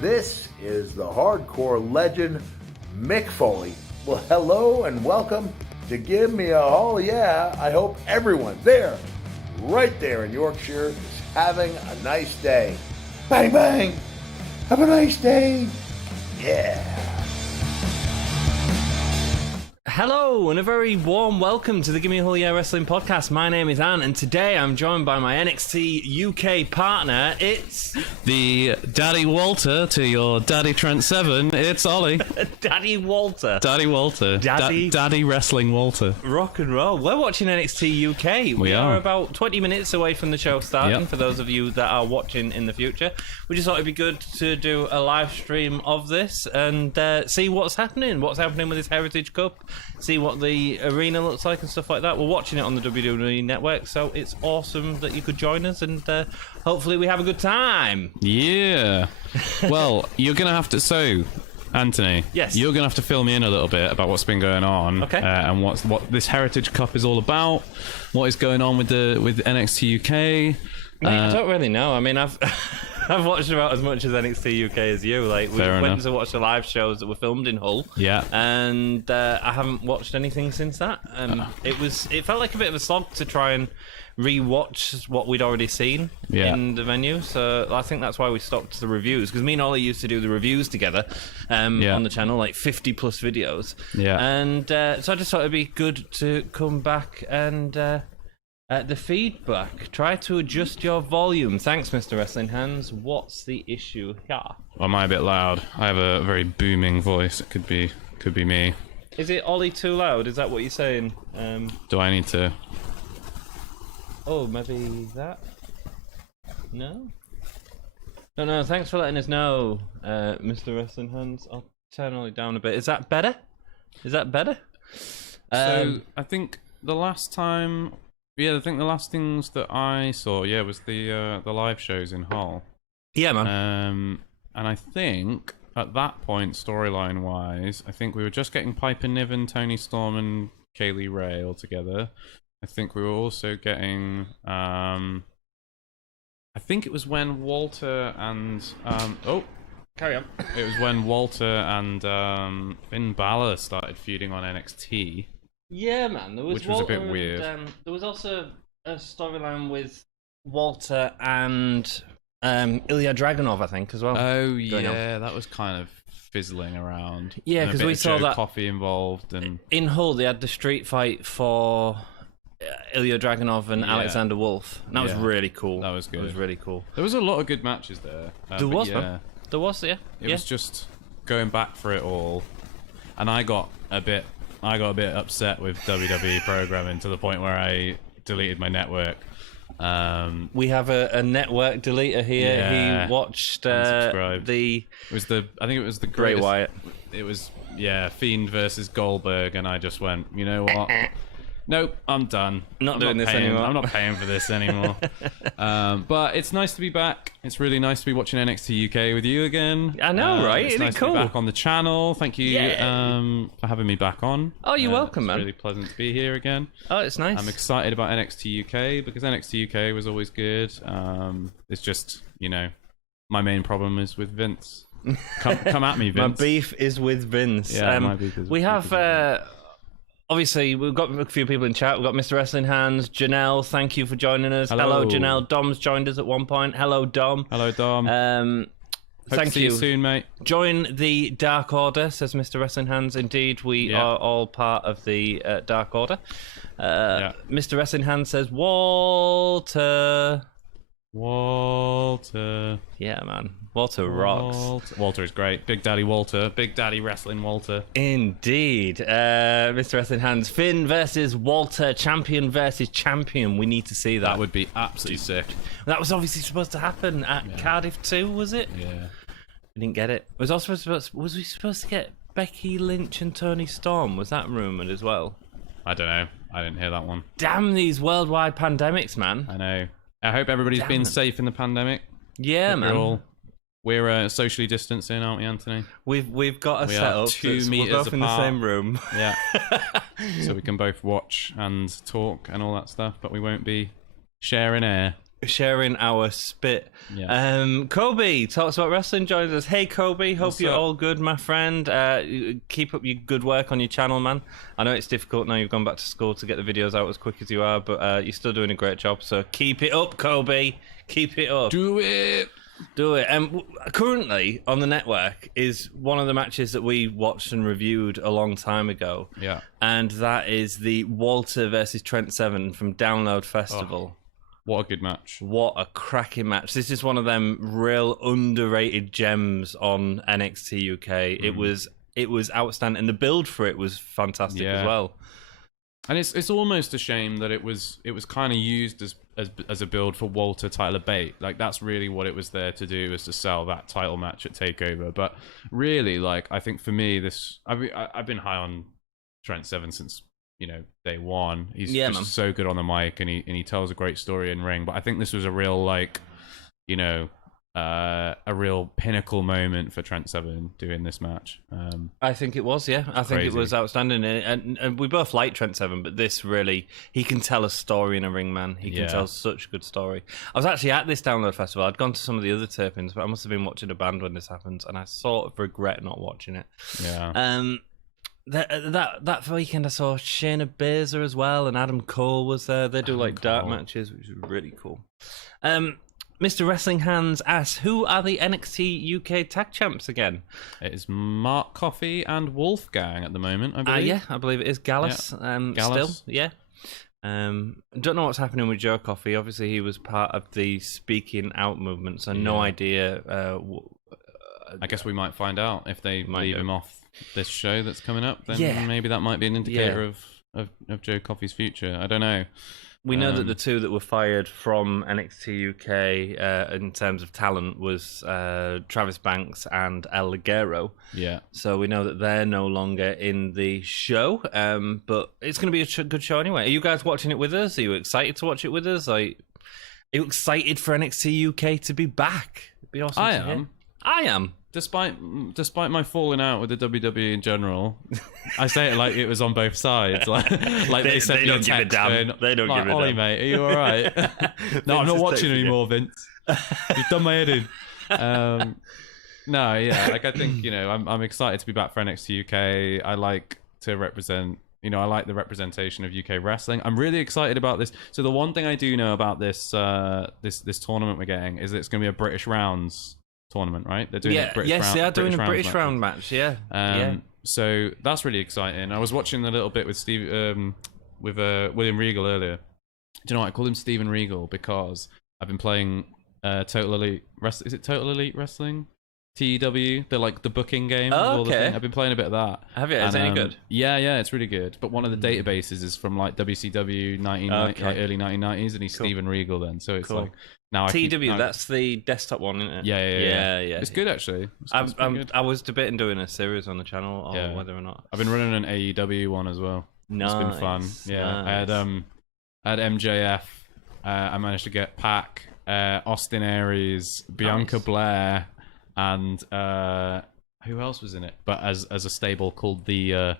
This is the hardcore legend, Mick Foley. Well, hello and welcome to Give Me a Oh Yeah. I hope everyone there, right there in Yorkshire, is having a nice day. Bang, bang. Have a nice day. Yeah. Hello, and a very warm welcome to the Gimme a Yeah Wrestling Podcast. My name is Anne, and today I'm joined by my NXT UK partner. It's the Daddy Walter to your Daddy Trent 7. It's Ollie. Daddy Walter. Daddy Walter. Daddy Wrestling Walter. Rock and roll. We're watching NXT UK. We are about 20 minutes away from the show starting, for those of you that are watching in the future. We just thought it'd be good to do a live stream of this and see what's happening with this Heritage Cup. See what the arena looks like and stuff like that. We're watching it on the WWE Network, so it's awesome that you could join us, and hopefully we have a good time. Yeah. Well, you're going to have to... So, Anthony, yes, you're going to have to fill me in a little bit about what's been going on, okay, and what this Heritage Cup is all about, what is going on with NXT UK. Mate, I don't really know. I mean, I've watched about as much as NXT UK as you. Like, we went to watch the live shows that were filmed in Hull. Yeah. And I haven't watched anything since that. It felt like a bit of a slog to try and re-watch what we'd already seen in the venue. So I think that's why we stopped the reviews, because me and Ollie used to do the reviews together on the channel, like 50 plus videos. Yeah. And so I just thought it'd be good to come back and... the feedback. Try to adjust your volume. Thanks, Mr. Wrestling Hands. What's the issue here? Am I a bit loud? I have a very booming voice. It could be me. Is it Ollie too loud? Is that what you're saying? Do I need to? Oh, maybe that. No. No. Thanks for letting us know, Mr. Wrestling Hands. I'll turn Ollie down a bit. Is that better? So I think the last time. Yeah, I think the last things that I saw, was the live shows in Hull. Yeah, man. And I think at that point, storyline wise, I think we were just getting Piper Niven, Tony Storm, and Kaylee Ray all together. I think we were also getting. I think it was when Walter and carry on. It was when Walter and Finn Balor started feuding on NXT. Yeah, man. Which was a bit weird. There was also a storyline with Walter and Ilya Dragunov, I think, as well. Oh, yeah, that was kind of fizzling around. Yeah, because we saw that Coffee involved, and in Hull they had the street fight for Ilya Dragunov and Alexander Wolf. And that was really cool. That was good. It was really cool. There was a lot of good matches there. There was, yeah. It was just going back for it all, and I got a bit upset with WWE programming to the point where I deleted my network. We have a network deleter here. Yeah, he watched I think it was the Bray Wyatt. It was Fiend versus Goldberg, and I just went, you know what? Nope, I'm done. I'm not paying for this anymore. But it's nice to be back. It's really nice to be watching NXT UK with you again. I know, right? It's nice to be back on the channel. Thank you for having me back on. Oh, you're welcome, man. It's really pleasant to be here again. Oh, it's nice. I'm excited about NXT UK because NXT UK was always good. It's just, my main problem is with Vince. Come at me, Vince. My beef is with Vince. Yeah, my beef is we have... Obviously, we've got a few people in chat. We've got Mr. Wrestling Hands, Janelle. Thank you for joining us. Hello, Janelle. Dom's joined us at one point. Hello, Dom. Hello, Dom. Thank to see you soon, mate. Join the Dark Order, says Mr. Wrestling Hands. Indeed, we are all part of the Dark Order. Mr. Wrestling Hands says, Walter. Yeah, man. Walter rocks. Walter is great. Big Daddy Walter. Big Daddy Wrestling Walter. Indeed. Mr. Wrestling Hands. Finn versus Walter. Champion versus champion. We need to see that. That would be absolutely sick. That was obviously supposed to happen at Cardiff 2, was it? Yeah. We didn't get it. Was we supposed to get Becky Lynch and Tony Storm? Was that rumoured as well? I don't know. I didn't hear that one. Damn these worldwide pandemics, man. I know. I hope everybody's been safe in the pandemic. Yeah, man. We're socially distancing, aren't we, Anthony? We've got a setup. 2 meters we're both in the same room. Yeah. So we can both watch and talk and all that stuff, but we won't be sharing air. sharing our spit. Yeah. Kobe talks about wrestling, joins us. Hey Kobe, hope What's you're up? all good, my friend. Keep up your good work on your channel, man. I know it's difficult now you've gone back to school to get the videos out as quick as you are, but you're still doing a great job, so keep it up, Kobe. Keep it up. Do it. Do it. Currently on the network is one of the matches that we watched and reviewed a long time ago. Yeah. And that is the Walter versus Trent Seven from Download Festival. What a good match. What a cracking match. This is one of them real underrated gems on NXT UK. It was outstanding, and the build for it was fantastic as well. And it's almost a shame that it was kind of used as a build for Walter Tyler Bate. Like, that's really what it was there to do, was to sell that title match at TakeOver. But really, like, I think for me, I've been high on Trent Seven since, you know, day one. He's just so good on the mic, and he tells a great story in ring. But I think this was a real, like, you know, a real pinnacle moment for Trent Seven doing this match. I think it was, yeah. I think it was outstanding. And we both like Trent Seven, but this really, he can tell a story in a ring, man. He can tell such a good story. I was actually at this Download Festival. I'd gone to some of the other tapings, but I must have been watching a band when this happened, and I sort of regret not watching it. Yeah. That weekend I saw Shayna Baszler as well, and Adam Cole was there. They do like dark matches, which is really cool. Mr. Wrestling Hands asks, who are the NXT UK tag champs again? It is Mark Coffey and Wolfgang at the moment, I believe. Yeah, I believe it is Gallus. Gallus. Still, yeah. Don't know what's happening with Joe Coffey. Obviously, he was part of the Speaking Out movement, so no idea. I guess we might find out if they leave him off this show that's coming up. Then maybe that might be an indicator of Joe Coffey's future. I don't know. We know that the two that were fired from NXT UK in terms of talent was Travis Banks and El Ligero. Yeah. So we know that they're no longer in the show, but it's going to be a good show anyway. Are you guys watching it with us? Are you excited to watch it with us? Are you excited for NXT UK to be back? It'd be awesome. I am. Despite my falling out with the WWE in general, I say it like it was on both sides. Like they sent me a text going, they don't give a Ollie, damn. mate, are you all right? No, I'm not watching anymore, Vince. You've done my head in. No, yeah, like I think, you know, I'm excited to be back for NXT UK. I like to represent. You know, I like the representation of UK wrestling. I'm really excited about this. So the one thing I do know about this this tournament we're getting is that it's going to be a British rounds tournament, right? They're doing they are doing a British round match. So that's really exciting. I was watching a little bit with William Regal earlier. Do you know what? I call him Steven Regal because I've been playing Total Elite Wrestling. Is it Total Elite Wrestling? TEW, they're like the booking game. Oh, okay. I've been playing a bit of that. Have you? Is it any good? Yeah, it's really good. But one of the databases is from like WCW like early 1990s, and he's Steven Regal then. So it's like now TEW. That's the desktop one, isn't it? Yeah. It's good actually. I was debating doing a series on the channel, or whether or not. I've been running an AEW one as well. Nice. It's been fun. Yeah, nice. I had MJF. I managed to get Pac, Austin Aries, Bianca Blair. And who else was in it? But as a stable called the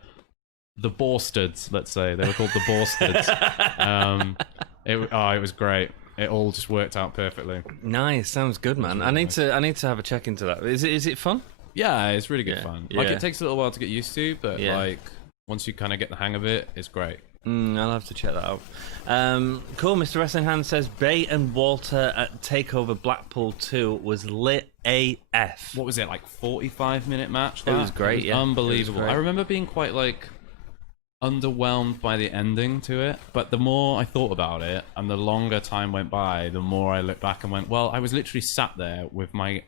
Borstards, let's say they were called the Borstards. It was great. It all just worked out perfectly. Nice, sounds good, man. I need to have a check into that. Is it fun? Yeah, it's really good fun. Like it takes a little while to get used to, but like once you kind of get the hang of it, it's great. I'll have to check that out. Cool. Mr. Wrestling Hand says Bay and Walter at TakeOver Blackpool 2 was lit AF. What was it, like 45-minute match? It was great. It was unbelievable. I remember being quite like underwhelmed by the ending to it, but the more I thought about it and the longer time went by, the more I looked back and went, well, I was literally sat there with my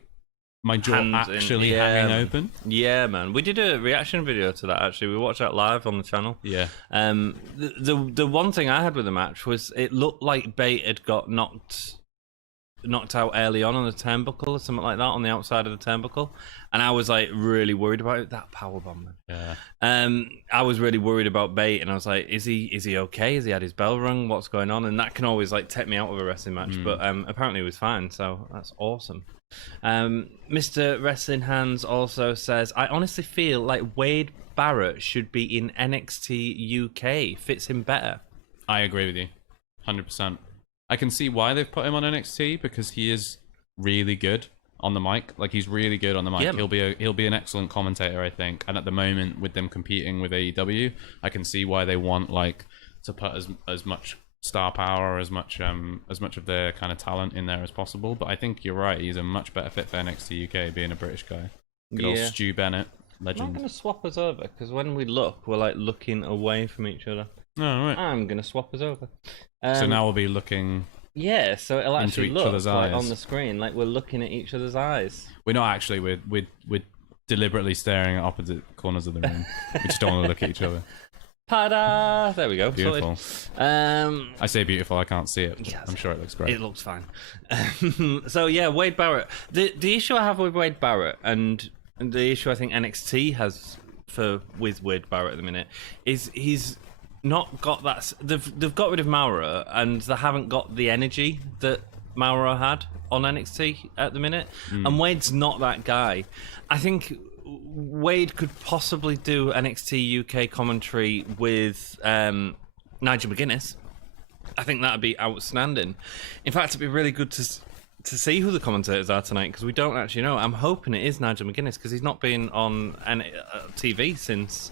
jaw actually hanging open. Yeah, man. We did a reaction video to that, actually. We watched that live on the channel. Yeah. The one thing I had with the match was it looked like Bate had got knocked out early on the turnbuckle or something like that, on the outside of the turnbuckle. And I was like really worried about it. That powerbomb, man. Yeah. I was really worried about Bate, and I was like, is he okay? Has he had his bell rung? What's going on? And that can always like take me out of a wrestling match. But apparently he was fine, so that's awesome. Mr. Wrestling Hands also says, I honestly feel like Wade Barrett should be in NXT UK. Fits him better. I agree with you. 100%. I can see why they've put him on NXT, because he is really good on the mic. Like, he's really good on the mic. Yeah. He'll be an excellent commentator, I think. And at the moment, with them competing with AEW, I can see why they want like to put as much star power, as much of their kind of talent in there as possible. But I think you're right. He's a much better fit for NXT UK, being a British guy. Good old Stu Bennett, legend. I'm not going to swap us over, because when we look, we're like looking away from each other. Oh, right. I'm going to swap us over. So now we'll be looking. Yeah, so it'll actually into each other's like, eyes on the screen, like we're looking at each other's eyes. We're not actually. We're deliberately staring at opposite corners of the room. We just don't want to look at each other. Ta-da! There we go. Beautiful. I say beautiful. I can't see it. Yes, I'm sure it looks great. It looks fine. So yeah, Wade Barrett. The issue I have with Wade Barrett, and the issue I think NXT has with Wade Barrett at the minute, is he's not got that. They've got rid of Mauro, and they haven't got the energy that Mauro had on NXT at the minute. And Wade's not that guy. I think Wade could possibly do NXT UK commentary with Nigel McGuinness. I think that'd be outstanding. In fact, it'd be really good to see who the commentators are tonight, because we don't actually know. I'm hoping it is Nigel McGuinness, because he's not been on TV since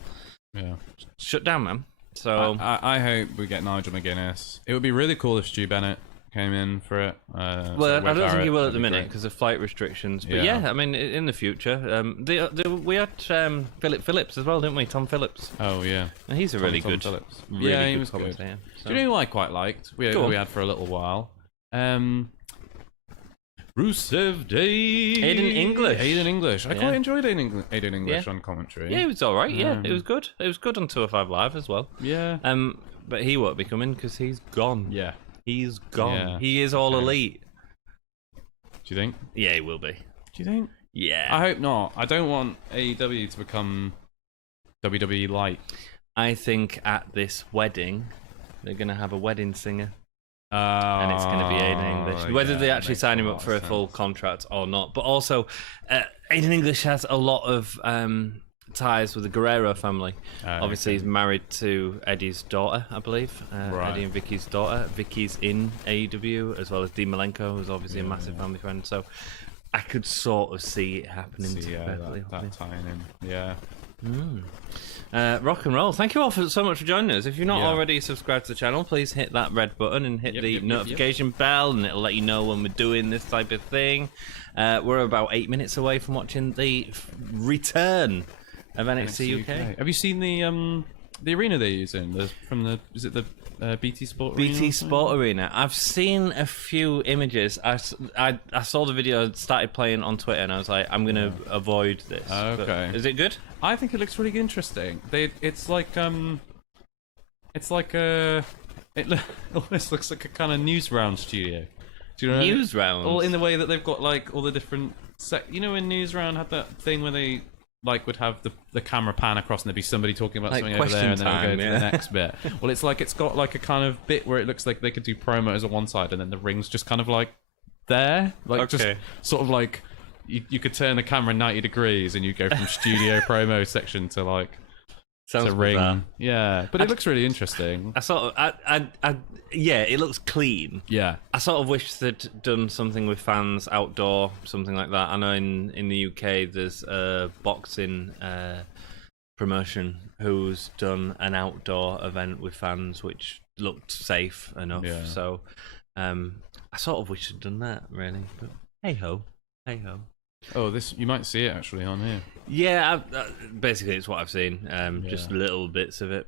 shut down, man. So I hope we get Nigel McGuinness. It would be really cool if Stu Bennett came in for it. Well, I don't think he will at the minute because of flight restrictions. But yeah, I mean, in the future, we had Philip Phillips as well, didn't we? Tom Phillips. Oh yeah, and he's a really Tom good, Phillips. really yeah, good he was commentator. good. So. Do you know who I quite liked? We had for a little while. Rusev Day. Aiden English. I quite enjoyed Aiden English on commentary. Yeah, it was all right. Yeah, it was good. It was good on 205 Live as well. Yeah. But he won't be coming because he's gone. Yeah. He's gone. Yeah. He is all elite. Do you think? Yeah, he will be. Do you think? Yeah. I hope not. I don't want AEW to become WWE light. I think at this wedding, they're going to have a wedding singer. And it's going to be Aiden English. Whether they actually sign him up for a full contract or not. But also, Aiden English has a lot of ties with the Guerrero family. Obviously, he's married to Eddie's daughter, I believe. Eddie and Vicky's daughter. Vicky's in AEW, as well as Dean Malenko, who's obviously a massive family friend. So I could sort of see it happening that tying in. Yeah. Rock and roll. Thank you all so much for joining us. If you're not already subscribed to the channel, please hit that red button and hit the notification bell, and it'll let you know when we're doing this type of thing. We're about 8 minutes away from watching the return of NXT UK. Have you seen the arena they're using? Is it the BT Sport Arena? BT Sport Arena. I've seen a few images. I saw the video started playing on Twitter, and I was like, I'm going to avoid this. Okay. But is it good? I think it looks really interesting. It almost looks like a kind of news round studio. Do you know news round? All in the way that they've got like all the different you know when news round had that thing where they like would have the camera pan across and there'd be somebody talking about like something over there, and then time, go to the next bit. Well, it's got like a kind of bit where it looks like they could do promos on one side, and then the ring's just kind of like there, like just sort of like you could turn the camera 90 degrees and you go from studio promo section to like to ring. Bizarre. Yeah, but it looks really interesting. Yeah, it looks clean. Yeah, I sort of wish they'd done something with fans outdoor, something like that. I know in the UK there's a boxing promotion who's done an outdoor event with fans, which looked safe enough. Yeah. So I sort of wish they'd done that, really. But hey ho. Oh, you might see it actually on here. Yeah, basically it's what I've seen. Just little bits of it.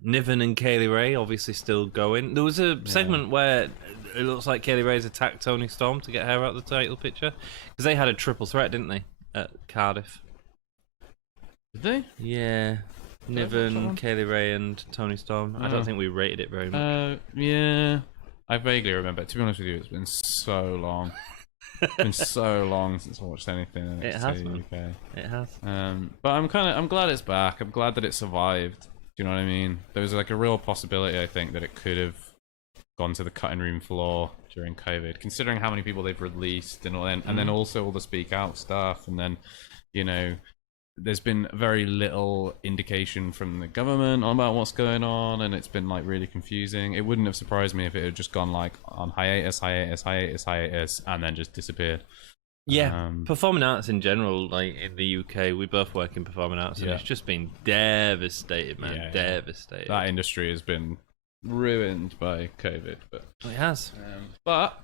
Niven and Kaylee Ray obviously still going. There was a segment where it looks like Kaylee Ray's attacked Toni Storm to get her out of the title picture, because they had a triple threat, didn't they, at Cardiff? Did they? Yeah. Niven, Kaylee Ray, and Toni Storm. I don't think we rated it very much. Yeah, I vaguely remember. To be honest with you, it's been so long. It's been so long since I watched anything. It has, man. It has. But I'm glad it's back. I'm glad that it survived. Do you know what I mean? There was like a real possibility, I think, that it could have gone to the cutting room floor during COVID, considering how many people they've released and then also all the speak out stuff, and then there's been very little indication from the government about what's going on, and it's been like really confusing. It wouldn't have surprised me if it had just gone like on hiatus, and then just disappeared. Yeah, performing arts in general, like in the UK, we both work in performing arts, and it's just been devastated, man. Yeah, devastated. That industry has been ruined by COVID, but it has. But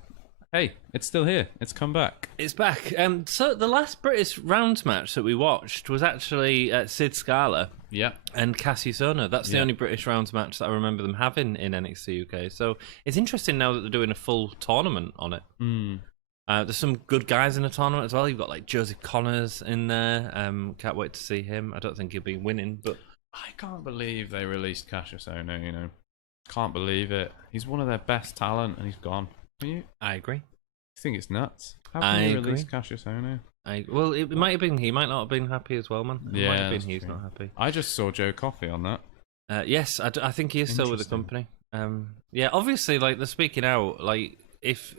hey, it's still here. It's come back. It's back. So the last British rounds match that we watched was actually Sid Scala and Cassius Ohno. That's the only British rounds match that I remember them having in NXT UK. So it's interesting now that they're doing a full tournament on it. There's some good guys in the tournament as well. You've got like Joseph Connors in there. Can't wait to see him. I don't think he'll be winning, but I can't believe they released Cassius Ohno, you know. Can't believe it. He's one of their best talent and he's gone. I agree. I think it's nuts. How can you release Cassius Ohno? Well, it might have been he. Might not have been happy as well, man. It might have been he's not happy. I just saw Joe Coffey on that. Yes, I think he is still with the company. Yeah, obviously, like they're speaking out. Like if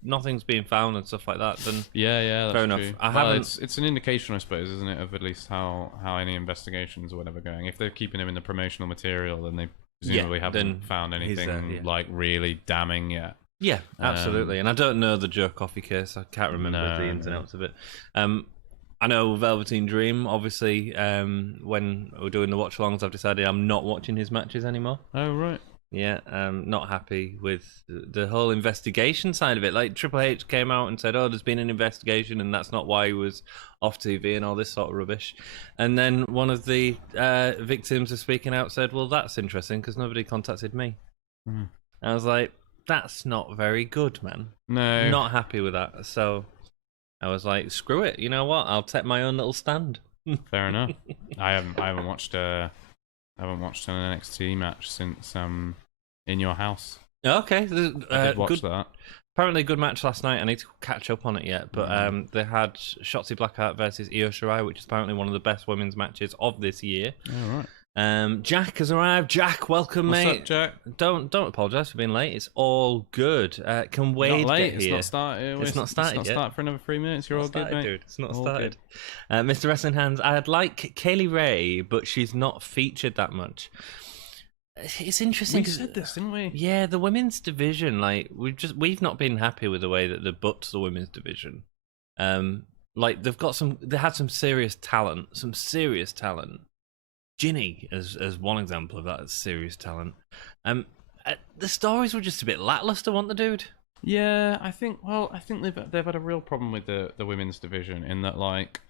nothing's being found and stuff like that, then that's fair enough. True. It's an indication, I suppose, isn't it, of at least how any investigations or whatever going. If they're keeping him in the promotional material, then they presumably haven't found anything like really damning yet. Yeah, absolutely. And I don't know the Joe Coffey case. I can't remember the ins and outs of it. I know Velveteen Dream, obviously, when we're doing the watch-alongs, I've decided I'm not watching his matches anymore. Oh, right. Yeah, not happy with the whole investigation side of it. Like, Triple H came out and said, there's been an investigation and that's not why he was off TV and all this sort of rubbish. And then one of the victims of speaking out said, well, that's interesting because nobody contacted me. I was like, that's not very good, man. No. Not happy with that. So I was like, screw it. You know what? I'll take my own little stand. Fair enough. I haven't watched an NXT match since In Your House. Okay. I did watch that. Apparently a good match last night. I need to catch up on it yet. But they had Shotzi Blackheart versus Io Shirai, which is apparently one of the best women's matches of this year. All right. Jack has arrived. Jack, welcome, mate. What's up, Jack? Don't apologise for being late. It's all good. Can Wade not late. get here? It's not started. It's not started yet. Start for another 3 minutes. You're all good, mate. Dude. It's not started. Mr. Wrestling Hands, I'd like Kaylee Ray, but she's not featured that much. It's interesting. We said this, didn't we? Yeah, the women's division. Like we've not been happy with the way that they booked the women's division. Like they had some serious talent. Ginny as one example of that is serious talent. The stories were just a bit lackluster, weren't they, dude? Yeah, I think they've had a real problem with the women's division in that like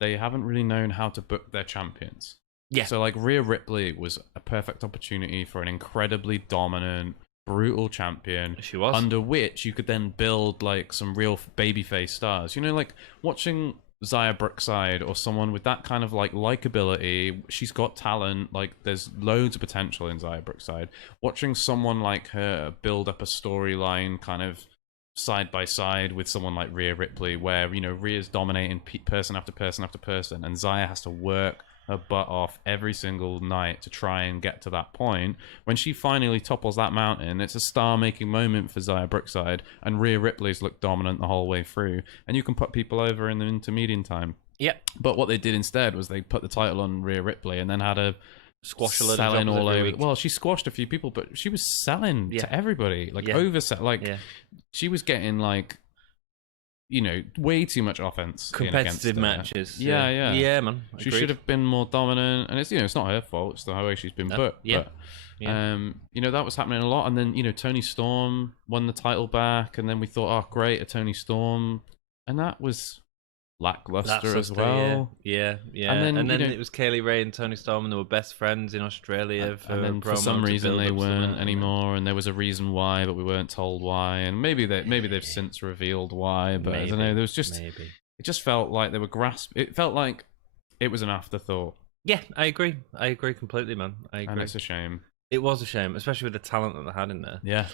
they haven't really known how to book their champions. Yeah. So like Rhea Ripley was a perfect opportunity for an incredibly dominant, brutal champion. She was. Under which you could then build like some real babyface stars. You know, like watching Xia Brookside or someone with that kind of like likability. She's got talent. Like there's loads of potential in Xia Brookside. Watching someone like her build up a storyline kind of side by side with someone like Rhea Ripley, where you know Rhea's dominating person after person after person, and Xia has to work her butt off every single night to try and get to that point. When she finally topples that mountain, it's a star-making moment for Xia Brookside, and Rhea Ripley's looked dominant the whole way through, and you can put people over in the intermediate time. Yep. But what they did instead was they put the title on Rhea Ripley and then had a squash a load selling of all over. week. Well, she squashed a few people, but she was selling to everybody, like oversell. Like she was getting like, you know, way too much offense. Competitive matches. Yeah, man. She Agreed. should have been more dominant, and it's it's not her fault. It's the way she's been booked. Yeah. But, you know, that was happening a lot, and then you know Toni Storm won the title back, and then we thought, oh great, a Toni Storm, and that was lackluster as well. Yeah. And then it was Kaylee Ray and Toni Storm, and they were best friends in Australia. And then for some reason they weren't anymore, and there was a reason why, but we weren't told why. And maybe they've since revealed why, but I don't know. There was just it just felt like they were It felt like it was an afterthought. Yeah, I agree completely, man. I agree. And it's a shame. It was a shame, especially with the talent that they had in there. Yeah.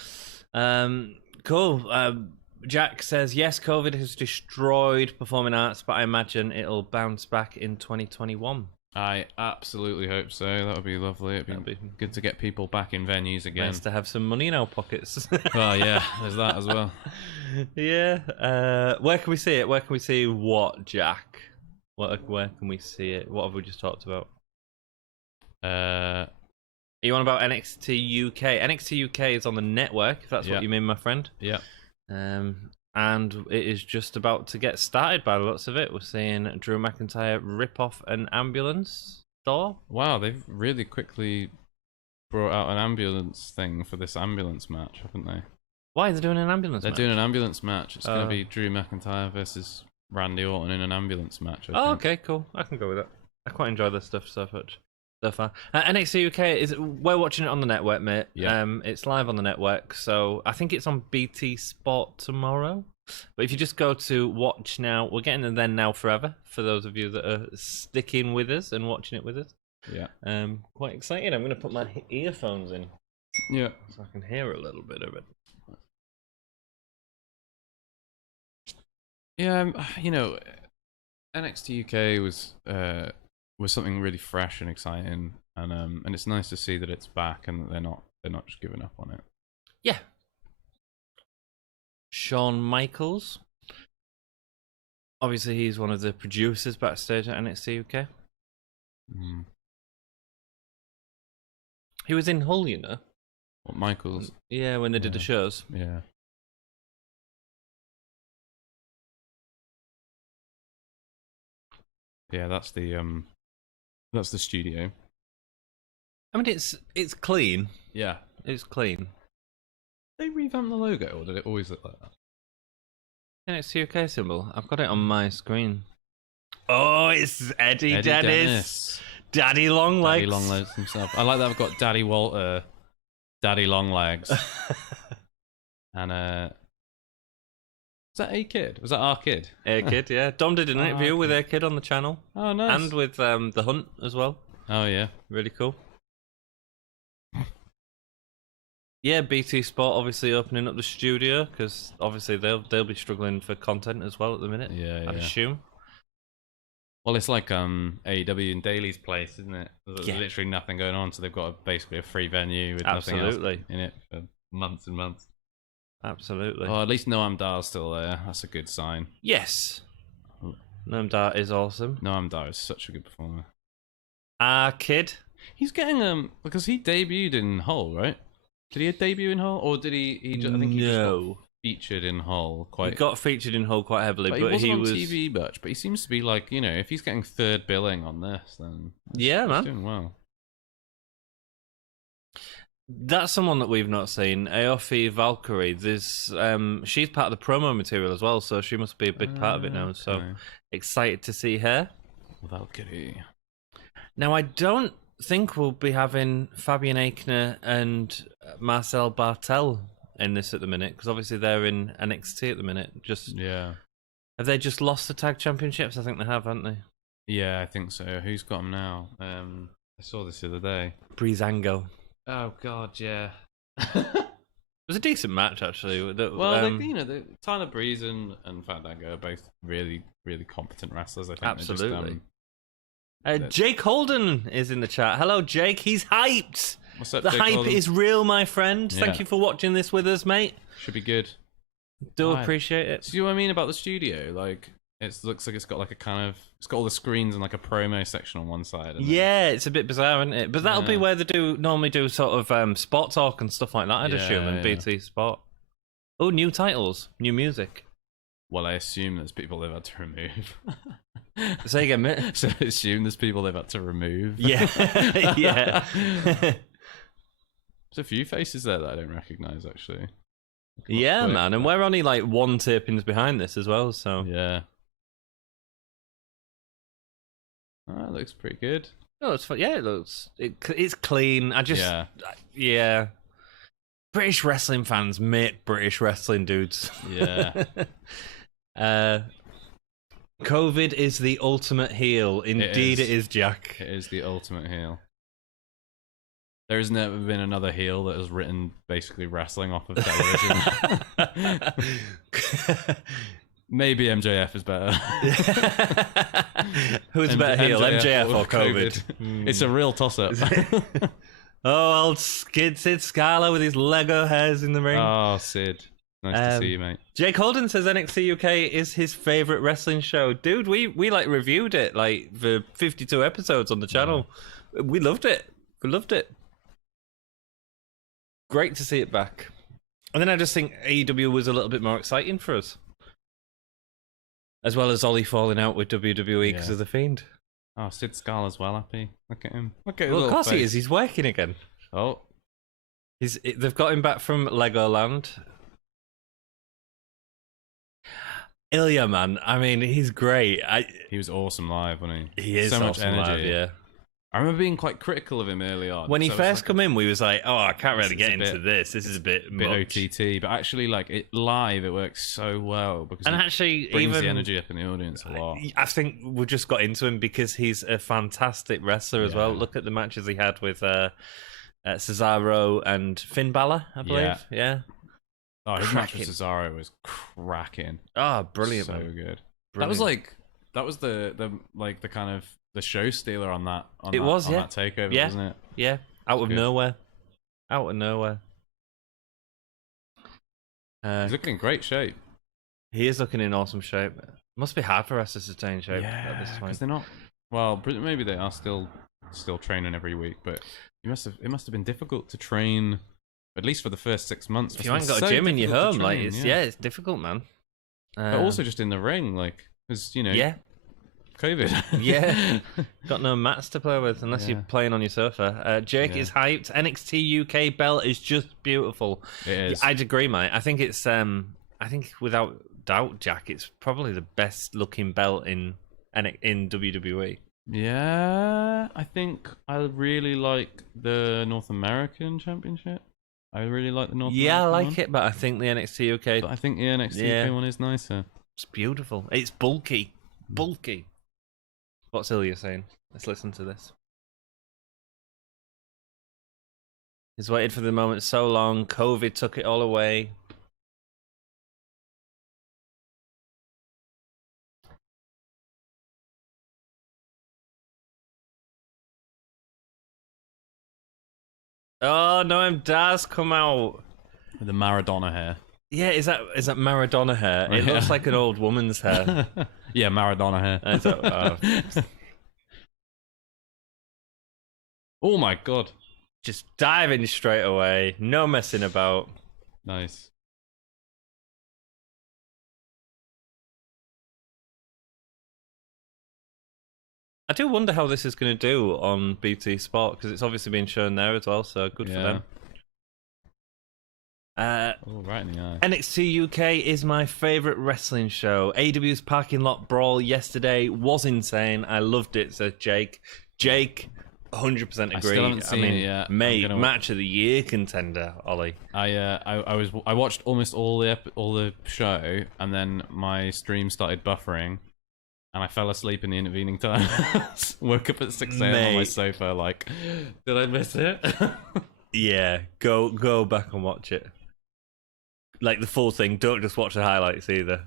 Cool. Jack says, yes, COVID has destroyed performing arts, but I imagine it'll bounce back in 2021. I absolutely hope so. That would be lovely. It'd be good to get people back in venues again. Nice to have some money in our pockets. Well, yeah, there's that as well. Yeah. Where can we see it? Where can we see what, Jack? Where can we see it? What have we just talked about? Are you on about NXT UK? NXT UK is on the network, if that's what you mean, my friend. Yeah. And it is just about to get started by the looks of it. We're seeing Drew McIntyre rip off an ambulance door. Wow, they've really quickly brought out an ambulance thing for this ambulance match, haven't they? Why are they doing an ambulance match? They're doing an ambulance match. It's going to be Drew McIntyre versus Randy Orton in an ambulance match, I think. Okay, cool. I can go with that. I quite enjoy this stuff so much. So far. NXT UK, we're watching it on the network, mate. Yeah. It's live on the network, so I think it's on BT Sport tomorrow. But if you just go to Watch Now, we're getting the Then Now Forever, for those of you that are sticking with us and watching it with us. Yeah. Quite excited. I'm going to put my earphones in. Yeah. So I can hear a little bit of it. Yeah, you know, NXT UK was something really fresh and exciting, and it's nice to see that it's back and that they're not just giving up on it. Yeah. Shawn Michaels. Obviously, he's one of the producers backstage at NXT UK. Mm. He was in Hull, you know. What, Michaels? Yeah, when they did the shows. Yeah. Yeah, that's the studio. I mean, it's clean. Yeah. It's clean. They revamped the logo, or did it always look like that? NXT UK symbol. I've got it on my screen. Oh, it's Eddie Dennis. Daddy Longlegs. Daddy Longlegs himself. I like that I've got Daddy Walter, Daddy Longlegs. And is that A Kid? Was that our kid? A Kid, yeah. Dom did an interview with A Kid on the channel. Oh, nice. And with The Hunt as well. Oh, yeah. Really cool. Yeah, BT Sport obviously opening up the studio, because obviously they'll be struggling for content as well at the minute. Yeah, I'd assume. Well, it's like AEW and Daly's place, isn't it? There's literally nothing going on, so they've got basically a free venue with nothing else in it for months and months. Absolutely. Oh, at least Noam Dar's still there. That's a good sign. Yes. Noam Dar is awesome. Noam Dar is such a good performer. Kid. He's getting because he debuted in Hull, right? Did he debut in Hull, or did he just, I think he just got featured in Hull quite. He got featured in Hull quite heavily, but he wasn't on TV much. But he seems to be like, you know, if he's getting third billing on this, then he's doing well. That's someone that we've not seen. Iive Valkyrie. There's she's part of the promo material as well, so she must be a big part of it now. So excited to see her. Valkyrie. Now I don't think we'll be having Fabian Aichner and Marcel Bartel in this at the minute, because obviously they're in NXT at the minute. Have they just lost the tag championships? I think they have, haven't they? Yeah, I think so. Who's got them now? I saw this the other day. Breezango. Oh God, yeah. It was a decent match actually. Well, Tyler Breeze and Fandango are both really, really competent wrestlers. I think. Absolutely. Jake Holden is in the chat. Hello, Jake. He's hyped. What's up, the Jake hype Holden? is real, my friend. Yeah. Thank you for watching this with us, mate. Should be good. Appreciate it. See what I mean about the studio? Like, it looks like it's got like it's got all the screens and like a promo section on one side. Yeah, it's a bit bizarre, isn't it? But that'll be where they normally do sort of sport talk and stuff like that, I'd assume, in BT Sport. Oh, new titles, new music. Well, I assume there's people they've had to remove. Say again, mate. So I assume there's people they've had to remove. Yeah, yeah. There's a few faces there that I don't recognise, actually. Yeah, man, and we're only like one tapings behind this as well, so yeah. That looks pretty good. No, it's fun. Yeah, it's clean. Yeah. British wrestling fans make British wrestling dudes. Yeah. COVID is the ultimate heel. Indeed, it is, Jack. It is the ultimate heel. There has never been another heel that has written basically wrestling off of television. 뭐maybe MJF is better. Who's a better heel, MJF or COVID? It's a real toss-up. Oh, old Sid Scala with his Lego hairs in the ring. Oh, Sid. Nice to see you, mate. Jake Holden says NXT UK is his favourite wrestling show. Dude, we like reviewed it like for 52 episodes on the channel. We loved it. We loved it. Great to see it back. And then I just think AEW was a little bit more exciting for us. As well as Ollie falling out with WWE because of The Fiend. Oh, Sid Scala's well happy. Look at him. Look at his Well, of course face. he is. He's working again. Oh. They've got him back from Legoland. Ilya, man. I mean, he's great. He was awesome live, wasn't he? He is so much awesome energy. live, yeah. I remember being quite critical of him early on. When he so first come in, we was like, "Oh, I can't really get into bit, this. This is a bit much." OTT." But actually, like live, it works so well because And it actually, brings even the energy up in the audience a lot. I think we just got into him because he's a fantastic wrestler as well. Look at the matches he had with Cesaro and Finn Balor, I believe. Yeah. Oh, his match with Cesaro was cracking. Oh, brilliant! So man. good. Brilliant. That was the kind of the show stealer on that. That takeover, wasn't it? Yeah, out of nowhere. He's looking in great shape. He is looking in awesome shape. Must be hard for us to sustain shape at this point. Because they're not. Well, maybe they are still training every week, but it must have been difficult to train, at least for the first 6 months. If you haven't got a gym in your home, like it's difficult, man. But also just in the ring, like, because COVID. Yeah. Got no mats to play with unless you're playing on your sofa. Jake is hyped. NXT UK belt is just beautiful. It is. I'd agree, mate. I think it's I think without doubt, Jack, it's probably the best looking belt in WWE. Yeah, I think I really like the North American Championship. I really like the North American I like one. it, but I think the NXT UK... But I think the NXT UK one is nicer. It's beautiful. It's bulky. Bulky. What's Ilya saying? Let's listen to this. He's waited for the moment so long. COVID took it all away. Oh, Noam Daz come out with the Maradona hair. Yeah, is that Maradona hair? It looks like an old woman's hair. Yeah, Maradona hair. Oh my god! Just diving straight away, no messing about. Nice. I do wonder how this is going to do on BT Sport because it's obviously been shown there as well, so good for them. Right in the eye. NXT UK is my favourite wrestling show. AEW's parking lot brawl yesterday was insane. I loved it, says Jake. Jake, 100% agree. I still haven't seen it yet. Mate, match of the year contender, Ollie. I watched almost all the show, and then my stream started buffering. And I fell asleep in the intervening time. Woke up at 6 a.m. on my sofa, like, did I miss it? Yeah, go back and watch it. Like the full thing. Don't just watch the highlights either.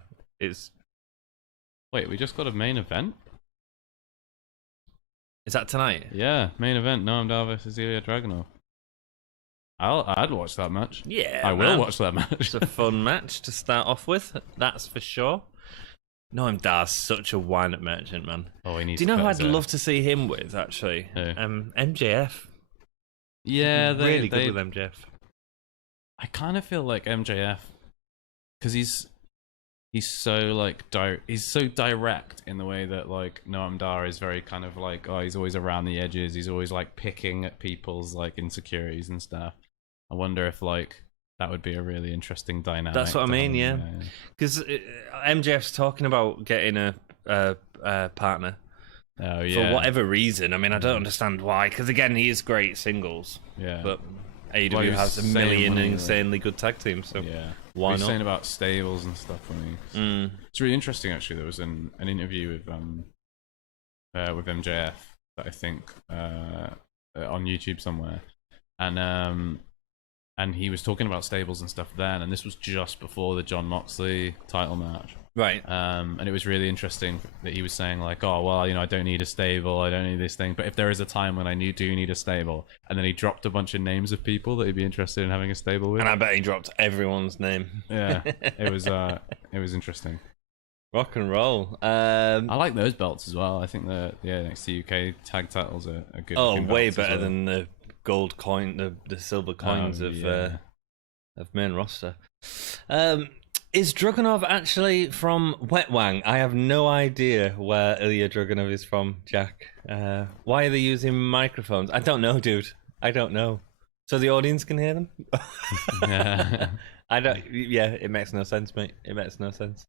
Wait, we just got a main event? Is that tonight? Yeah, main event. Noam Dar versus Ilya Dragunov. I'd watch that match. Yeah, I will watch that match. It's a fun match to start off with. That's for sure. Noam Dar's such a wind-up merchant, man. Oh, he needs. Do you know who I'd love to see him with? Actually, MJF. Yeah, really good with MJF. I kind of feel like MJF because he's so like he's so direct in the way that like Noam Dar is very kind of like he's always around the edges. He's always like picking at people's like insecurities and stuff. I wonder if like that would be a really interesting dynamic. That's what I mean, yeah. Because MJF's talking about getting a partner. Oh yeah. For whatever reason. I mean, I don't understand why. Because again, he is great singles. Yeah. But AEW has a million insanely good tag teams. So yeah. Why not? Saying about stables and stuff. It's really interesting actually. There was an interview with MJF that I think on YouTube somewhere, and he was talking about stables and stuff then, and this was just before the John Moxley title match. Right. And it was really interesting that he was saying like, oh, well, I don't need a stable, I don't need this thing, but if there is a time when I do need a stable, and then he dropped a bunch of names of people that he'd be interested in having a stable with. And I bet he dropped everyone's name. Yeah, it was interesting. Rock and roll. I like those belts as well. I think the NXT UK tag titles are good. Oh, way better than the gold coin, the silver coins of main roster. Is Dragunov actually from Wetwang? I have no idea where Ilya Dragunov is from, Jack. Why are they using microphones? I don't know, dude. I don't know. So the audience can hear them? I don't. Yeah, it makes no sense, mate. It makes no sense.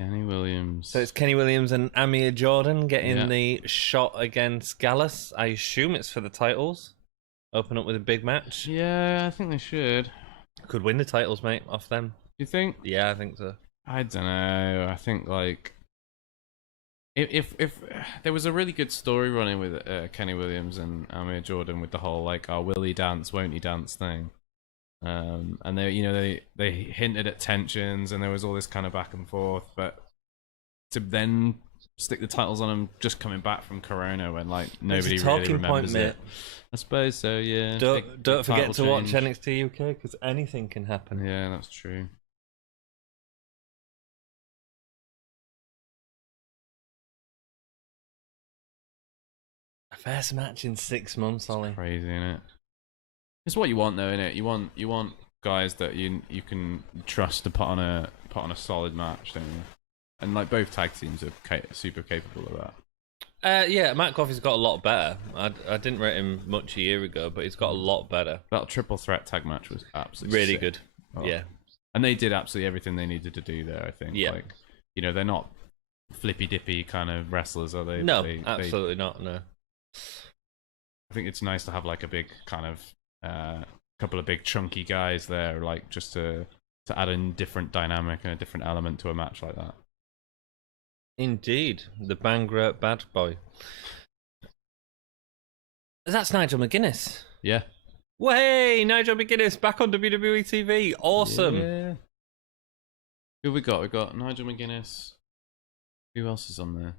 Kenny Williams. So it's Kenny Williams and Amir Jordan getting the shot against Gallus. I assume it's for the titles. Open up with a big match. Yeah, I think they should. Could win the titles, mate, off them. You think? Yeah, I think so. I don't know. I think like if there was a really good story running with Kenny Williams and Amir Jordan with the whole like, oh, will he dance, won't he dance thing, and they hinted at tensions and there was all this kind of back and forth, but to then stick the titles on him just coming back from Corona when like nobody really remembers it. I suppose so. Yeah. Don't forget to watch NXT UK because anything can happen. Yeah, that's true. First match in 6 months, Ollie. Crazy, isn't it? It's what you want, though, isn't it? You want guys that you can trust to put on a solid match, don't you? And like both tag teams are super capable of that. Yeah, Matt Coffey's got a lot better. I didn't rate him much a year ago, but he's got a lot better. That triple threat tag match was absolutely really sick. good. Oh. Yeah, and they did absolutely everything they needed to do there. I think. Yeah. Like, they're not flippy dippy kind of wrestlers, are they? No, absolutely not. No. I think it's nice to have like a big kind of couple of big chunky guys there, like just to add a different dynamic and a different element to a match like that. Indeed, the Bangra bad boy. That's Nigel McGuinness. Yeah. Way, Nigel McGuinness back on WWE TV. Awesome. Yeah. Who we got? We got Nigel McGuinness. Who else is on there?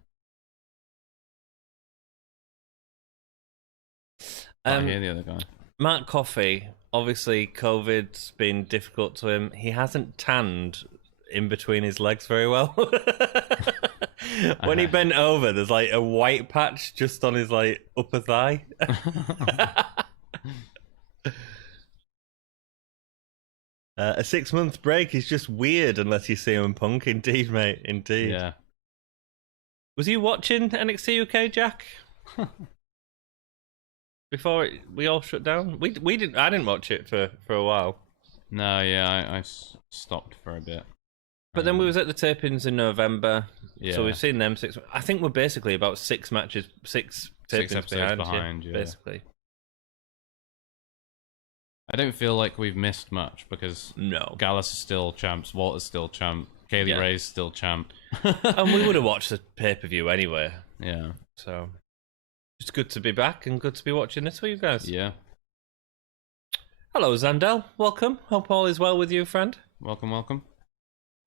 I hear the other guy. Matt Coffey, obviously COVID's been difficult to him. He hasn't tanned in between his legs very well. When he bent over, there's like a white patch just on his like upper thigh. A 6-month break is just weird unless you see him Punk. Indeed, mate. Indeed. Yeah. Was you watching NXT UK, Jack? Before we all shut down, we didn't. I didn't watch it for a while. No, yeah, I stopped for a bit. But then we was at the tapings in November, yeah. So we've seen them 6. I think we're basically about 6 matches, 6 tapings behind yeah. Basically. I don't feel like we've missed much because Gallus is still champs, Walter's still champ, Kaylee Ray's still champ, and we would have watched the pay-per-view anyway. Yeah. So. It's good to be back and good to be watching this for you guys. Yeah. Hello, Zandel. Welcome. Hope all is well with you, friend. Welcome, welcome.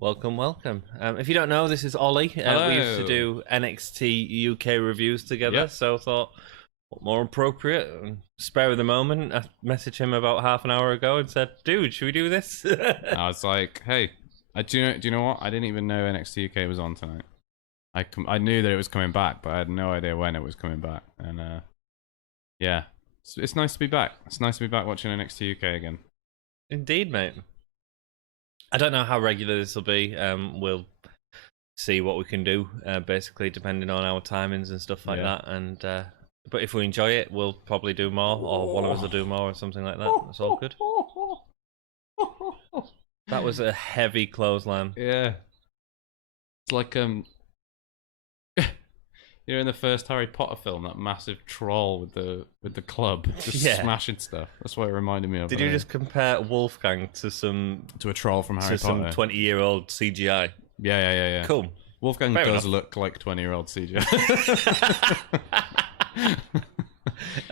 Welcome, welcome. If you don't know, this is Ollie. We used to do NXT UK reviews together, so I thought, what more appropriate? Spare of the moment. I messaged him about half an hour ago and said, dude, should we do this? I was like, hey, do you know what? I didn't even know NXT UK was on tonight. I knew that it was coming back, but I had no idea when it was coming back. And yeah, it's nice to be back. It's nice to be back watching NXT UK again. Indeed, mate. I don't know how regular this will be. We'll see what we can do, basically, depending on our timings and stuff like that. And but if we enjoy it, we'll probably do more, or one of us will do more, or something like that. That's all good. That was a heavy clothesline. Yeah. It's like in the first Harry Potter film, that massive troll with the club just smashing stuff. That's what it reminded me of. Did you just compare Wolfgang to a troll from Harry Potter? Some 20-year-old CGI? Yeah. Cool. Wolfgang does look like 20-year-old CGI.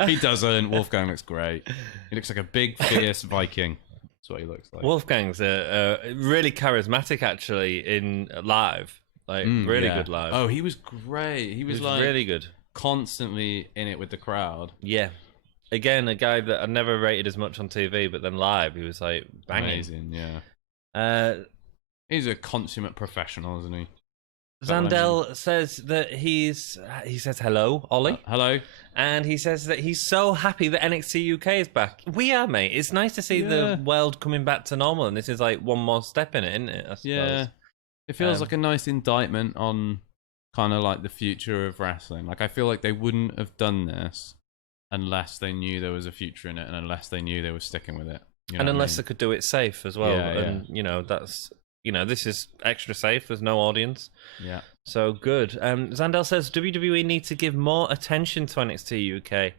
He doesn't. Wolfgang looks great. He looks like a big, fierce Viking. That's what he looks like. Wolfgang's really charismatic, actually, in live. Like, really good live. Oh, he was great. He was like really good. Constantly in it with the crowd. Yeah. Again, a guy that I never rated as much on TV, but then live, he was like banging. Amazing, yeah. He's a consummate professional, isn't he? Zandel says that he says hello, Ollie. Hello. And he says that he's so happy that NXT UK is back. We are, mate. It's nice to see the world coming back to normal, and this is like one more step in it, isn't it? I suppose. Yeah. It feels like a nice indictment on kind of like the future of wrestling. Like, I feel like they wouldn't have done this unless they knew there was a future in it, and unless they knew they were sticking with it. You know and unless they could do it safe as well. Yeah, and, you know, that's... You know, this is extra safe. There's no audience. Yeah. So good. Zandel says WWE need to give more attention to NXT UK.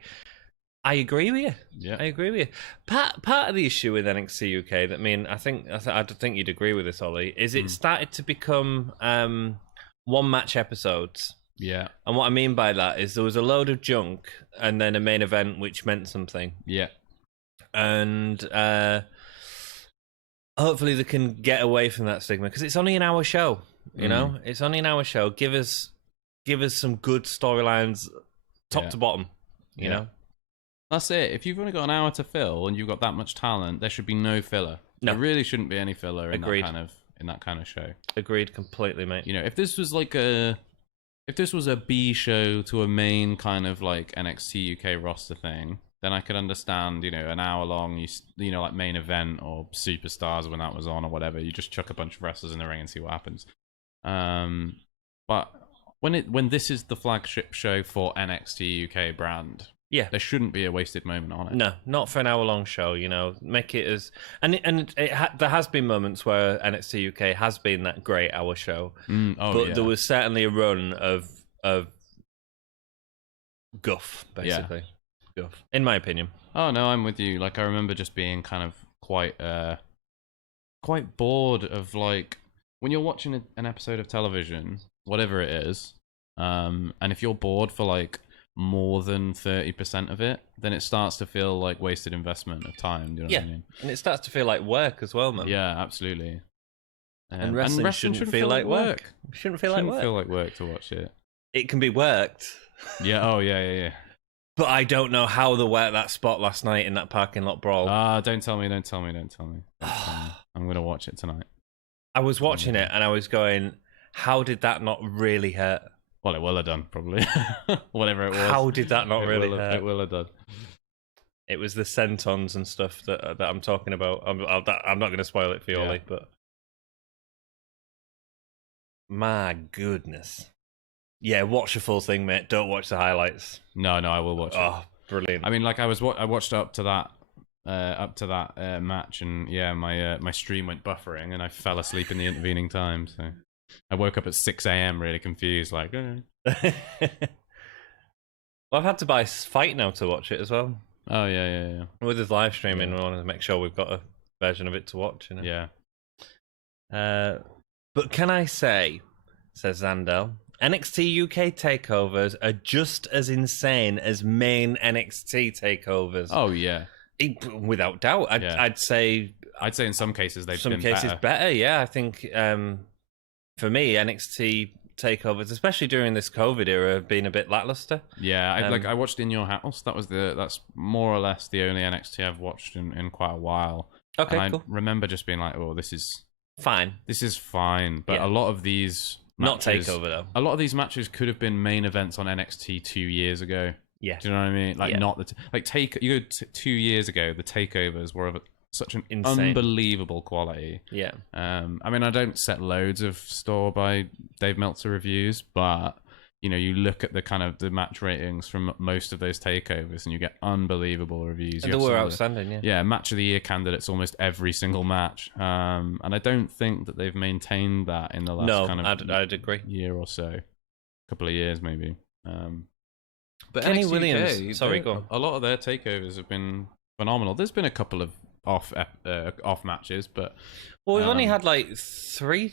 I agree with you. Yeah. I agree with you. Part of the issue with NXT UK that I think you'd agree with this, Ollie, is it started to become one match episodes. Yeah. And what I mean by that is there was a load of junk and then a main event which meant something. Yeah. And hopefully they can get away from that stigma, because it's only an hour show, you know? It's only an hour show. Give us some good storylines top to bottom, you know? That's it. If you've only got an hour to fill and you've got that much talent, there should be no filler. No. There really shouldn't be any filler in Agreed. that kind of show. Agreed completely, mate. You know, if this was a B show to a main kind of like NXT UK roster thing, then I could understand, you know, an hour long, you know, like main event or Superstars when that was on or whatever. You just chuck a bunch of wrestlers in the ring and see what happens. But when this is the flagship show for NXT UK brand, there shouldn't be a wasted moment on it. No, not for an hour long show. You know, make it as there has been moments where NXT UK has been that great hour show, but there was certainly a run of guff, basically. Yeah. In my opinion. Oh no, I'm with you. Like, I remember just being kind of quite bored of, like, when you're watching an episode of television, whatever it is, and if you're bored for like more than 30% of it, then it starts to feel like wasted investment of time. Do you know what I mean? And it starts to feel like work as well, man. Yeah, absolutely. And wrestling shouldn't feel like work. Shouldn't feel like work to watch it. It can be worked. Yeah. Oh yeah. But I don't know how they worked that spot last night in that parking lot brawl. Don't tell me. I'm going to watch it tonight. I was watching it and I was going, how did that not really hurt? Well, it will have done, probably. Whatever it was. How did that not really hurt? It will have done. It was the sentons and stuff that I'm talking about. I'm not going to spoil it for you, Ollie, but... My goodness. Yeah, watch the full thing, mate. Don't watch the highlights. No, I will watch it. Oh, brilliant! I mean, like I watched up to that match, and yeah, my stream went buffering, and I fell asleep in the intervening time. So I woke up at 6 a.m. really confused, like. Well, I've had to buy Fight now to watch it as well. Oh yeah. With his live streaming, we wanted to make sure we've got a version of it to watch. You know? Yeah. But can I say, says Zandel, NXT UK takeovers are just as insane as main NXT takeovers. Oh yeah, without doubt. I'd say in some cases they've been better. Yeah, I think for me NXT takeovers, especially during this COVID era, have been a bit lackluster. Yeah, I watched In Your House. That's more or less the only NXT I've watched in quite a while. Okay, and cool. I remember just being like, oh, this is fine. This is fine, but a lot of these. Not takeover though. A lot of these matches could have been main events on NXT 2 years ago. Yeah, do you know what I mean? Like not you go 2 years ago, the takeovers were of such an unbelievable quality. Yeah. I mean, I don't set loads of store by Dave Meltzer reviews, but you know, you look at the kind of the match ratings from most of those takeovers, and you get unbelievable reviews. And they were outstanding. Yeah, match of the year candidates almost every single match. And I don't think that they've maintained that in the last I'd agree. year or so, couple of years maybe. But Kenny NXT Williams, UK, sorry, go on. A lot of their takeovers have been phenomenal. There's been a couple of off matches, but we've only had like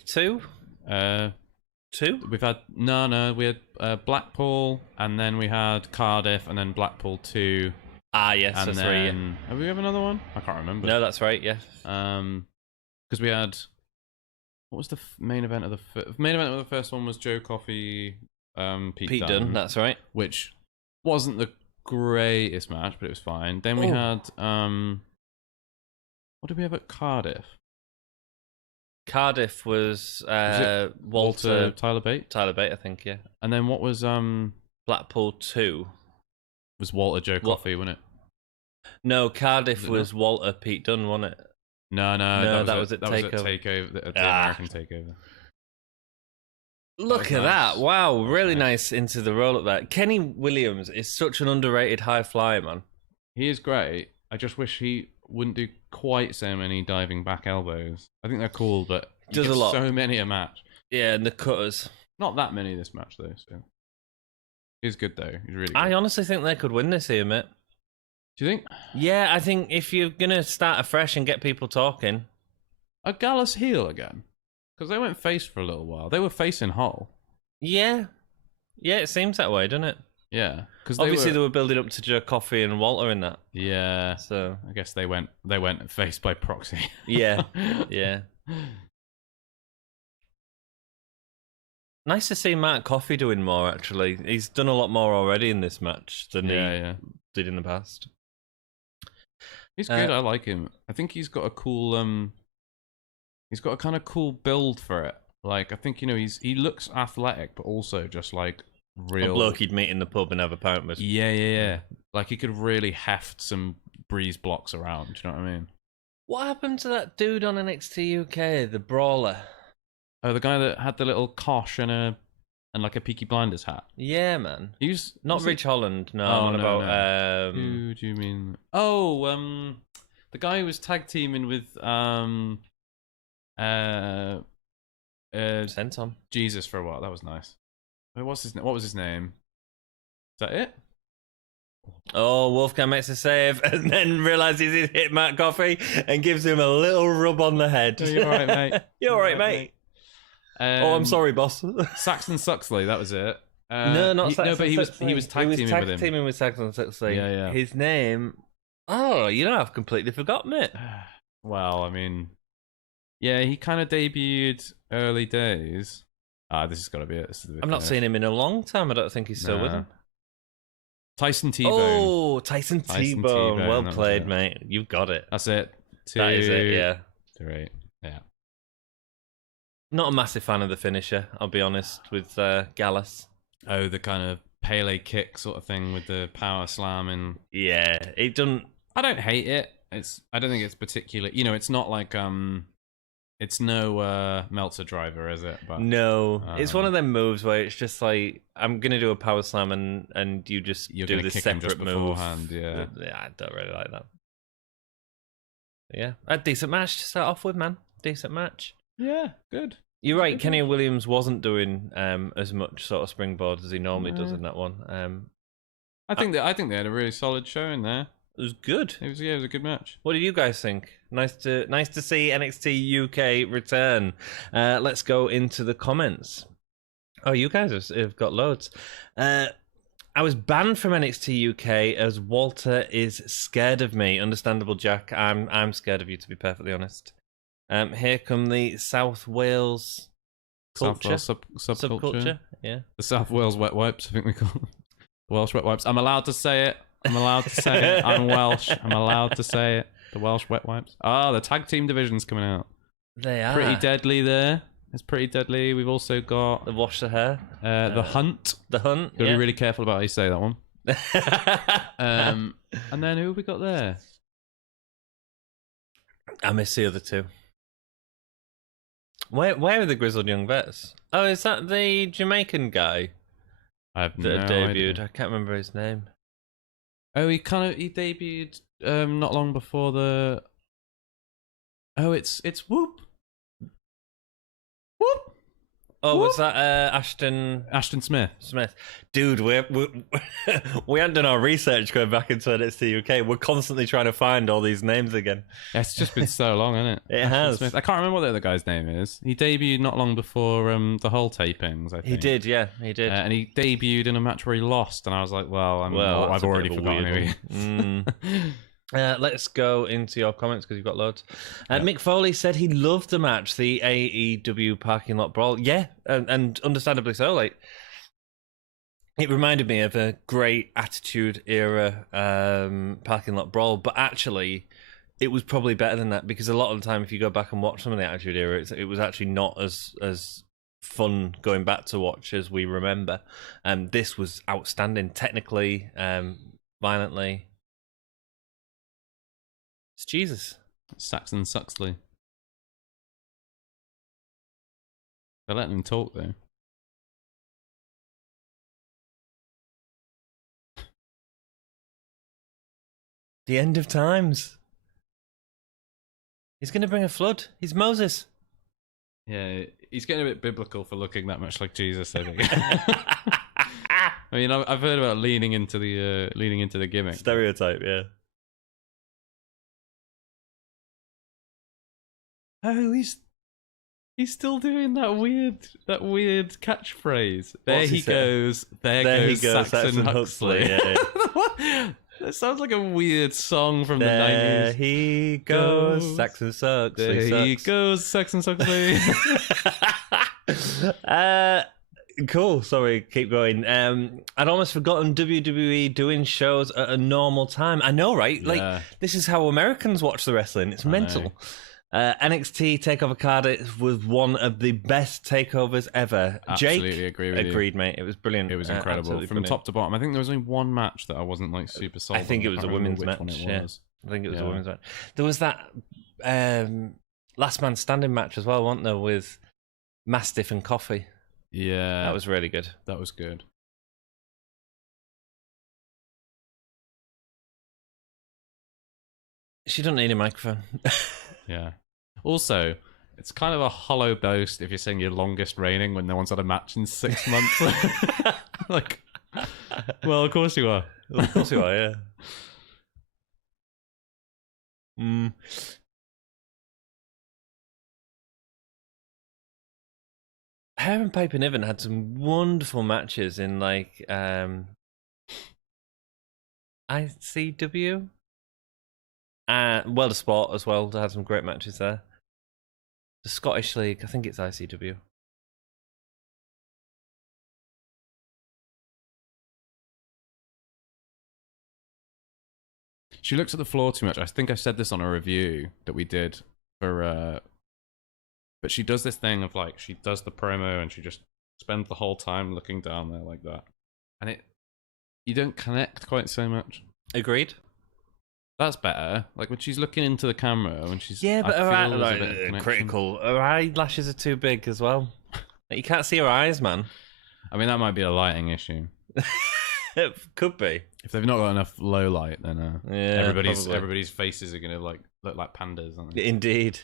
two. We've had we had Blackpool, and then we had Cardiff, and then Blackpool 2. Ah, yes, and that's then, right. Yeah. Have we have another one? I can't remember. No, that's right. Yeah. Because we had, what was the main event of the main event of the first one was Joe Coffey, Pete Dunne. That's right. Which wasn't the greatest match, but it was fine. Then we had what did we have at Cardiff? Cardiff was Walter Tyler Bate. Tyler Bate, I think. Yeah. And then what was Blackpool 2? Was Walter Joe Coffey, wasn't it? No, Cardiff was Walter Pete Dunne, wasn't it? No, that was at Takeover. The American Takeover. Look at that! Wow, really nice. nice into the roll up there. Kenny Williams is such an underrated high flyer, man. He is great. I just wish he wouldn't do quite so many diving back elbows. I think they're cool, but he does a lot. So many a match. Yeah, and the cutters. Not that many this match though. So he's good though. He's really good. I honestly think they could win this here, mate. Do you think? Yeah, I think if you're gonna start afresh and get people talking, are Gallus heel again? Because they went face for a little while. They were facing Hull. Yeah, it seems that way, doesn't it? Yeah, because obviously they were building up to Joe Coffey and Walter in that. Yeah, so I guess they went face by proxy. Yeah. Nice to see Matt Coffey doing more. Actually, he's done a lot more already in this match than he did in the past. He's good. I like him. I think he's got a cool. He's got a kind of cool build for it. Like I think he looks athletic, but also just like real. A bloke you'd meet in the pub and have a pint with. Yeah. Like he could really heft some breeze blocks around. Do you know what I mean? What happened to that dude on NXT UK, the brawler? Oh, the guy that had the little kosh and like a Peaky Blinders hat. Yeah, man. He was not Rich Holland. No, I'm about. Who do you mean? Oh, the guy who was tag teaming with Senton. Jesus for a while. That was nice. What was his name? Is that it? Oh, Wolfgang makes a save and then realizes he's hit Matt Coffey and gives him a little rub on the head. Oh, you're all right, mate. You're all right, mate. I'm sorry, boss. Saxon Suxley, that was it. No, not Saxon. No, but he was tag teaming with him. Teaming with Saxon Suxley. Yeah. His name. Oh, I've completely forgotten it. Well, I mean, yeah, he kind of debuted early days. This has got to be it. I've not seen him in a long time. I don't think he's still with him. Tyson T-Bone. Oh, Tyson T-Bone. Well played, mate. You've got it. That's it. That is it, yeah. 3. Yeah. Not a massive fan of the finisher, I'll be honest, with Gallus. Oh, the kind of Pele kick sort of thing with the power slam and... Yeah, it doesn't... I don't hate it. I don't think it's particular... it's not like... It's no Meltzer driver, is it? But, no, it's one of them moves where it's just like I'm gonna do a power slam and you just do the separate move. Beforehand, yeah. I don't really like that. Yeah, a decent match to start off with, man. Decent match. Yeah, good. You're right. Kenny Williams wasn't doing as much sort of springboard as he normally does in that one. I think they had a really solid show in there. It was good. It was a good match. What did you guys think? Nice to see NXT UK return. Let's go into the comments. Oh, you guys have got loads. I was banned from NXT UK as Walter is scared of me. Understandable, Jack. I'm scared of you, to be perfectly honest. Here come the South Wales culture. Subculture. Yeah. The South Wales wet wipes, I think we call them. The Welsh wet wipes. I'm allowed to say it. I'm Welsh. I'm allowed to say it. The Welsh wet wipes. The tag team division's coming out. They are. Pretty Deadly there. It's Pretty Deadly. We've also got... The Wash the Hair. The Hunt. The Hunt, Gotta be really careful about how you say that one. And then who have we got there? I miss the other two. Where are the Grizzled Young Vets? Oh, is that the Jamaican guy? I have that no debuted. idea. I can't remember his name. Oh, he debuted not long before the... Oh, it's Whoop. Whoop. Oh, was that Ashton Smith? Dude, we hadn't done our research going back into NXT UK. We're constantly trying to find all these names again. Yeah, it's just been so long, hasn't it? It has. Smith. I can't remember what the other guy's name is. He debuted not long before the whole tapings, I think. He did, yeah, he did. And he debuted in a match where he lost, and I was like, I've already forgotten who he Let's go into your comments because you've got loads. Mick Foley said he loved the match, the AEW parking lot brawl. Yeah, and understandably so. Like, it reminded me of a great Attitude Era parking lot brawl, but actually, it was probably better than that because a lot of the time, if you go back and watch some of the Attitude Era, it was actually not as fun going back to watch as we remember. This was outstanding technically, violently. It's Jesus. Saxon Suxley. They're letting him talk, though. The end of times. He's going to bring a flood. He's Moses. Yeah, he's getting a bit biblical for looking that much like Jesus, I think. I mean, I've heard about leaning into the gimmick. Stereotype, yeah. Oh, he's still doing that weird catchphrase. There he goes. There he goes. Saxon Huxley. Yeah. That sounds like a weird song from the 90s. There he goes. Saxon sucks. There he goes. Saxon Huxley. Cool. Sorry, keep going. I'd almost forgotten WWE doing shows at a normal time. I know, right? Yeah. Like, this is how Americans watch the wrestling. It's mental. NXT TakeOver Cardiff was one of the best takeovers ever. Absolutely Jake agree with you. agreed, mate. It was brilliant. It was incredible from top to bottom. I think there was only one match that I wasn't like super sold. I think it was a women's match. Yeah. I think it was a women's match. There was that last man standing match as well, wasn't there, with Mastiff and Coffee? Yeah, that was really good. That was good. She doesn't need a microphone. Yeah. Also, it's kind of a hollow boast if you're saying you're longest reigning when no one's had a match in 6 months. Like, well, of course you are. Of course you are, yeah. Her and Piper Niven had some wonderful matches in, like, ICW. World of Sport as well. They had some great matches there. The Scottish League, I think it's ICW. She looks at the floor too much. I think I said this on a review that we did for but she does this thing of like she does the promo and she just spends the whole time looking down there like that. And you don't connect quite so much. Agreed. That's better. Like when she's looking into the camera, when she's but her eye, critical. Her eyelashes are too big as well. Like, you can't see her eyes, man. I mean, that might be a lighting issue. It could be. If they've not got enough low light, then yeah, everybody's faces are gonna like look like pandas, aren't they? Indeed.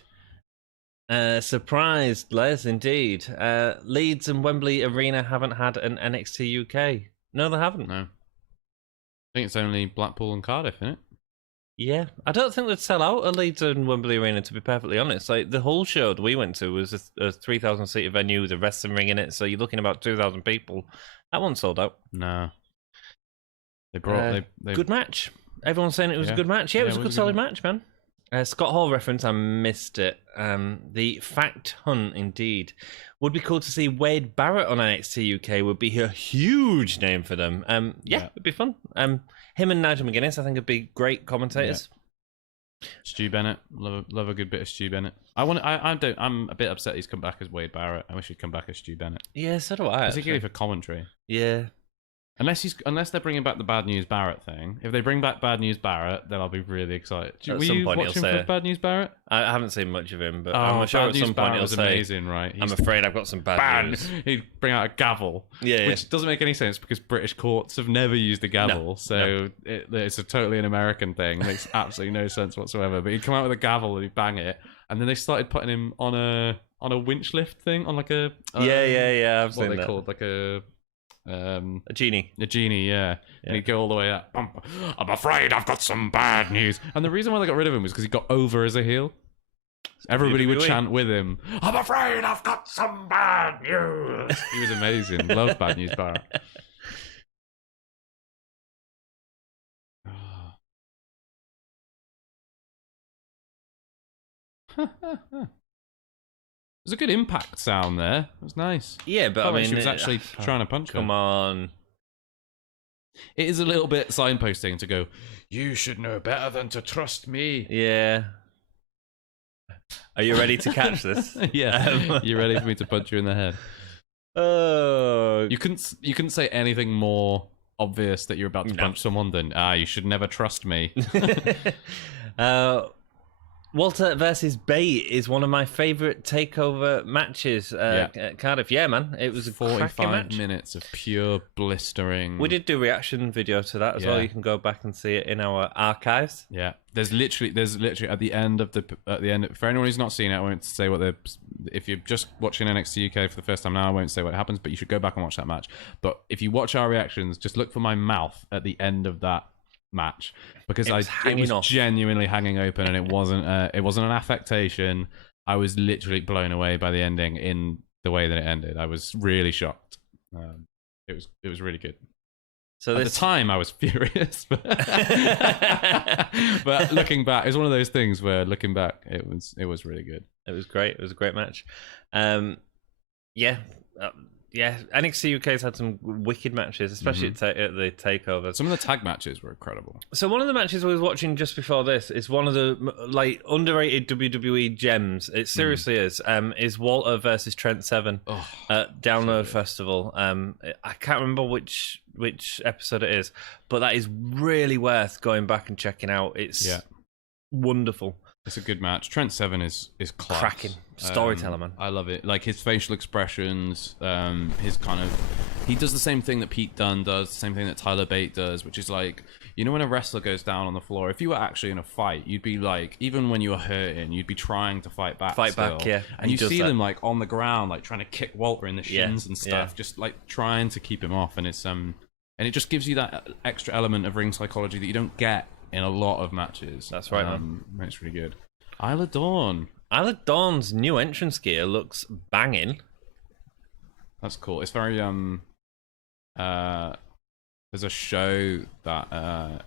Surprised, Les. Indeed. Leeds and Wembley Arena haven't had an NXT UK. No, they haven't. No. I think it's only Blackpool and Cardiff, isn't it? Yeah, I don't think they'd sell out a Leeds and Wembley Arena, to be perfectly honest. Like, the whole show that we went to was a 3,000-seater venue with a wrestling ring in it, so you're looking about 2,000 people. That one sold out. No. They brought... Good match. Everyone's saying it was a good match. Yeah, it was a good solid match, man. Scott Hall reference, I missed it. The Fact Hunt, indeed. Would be cool to see Wade Barrett on NXT UK. Would be a huge name for them. Yeah, it'd be fun. Him and Nigel McGuinness, I think, would be great commentators. Yeah. Stu Bennett, love a good bit of Stu Bennett. I'm a bit upset he's come back as Wade Barrett. I wish he'd come back as Stu Bennett. Yeah, so do I. Particularly for commentary. Yeah. Unless they're bringing back the Bad News Barrett thing. If they bring back Bad News Barrett, then I'll be really excited. Were you watching for Bad News Barrett? I haven't seen much of him, but I'm sure at some point he'll say, amazing, right? I'm afraid I've got some bad news. He'd bring out a gavel, which doesn't make any sense because British courts have never used a gavel, it's a totally an American thing. It makes absolutely no sense whatsoever. But he'd come out with a gavel and he'd bang it, and then they started putting him on on a winch lift thing on like a yeah. I've what seen they that. called like a genie. A genie, yeah. And he'd go all the way up. I'm afraid I've got some bad news. And the reason why they got rid of him was because he got over as a heel. Everybody would chant with him, I'm afraid I've got some bad news. He was amazing. Love Bad News Barrett. There's a good impact sound there. It was nice. Yeah, but I mean, she was actually trying to punch come him. on. It is a little bit signposting to go, you should know better than to trust me. Yeah. Are you ready to catch this? Yeah. You ready for me to punch you in the head? Oh. You couldn't say anything more obvious that you're about to punch someone than, you should never trust me. Walter versus Bate is one of my favourite takeover matches at Cardiff. Yeah, man, it was a 45 minutes of pure blistering. We did do a reaction video to that as well. You can go back and see it in our archives. Yeah, there's literally at the end for anyone who's not seen it, I won't say what the if you're just watching NXT UK for the first time now, I won't say what happens, but you should go back and watch that match. But if you watch our reactions, just look for my mouth at the end of that match, because it was genuinely hanging open, and it wasn't an affectation. I was literally blown away by the ending in the way that it ended. I was really shocked. It was really good. So at the time, I was furious, but looking back, it was one of those things where looking back, it was really good. It was great. It was a great match. Yeah, NXT UK's had some wicked matches, especially at the takeovers. Some of the tag matches were incredible. So one of the matches I was watching just before this is one of the underrated WWE gems. It seriously is Walter versus Trent Seven at Download Festival. I can't remember which episode it is, but that is really worth going back and checking out. It's wonderful. It's a good match. Trent Seven is class. Cracking storyteller, man. I love it. Like his facial expressions, his kind of, he does the same thing that Pete Dunne does, the same thing that Tyler Bate does, which is like, you know, when a wrestler goes down on the floor, if you were actually in a fight, you'd be like, even when you were hurting, you'd be trying to fight back. Yeah. And you see them like on the ground, like trying to kick Walter in the shins and stuff, just like trying to keep him off. And it's and it just gives you that extra element of ring psychology that you don't get in a lot of matches. That's right, it's really good. Isla Dawn. Isla Dawn's new entrance gear looks banging. That's cool. It's very there's a show that I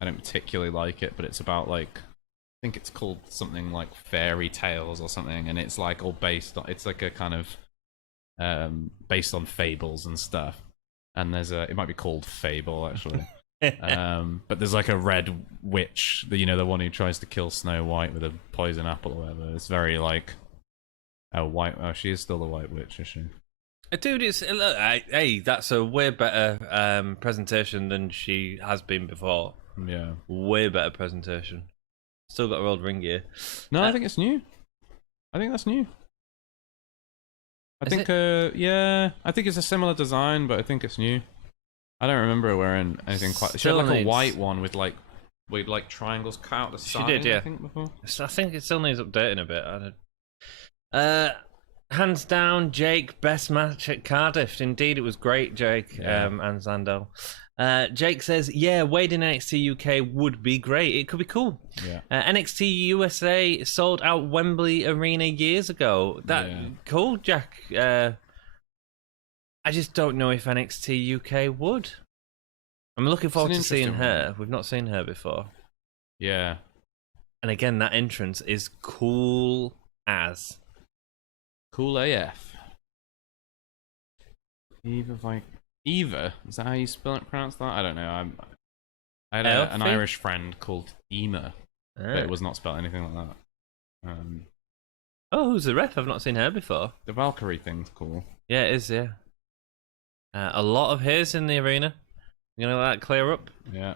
don't particularly like it, but it's about like, I think it's called something like Fairy Tales or something, and it's like all based on, it's like a kind of based on fables and stuff. And there's it might be called Fable actually. But there's like a red witch, the one who tries to kill Snow White with a poison apple or whatever. It's very like she is still the White Witch, is she? Dude, hey, that's a way better presentation than she has been before. Yeah, way better presentation. Still got her old ring gear. No, I think it's new. I think that's new. I think I think it's a similar design, but I think it's new. I don't remember her wearing anything quite. She had like a white one with like triangles cut out the side. She did, yeah. I think before. I think it still needs updating a bit. Hands down, Jake, best match at Cardiff. Indeed, it was great, Jake and Zando. Jake says, yeah, Wade in NXT UK would be great. It could be cool. Yeah. NXT USA sold out Wembley Arena years ago. Cool, Jack. I just don't know if NXT UK would. I'm looking forward to seeing her. We've not seen her before. Yeah. And again, that entrance is cool as. Cool AF. Iive, is that how you pronounce that? I don't know. I had an Irish friend called Ema, but it was not spelled anything like that. Who's the ref? I've not seen her before. The Valkyrie thing's cool. Yeah, it is, yeah. A lot of hairs in the arena. You gonna let that clear up? Yeah.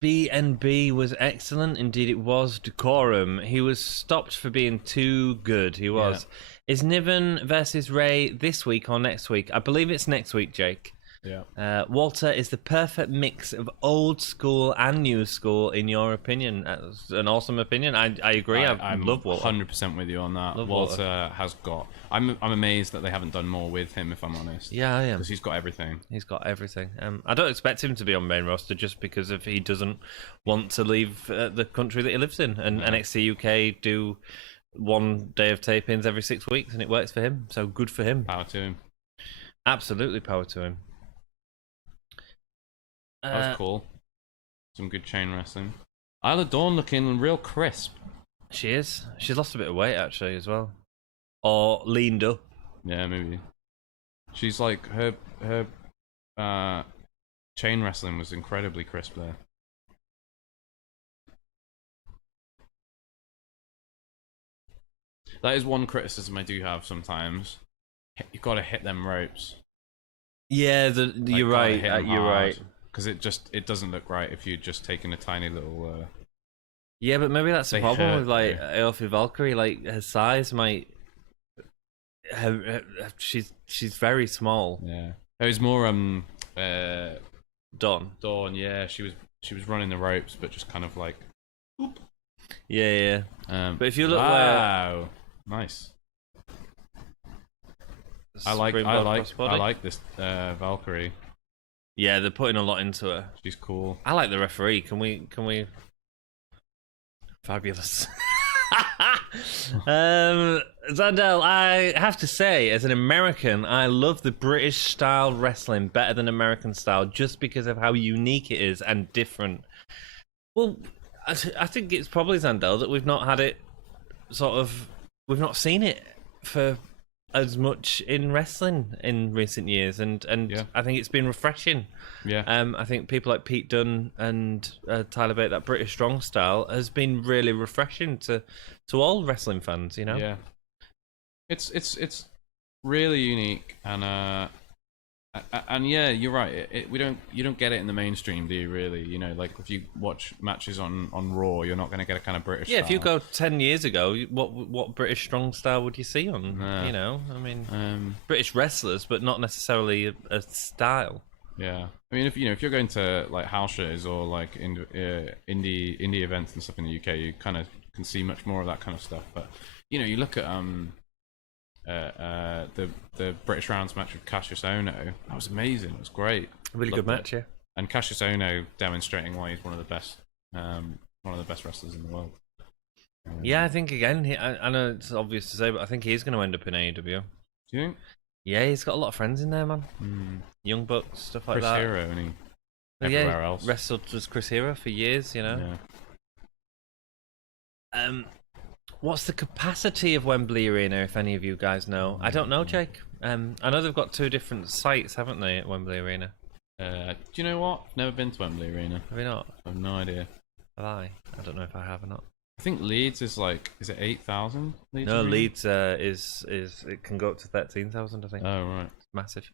B&B was excellent. Indeed, it was. Decorum. He was stopped for being too good. He was. Yeah. Is Niven versus Ray this week or next week? I believe it's next week, Jake. Yeah. Walter is the perfect mix of old school and new school, in your opinion. That's an awesome opinion. I agree. I love Walter. 100% with you on that. Love Walter has got. I'm amazed that they haven't done more with him, if I'm honest. Yeah, I am. Because he's got everything. He's got everything. I don't expect him to be on main roster just because if he doesn't want to leave the country that he lives in. And NXT UK do one day of tapings every 6 weeks, and it works for him. So good for him. Power to him. Absolutely power to him. That was cool. Some good chain wrestling. Isla Dawn looking real crisp. She is. She's lost a bit of weight actually as well, or leaned up. Yeah, maybe. She's like her chain wrestling was incredibly crisp there. That is one criticism I do have sometimes. You've got to hit them ropes. Yeah, you're right. You're right. Because it doesn't look right if you're just taking a tiny little. Yeah, but maybe that's the problem with like Iive Valkyrie. Like her size might. She's very small. Yeah, it was more Dawn. Dawn. Yeah, she was running the ropes, but just kind of like. Oop. Yeah. But if you look, wow, nice. I like this Valkyrie. Yeah, they're putting a lot into her. She's cool. I like the referee. Can we? Fabulous. Zandel, I have to say, as an American, I love the British style wrestling better than American style, just because of how unique it is and different. Well, I think it's probably, Zandel, that we've not had it. We've not seen it for as much in wrestling in recent years, and yeah. I think it's been refreshing. Yeah. I think people like Pete Dunne and Tyler Bate, that British strong style, has been really refreshing to all wrestling fans. You know. Yeah. It's really unique, and yeah, you're right. You don't get it in the mainstream, do you? Really, you know, like if you watch matches on Raw, you're not going to get a kind of British. Yeah, style. if you go 10 years ago, what British strong style would you see on? You know, I mean, British wrestlers, but not necessarily a style. Yeah, I mean, if you're going to like house shows or like indie events and stuff in the UK, you kind of can see much more of that kind of stuff. But you know, you look at the British Rounds match with Cassius Ohno. That was amazing. It was great. Really good match, yeah. And Cassius Ohno demonstrating why he's one of the best wrestlers in the world. Yeah, I think again, I know it's obvious to say, but I think he's going to end up in AEW. Do you think? Yeah, he's got a lot of friends in there, man. Young Bucks, stuff like that. Chris Hero, and he everywhere else. Wrestled with Chris Hero for years, you know. Yeah. What's the capacity of Wembley Arena, if any of you guys know? I don't know, Jake. I know they've got 2 different sites, haven't they, at Wembley Arena? Do you know what? Never been to Wembley Arena. Have you not? I have no idea. Have I? I don't know if I have or not. I think Leeds is like, is it 8,000? No, Arena? Leeds is it can go up to 13,000, I think. Oh right, it's massive.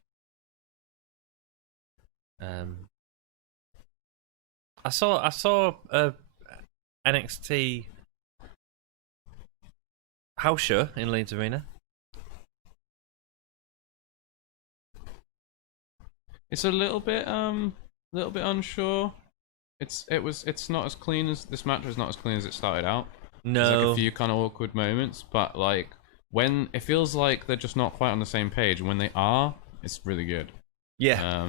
I saw a NXT house show in Leeds Arena. It's a little bit unsure. It's not as clean as this match was not as clean as it started out. No, there's like a few kind of awkward moments, but like when it feels like they're just not quite on the same page, and when they are, it's really good. Yeah.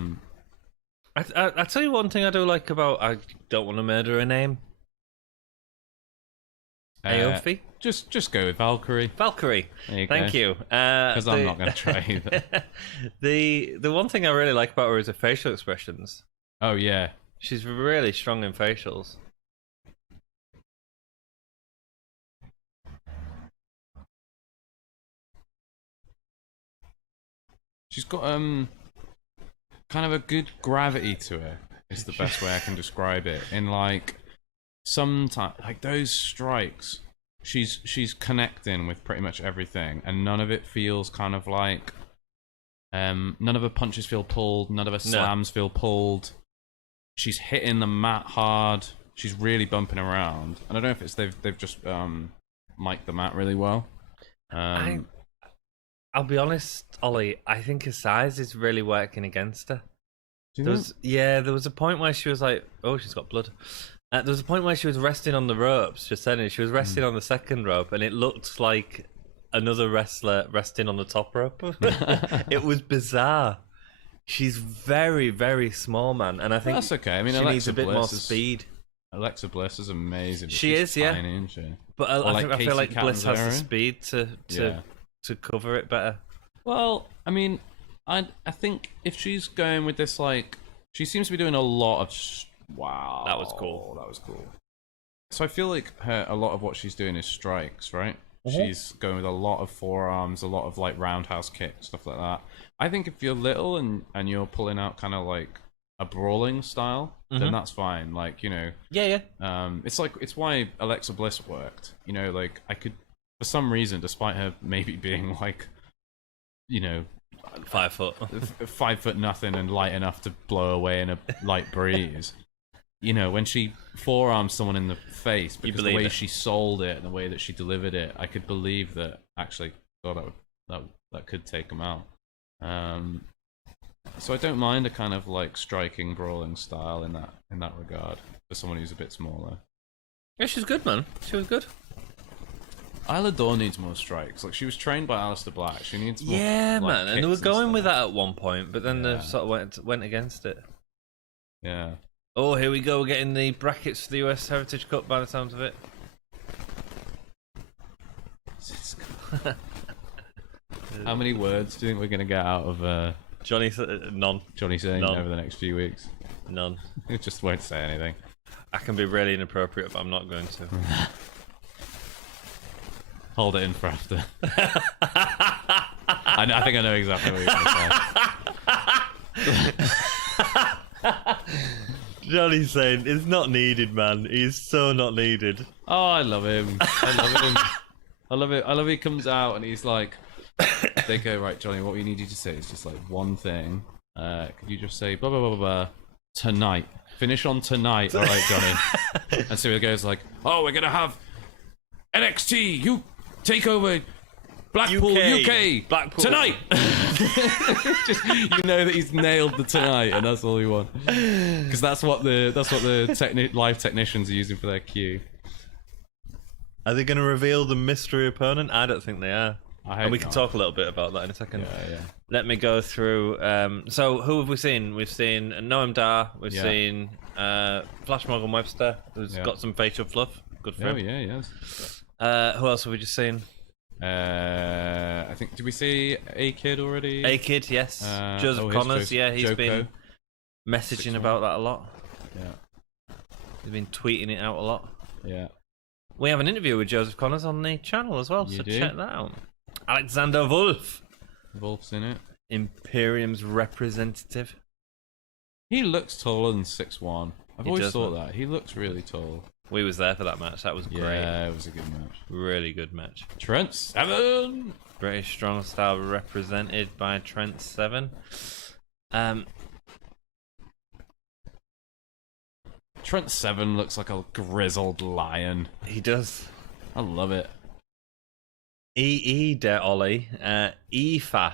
I tell you one thing I do like about, I don't want to murder a name. Iive? Just go with Valkyrie. Valkyrie. Thank you. Because I'm not going to try either. The one thing I really like about her is her facial expressions. Oh yeah. She's really strong in facials. She's got kind of a good gravity to her. Is the best way I can describe it. In like sometimes like those strikes, she's connecting with pretty much everything, and none of it feels kind of like none of her punches feel pulled, none of her slams feel pulled. She's hitting the mat hard. She's really bumping around, and I don't know if it's they've just mic'd the mat really well. I'll be honest, Ollie. I think her size is really working against her. There was a point where she was like, "Oh, she's got blood." There was a point where she was resting on the ropes. Just saying, she was resting on the second rope, and it looked like another wrestler resting on the top rope. It was bizarre. She's very, very small, man, and I think that's okay. I mean, she Alexa needs a bit Bliss more speed. Alexa Bliss is amazing. She is, yeah. Tiny, isn't she? But I feel like Bliss has the speed to cover it better. Well, I mean, I think if she's going with this, like, she seems to be doing a lot of. Wow, that was cool. That was cool. So I feel like a lot of what she's doing is strikes, right? Mm-hmm. She's going with a lot of forearms, a lot of like roundhouse kicks, stuff like that. I think if you're little and you're pulling out kind of like a brawling style, then that's fine. Like, you know, yeah. It's why Alexa Bliss worked. You know, like I could, for some reason, despite her maybe being like, you know, 5 foot, 5 foot nothing and light enough to blow away in a light breeze. You know, when she forearms someone in the face, because the way she sold it and the way that she delivered it, I could believe that actually, God, that could take them out. So I don't mind a kind of like striking, brawling style in that regard for someone who's a bit smaller. Yeah, she's good, man. She was good. Isla Dawn needs more strikes. Like, she was trained by Aleister Black. She needs more. Yeah, like, man. And they were going with that at one point, but then Yeah. they sort of went against it. Yeah. Oh, here we go. We're getting the brackets for the US Heritage Cup by the sounds of it. How many words do you think we're going to get out of Johnny? None. Johnny saying None. over the next few weeks? None. He just won't say anything. I can be really inappropriate, but I'm not going to. Hold it in for after. I think I know exactly what you're going to say. Johnny's saying it's not needed, man. He's so not needed. Oh, I love him. I love him. I love it. I love he comes out and he's like, they go, right, Johnny, what we need you to say is just like one thing. Could you just say blah blah blah blah blah tonight? Finish on tonight, all right, Johnny. And so he goes like, oh, we're gonna have NXT you take over Blackpool UK Blackpool tonight. Just, you know that he's nailed the tonight, and that's all we want. Because that's what the live technicians are using for their cue. Are they going to reveal the mystery opponent? I don't think they are. And we can not. talk a little bit about that in a second. Yeah. Let me go through. So who have we seen? We've seen Noam Dar. We've seen Flash Morgan Webster, who's got some facial fluff. Good for him. Yes. Who else have we just seen? I think, did we see A-Kid already? A-Kid, yes. Joseph Connors, he's Joko. been messaging about that a lot. Yeah. He's been tweeting it out a lot. Yeah. We have an interview with Joseph Connors on the channel as well, so check that out. Alexander Wolf. Wolf's in it. Imperium's representative. He looks taller than 6'1". I've always thought that. He looks really tall. We was there for that match. That was great. Yeah, it was a good match. Really good match. Trent Seven. British Strong Style represented by Trent Seven. Trent Seven looks like a grizzled lion. He does. I love it. De Ollie. Iive.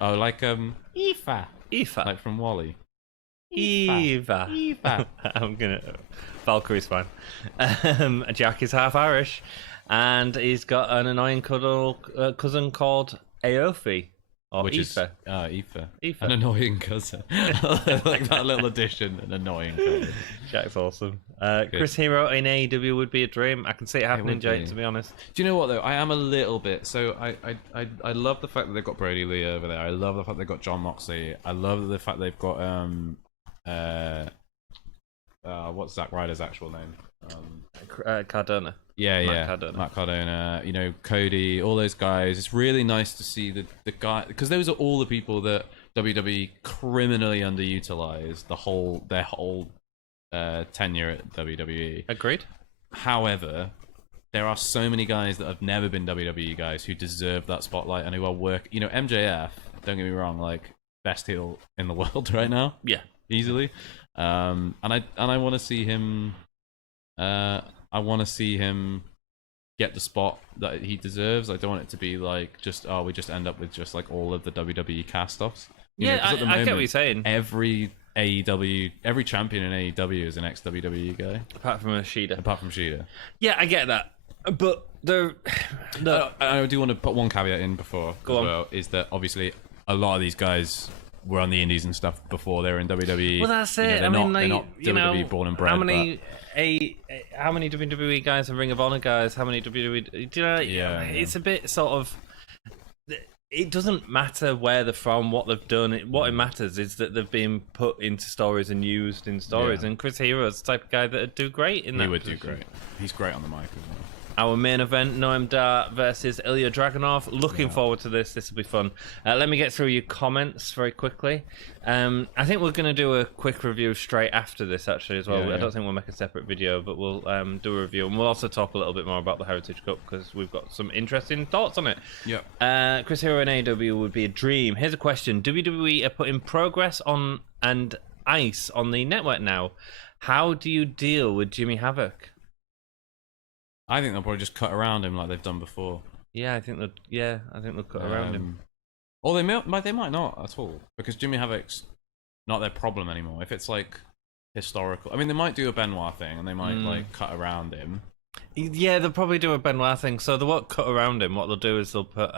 Oh, like Iive. Like from Wally. Iive. I'm gonna. Valkyrie's fine. Jack is half Irish, and he's got an annoying cousin called Aofi. Or Which Iive. Iive. An annoying cousin. Like that little addition, an annoying cousin. Jack's awesome. Chris Hero in AEW would be a dream. I can see it happening, Jake, to be honest. Do you know what, though? I am a little bit... So, I love the fact that they've got Brody Lee over there. I love the fact they've got John Moxley. I love the fact they've got... what's Zack Ryder's actual name? Cardona. Matt Cardona, you know, Cody, all those guys. It's really nice to see the guy, because those are all the people that WWE criminally underutilized their whole tenure at WWE. Agreed. However, there are so many guys that have never been WWE guys who deserve that spotlight and who are you know, MJF, don't get me wrong, like best heel in the world right now. Yeah, easily. And I want to see him. I want to see him get the spot that he deserves. I don't want it to be like just we just end up with just like all of the WWE cast-offs. You know, 'cause at the I get what moment, you're saying. Every champion in AEW is an ex-WWE guy, Apart from Shida. Yeah, I get that. But I do want to put one caveat in before is that obviously a lot of these guys were on the indies and stuff before they were in WWE. Well, that's it. They're not WWE born and bred. How many WWE guys and Ring of Honor guys? How many WWE? Do you know? Yeah. It's a bit sort of. It doesn't matter where they're from, what they've done. What it matters is that they've been put into stories and used in stories. Yeah. And Chris Hero is the type of guy that would do great in that. He would do great. He's great on the mic as well. Our main event, Noam Dar versus Ilya Dragunov. Looking forward to this. This will be fun. Let me get through your comments very quickly. I think we're going to do a quick review straight after this, actually, as well. I don't think we'll make a separate video, but we'll do a review. And we'll also talk a little bit more about the Heritage Cup, because we've got some interesting thoughts on it. Yep. Chris Hero in AEW would be a dream. Here's a question. WWE are putting Progress on and Ice on the network now. How do you deal with Jimmy Havoc? I think they'll probably just cut around him like they've done before. I think they'll cut around him. Or they might not at all, because Jimmy Havoc's not their problem anymore. If it's like historical, I mean, they might do a Benoit thing and they might like cut around him. Yeah, they'll probably do a Benoit thing. So they won't cut around him. What they'll do is they'll put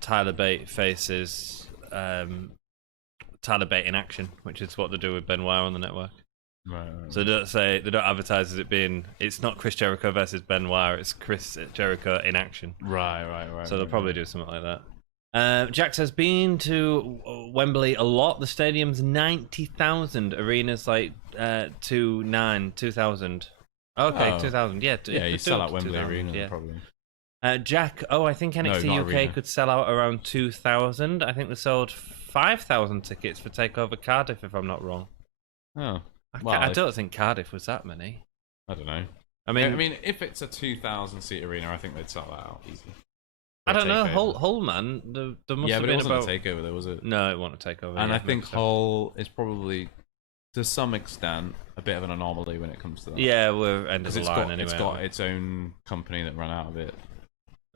Tyler Bate faces Tyler Bate in action, which is what they do with Benoit on the network. Right. So they don't advertise as it being. It's not Chris Jericho versus Benoit. It's Chris Jericho in action. Right. So they'll probably do something like that. Jack says, been to Wembley a lot. The stadium's 90,000. Arena's like 2,000. Okay, 2,000. Yeah, you sell out Wembley Arena probably. Jack, I think NXT UK could sell out around 2,000. I think they sold 5,000 tickets for Takeover Cardiff, if I'm not wrong. Oh. I don't think Cardiff was that many. I don't know. I mean, if it's a 2,000 seat arena, I think they'd sell that out easy. I don't know. Hull, man. There must have been it wasn't a takeover, though, was it? No, it wasn't a takeover. And I think Hull is probably, to some extent, a bit of an anomaly when it comes to that. Yeah, we're end of the line anyway. It's got its own company that ran out of it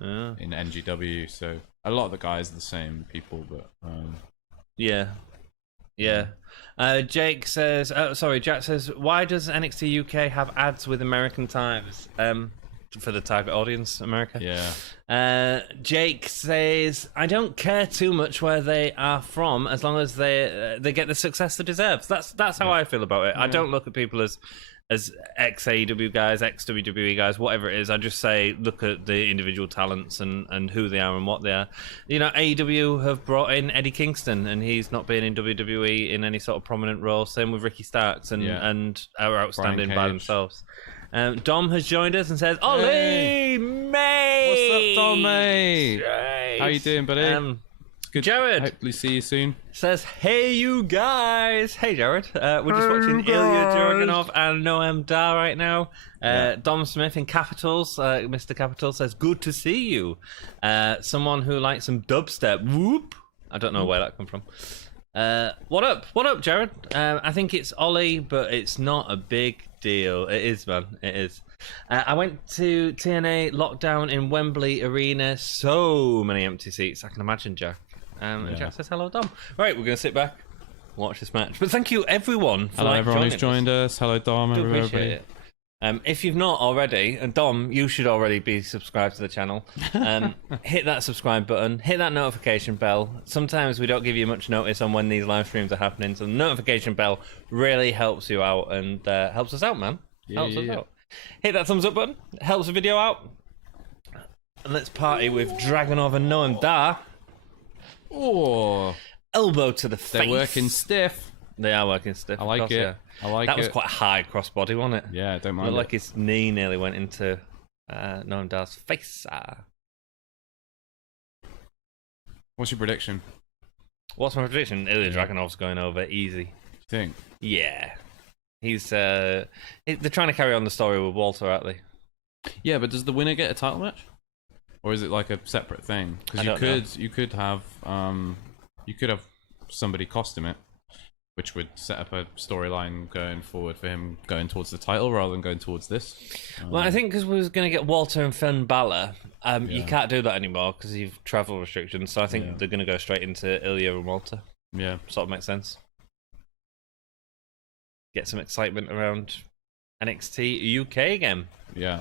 in NGW, so a lot of the guys are the same people, but yeah. Jack says, why does NXT UK have ads with American times? For the target audience, America. Yeah. Jake says, I don't care too much where they are from, as long as they get the success they deserve. That's how I feel about it. Yeah. I don't look at people as ex-AEW guys, ex-WWE guys, whatever it is. I just say, look at the individual talents and who they are and what they are. You know, AEW have brought in Eddie Kingston, and he's not been in WWE in any sort of prominent role. Same with Ricky Starks and are outstanding by themselves. Dom has joined us and says, Ollie, mate! What's up, Dom, mate? How you doing, buddy? Good. Jared, hopefully see you soon. Says, hey you guys. Hey Jared, we're just watching Ilya Dragunov and Noam Dar right now. Dom Smith in capitals, Mr. Capital says, good to see you. Someone who likes some dubstep. Whoop. I don't know where that come from. What up Jared? I think it's Ollie, but it's not a big deal. It is, man, it is. I went to TNA lockdown in Wembley Arena. So many empty seats, I can imagine, Jack. And Jack says, hello, Dom. Right, we're going to sit back, watch this match. But thank you, everyone, for everyone who's joined us. Hello, Dom. Do appreciate it. If you've not already, and Dom, you should already be subscribed to the channel, hit that subscribe button, hit that notification bell. Sometimes we don't give you much notice on when these live streams are happening, so the notification bell really helps you out and helps us out, man. Helps us out. Hit that thumbs up button, helps the video out. And let's party with Dragunov and Noam Dar. Oh, elbow to the face. They're working stiff. They are working stiff. I like it. Yeah. I like that. That was quite a high crossbody, wasn't it? Yeah, don't mind. Looked like his knee nearly went into Noam Dar's face. What's your prediction? What's my prediction? Ilya Dragunov's going over easy. You think? Yeah. He's they're trying to carry on the story with Walter, aren't they? Yeah, but does the winner get a title match? Or is it like a separate thing? Because you could have somebody cost him it, which would set up a storyline going forward for him going towards the title rather than going towards this. Well, I think because we was going to get Walter and Finn Balor, You can't do that anymore because you've travel restrictions. So I think they're going to go straight into Ilya and Walter. Yeah, sort of makes sense. Get some excitement around NXT UK again. Yeah.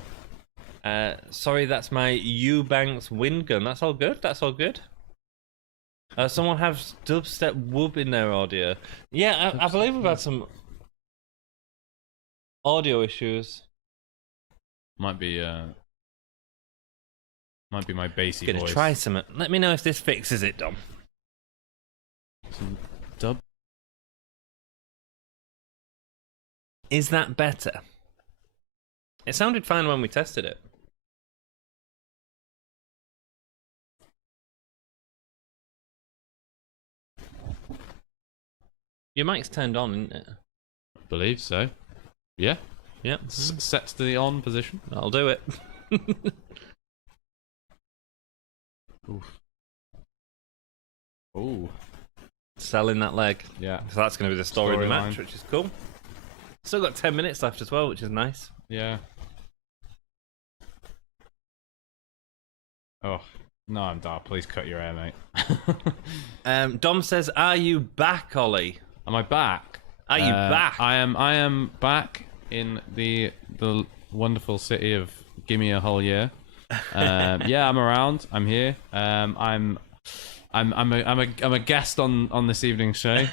Sorry, that's my Eubanks wind gun. That's all good. That's all good. Someone has dubstep whoop in their audio. Yeah, I believe we've had some audio issues. Might be my bassy Gonna voice. try some. Let me know if this fixes it, Dom. Some dub. Is that better? It sounded fine when we tested it. Your mic's turned on, isn't it? I believe so. Yeah. Yeah. Set to the on position. That'll do it. Oof. Ooh. Selling that leg. Yeah. So that's going to be the story of the match, Storyline. which is cool. Still got 10 minutes left as well, which is nice. Yeah. Oh. No, I'm dark. Please cut your hair, mate. Dom says, "Are you back, Ollie? Am I back? Are you back?" I am back in the wonderful city of Gimme a whole year. Yeah, I'm around. I'm here. I'm a guest on this evening's show.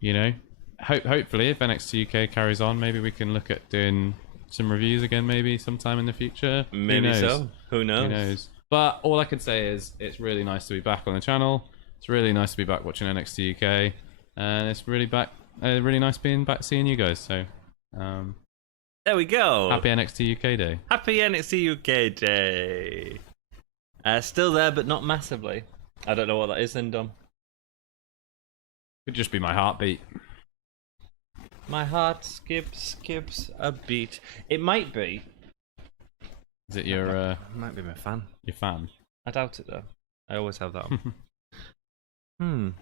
You know, hopefully if NXT UK carries on, maybe we can look at doing some reviews again, maybe sometime in the future. Maybe so. Who knows? Who knows? But all I can say is it's really nice to be back on the channel. It's really nice to be back watching NXT UK, and it's really nice being back seeing you guys. So, there we go. happy NXT UK day. Happy NXT UK day. Still there, but not massively. I don't know what that is then, Dom. Could just be my heartbeat. My heart skips a beat. It might be. Is it your It might be my fan. your fan? I doubt it though. I always have that on.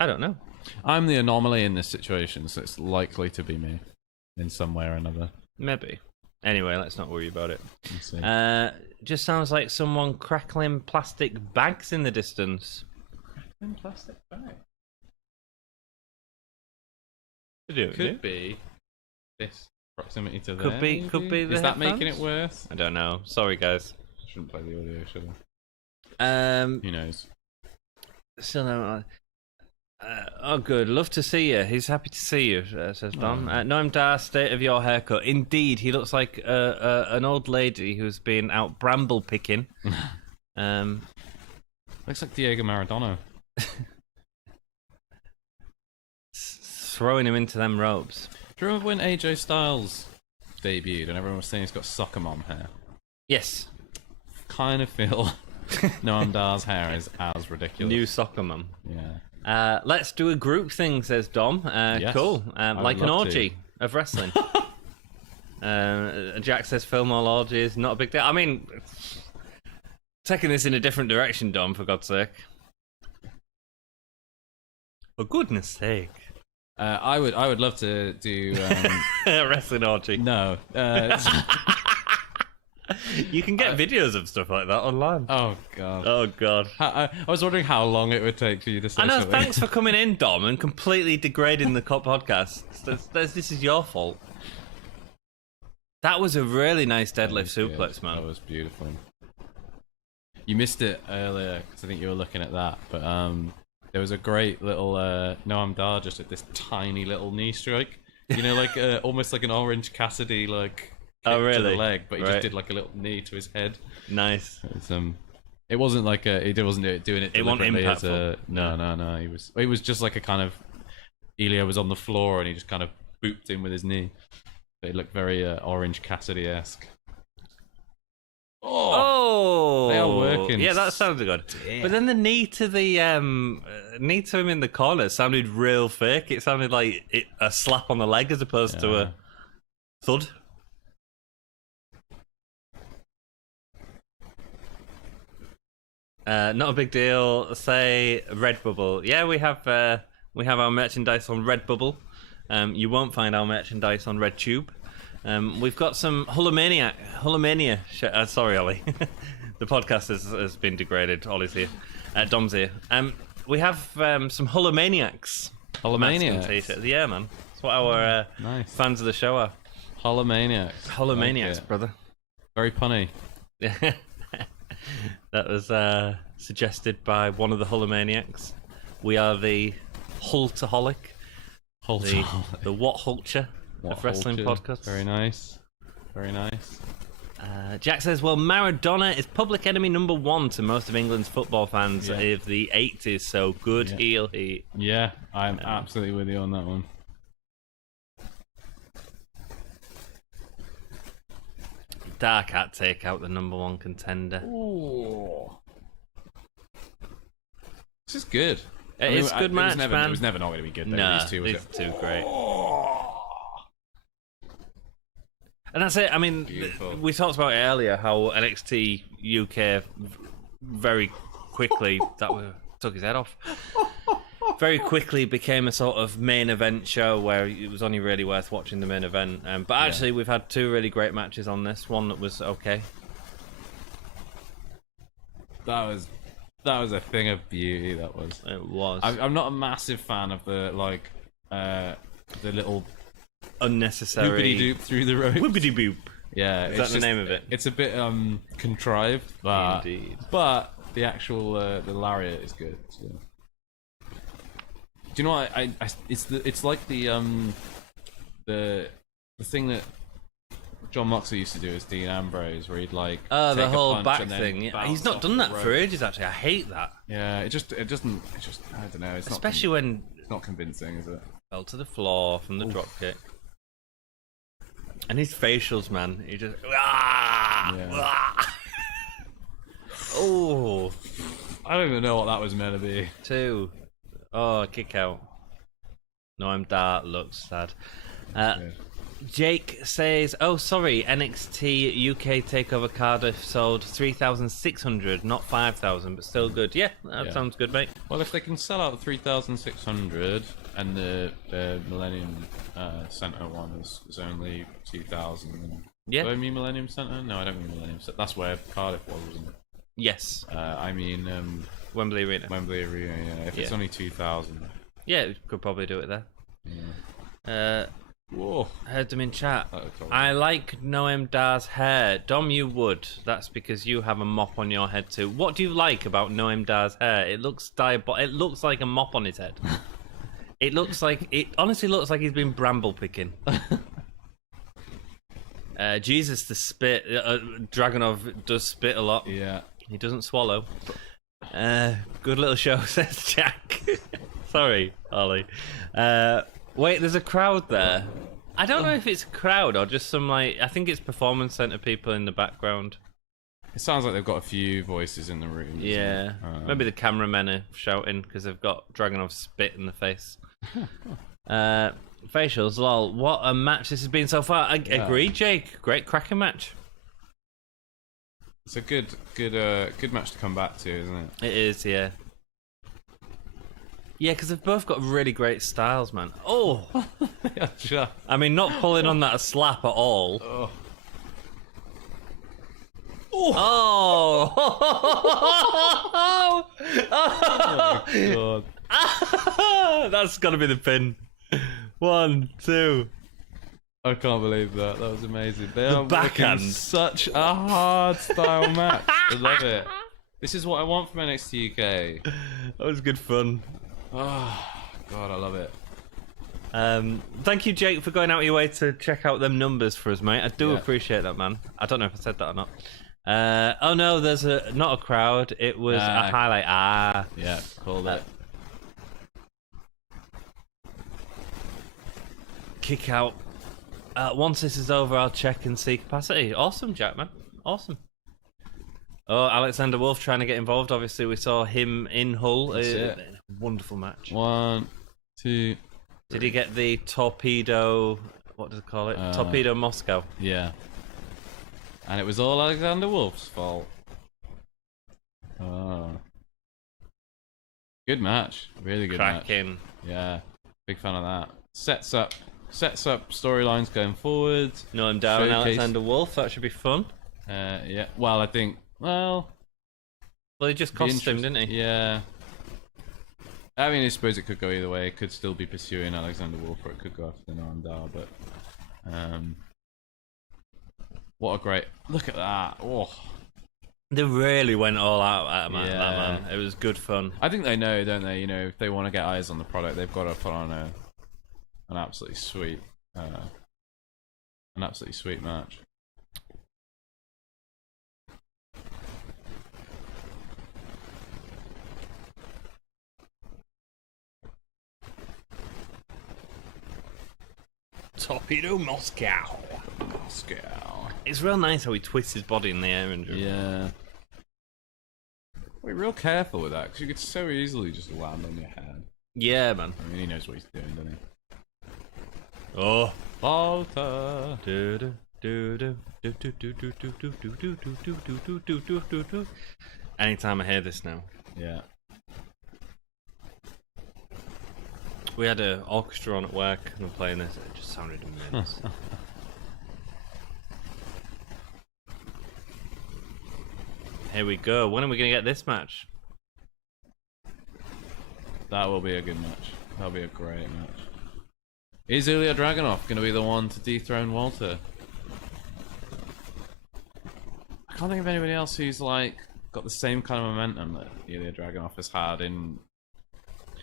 I don't know. I'm the anomaly in this situation, so it's likely to be me in some way or another. Maybe. Anyway, let's not worry about it. Let's see. Just sounds like someone crackling plastic bags in the distance. In plastic bag. Could be this proximity to Could there. be. Maybe? Could be. The Is that headphones? making it worse? I don't know. Sorry, guys. Shouldn't play the audio, should I? Who knows? Still no. Oh, good. Love to see you. He's happy to see you, says Don. Noam Dar, state of your haircut. Indeed, he looks like an old lady who's been out bramble picking. Looks like Diego Maradona. Throwing him into them ropes. Do you remember when AJ Styles debuted and everyone was saying he's got soccer mom hair? Yes. Kind of feel Noam Dar's hair is as ridiculous. New soccer mum. Yeah. Let's do a group thing, says Dom. Yes, Cool. would Like an love orgy of wrestling. Jack says film all orgies, not a big deal. I mean, taking this in a different direction, Dom, for God's sake. For goodness sake. I would love to do A wrestling orgy. no. You can get videos of stuff like that online. Oh god. Oh god. I was wondering how long it would take for you to say I know, something. thanks for coming in, Dom, and completely degrading the cop podcast. This is your fault. That was a really nice deadlift suplex, man. That was beautiful. You missed it earlier because I think you were looking at that, but there was a great little Noam Dar just at this tiny little knee strike. You know, like almost like an Orange Cassidy like kick Oh, really? to the leg, but he Right. just did like a little knee to his head. Nice. It wasn't like he wasn't doing it. It wasn't deliberately as impactful. No. He was just like a kind of Elio was on the floor and he just kind of booped him with his knee. It looked very Orange Cassidy-esque. Oh, they are working. Yeah, that sounded good. Damn. But then the knee to knee to him in the corner sounded real fake. It sounded like a slap on the leg as opposed to a thud. Not a big deal. Say Redbubble. Yeah, we have our merchandise on Redbubble. You won't find our merchandise on RedTube. We've got some Hulomania. Sorry, Ollie. The podcast has been degraded. Ollie's here. Dom's here. We have some Hulomaniacs. Hulomaniacs? T-shirts. Yeah, man. That's what our nice. fans of the show are. Hulomaniacs. Hulomaniacs, like brother. Very punny. That was suggested by one of the Hulomaniacs. We are the Hultaholic. The What Hulture of wrestling podcast. Very nice. Very nice. Jack says, well, Maradona is public enemy number 1 to most of England's football fans of the 80s, so good heel heat. Yeah, I'm absolutely with you on that one. Dark Hat take out the number 1 contender. Ooh. This is good. It's a good match, man. It was never not going to be good, though. No, these two great. And that's it. I mean, we talked about it earlier, how NXT UK very quickly, took his head off, very quickly became a sort of main event show where it was only really worth watching the main event. But actually, we've had 2 really great matches on this. One that was okay. That was a thing of beauty. That was. It was. I'm not a massive fan of the the little unnecessary doop through the ropes. Whippity boop. Yeah, is that the name of it? It's a bit contrived, but the actual the lariat is good. So. Do you know what? It's like the thing that John Moxley used to do as Dean Ambrose, where he'd like the whole back thing. Yeah. He's not done that for ages. Actually, I hate that. Yeah, it just I don't know. It's especially when it's not convincing, is it? Fell to the floor from the drop kick. And his facials, man, he just oh, I don't even know what that was meant to be. 2. Oh, kick out. Noam Dar looks sad. Jake says, oh, sorry, NXT UK TakeOver Cardiff sold 3,600, not 5,000, but still good. Yeah, that sounds good, mate. Well, if they can sell out 3,600 and the Millennium Centre one is only 2,000. Yeah. Do I mean Millennium Centre? No, I don't mean Millennium Centre. That's where Cardiff was, wasn't it? Yes. I mean... Wembley Arena. Wembley Arena, yeah. If it's only 2,000. Yeah, you could probably do it there. Yeah. Whoa. Heard them in chat. I like Noam Dar's hair. Dom, you would. That's because you have a mop on your head too. What do you like about Noam Dar's hair? It looks it looks like a mop on his head. It honestly looks like he's been bramble picking. Jesus, the spit. Dragunov does spit a lot. Yeah. He doesn't swallow. Good little show, says Jack. Sorry, Ollie. Wait, there's a crowd there. I don't know if it's a crowd or just some, I think it's performance centre people in the background. It sounds like they've got a few voices in the room. Yeah. Maybe the cameramen are shouting because they've got Dragunov's spit in the face. Facials, lol. What a match this has been so far. Agreed, Jake. Great cracking match. It's a good match to come back to, isn't it? It is, yeah. Yeah, because they've both got really great styles, man. Oh! Yeah, sure. I mean, not pulling on that slap at all. Oh! Oh! Oh God. That's got to be the pin. 1, 2. I can't believe that. That was amazing. They are backhand. Such a hard style match. I love it. This is what I want from NXT UK. That was good fun. Oh, God, I love it. Thank you, Jake, for going out of your way to check out them numbers for us, mate. I do appreciate that, man. I don't know if I said that or not. Oh, no, there's not a crowd. It was a highlight. Yeah, called it. Kick out. Once this is over, I'll check and see capacity. Awesome, Jack, man. Awesome. Oh, Alexander Wolf trying to get involved. Obviously, we saw him in Hull. Wonderful match. 1, 2. Did he get the torpedo? What does it call it? Torpedo Moscow. Yeah. And it was all Alexander Wolf's fault. Oh. Good match. Really good match. Cracking. Yeah. Big fan of that. Sets up sets up storylines going forward. Noam Dar and Alexander Wolf. That should be fun. Yeah. Well, I think. Well, he just cost him, didn't he? Yeah. I mean, I suppose it could go either way. It could still be pursuing Alexander Wolf, or it could go after Noam Dar. But what a great look at that! Oh. They really went all out at that man. It was good fun. I think they know, don't they? You know, if they want to get eyes on the product, they've got to put on an absolutely sweet match. Torpedo Moscow. It's real nice how he twists his body in the air and yeah. We're real careful with that because you could so easily just land on your head. Yeah, man. I mean, he knows what he's doing, doesn't he? Oh, Volta. Anytime I hear this now. Yeah. We had an orchestra on at work and I'm playing this. It just sounded immense. Here we go. When are we going to get this match? That will be a good match. That'll be a great match. Is Ilya Dragunov going to be the one to dethrone Walter? I can't think of anybody else who's like got the same kind of momentum that Ilya Dragunov has had in.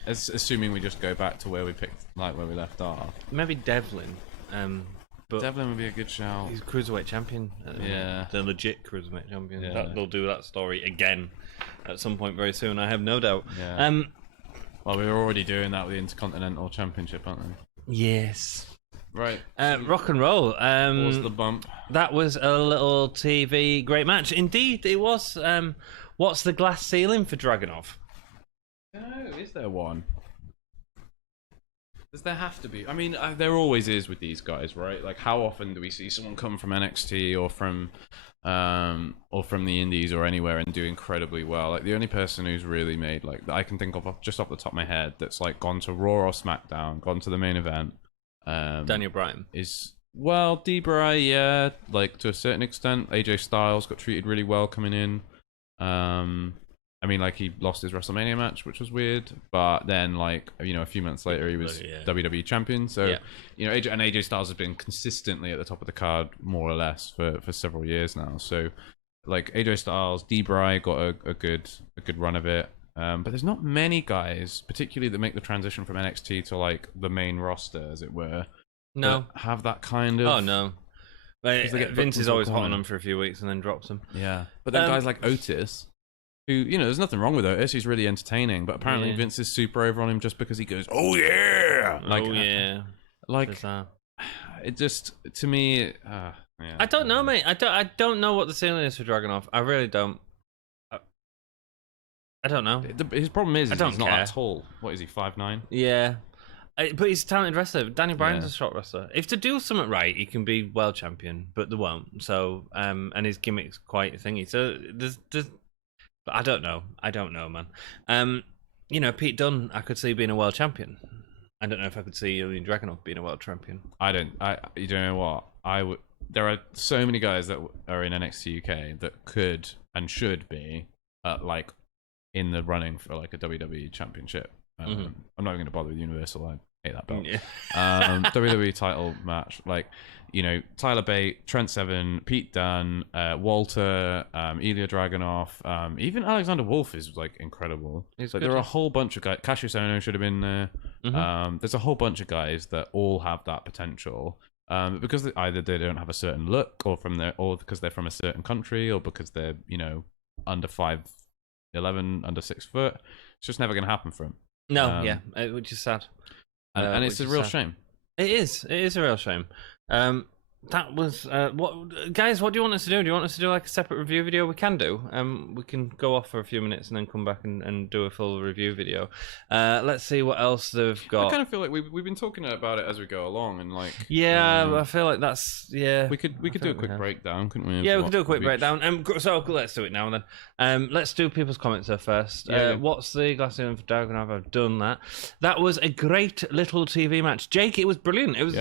Assuming we just go back to where we picked, like where we left off. Maybe Devlin. But Devlin would be a good shout. He's cruiserweight champion. Yeah, the legit cruiserweight champion. Yeah. They'll do that story again at some point very soon. I have no doubt. Yeah. Well, we were already doing that with the Intercontinental Championship, aren't we? Yes. Right. Rock and roll. What was the bump? That was a little TV great match. Indeed, it was. What's the glass ceiling for Dragunov? No, is there one? Does there have to be? I mean, there always is with these guys, right? Like, how often do we see someone come from NXT or from the Indies or anywhere and do incredibly well? Like, the only person who's really made, like, that I can think of just off the top of my head that's like gone to Raw or SmackDown, gone to the main event. Daniel Bryan is D-Bry, yeah, like to a certain extent. AJ Styles got treated really well coming in. I mean, like, he lost his WrestleMania match, which was weird, but then, like, you know, a few months later, he was WWE champion. So, you know, AJ Styles has been consistently at the top of the card, more or less, for several years now. So, like, AJ Styles, D-Bry got a good run of it. But there's not many guys, particularly that make the transition from NXT to, like, the main roster, as it were. No. That have that kind of... Oh, no. Vince is always hot on them for a few weeks and then drops them. Yeah. But then guys like Otis... Who, you know, there's nothing wrong with Otis. He's really entertaining, but apparently Vince is super over on him just because he goes, "Oh yeah!" Like, like it just to me. Yeah. I don't know, mate. I don't know what the ceiling is for Dragunov. I really don't. I don't know. His problem is he's not that tall. What is he? 5'9"? Yeah, but he's a talented wrestler. Daniel Bryan's a short wrestler. If to do something right, he can be world champion, but they won't. So, and his gimmick's quite thingy. So there's. But I don't know, man. You know, Pete Dunne, I could see being a world champion. I don't know if I could see Ilya Dragunov being a world champion. You don't know what? There are so many guys that are in NXT UK that could and should be, like, in the running for, like, a WWE championship. I'm not even going to bother with Universal. I hate that belt. Yeah. WWE title match, like, you know, Tyler Bate, Trent Seven, Pete Dunne, Walter, Ilya Dragunov, even Alexander Wolf is, like, incredible. Like, there are a whole bunch of guys. Cassius Ohno should have been there. There's a whole bunch of guys that all have that potential. Because either they don't have a certain look, or because they're from a certain country, or because they're, you know, under 5'11", under 6 foot. It's just never going to happen for them. No, which is sad. And it's a real shame. It is a real shame. that was what, guys. What do you want us to do? Do you want us to do like a separate review video? We can do. We can go off for a few minutes and then come back and do a full review video. Let's see what else they've got. I kind of feel like we've been talking about it as we go along, and like I feel like that's We could do a quick breakdown, couldn't we? Yeah, we could do a quick breakdown. So let's do it now and then. Let's do people's comments there first. What's the glass ceiling for Dragunov? I've done that. That was a great little TV match, Jake. It was brilliant. It was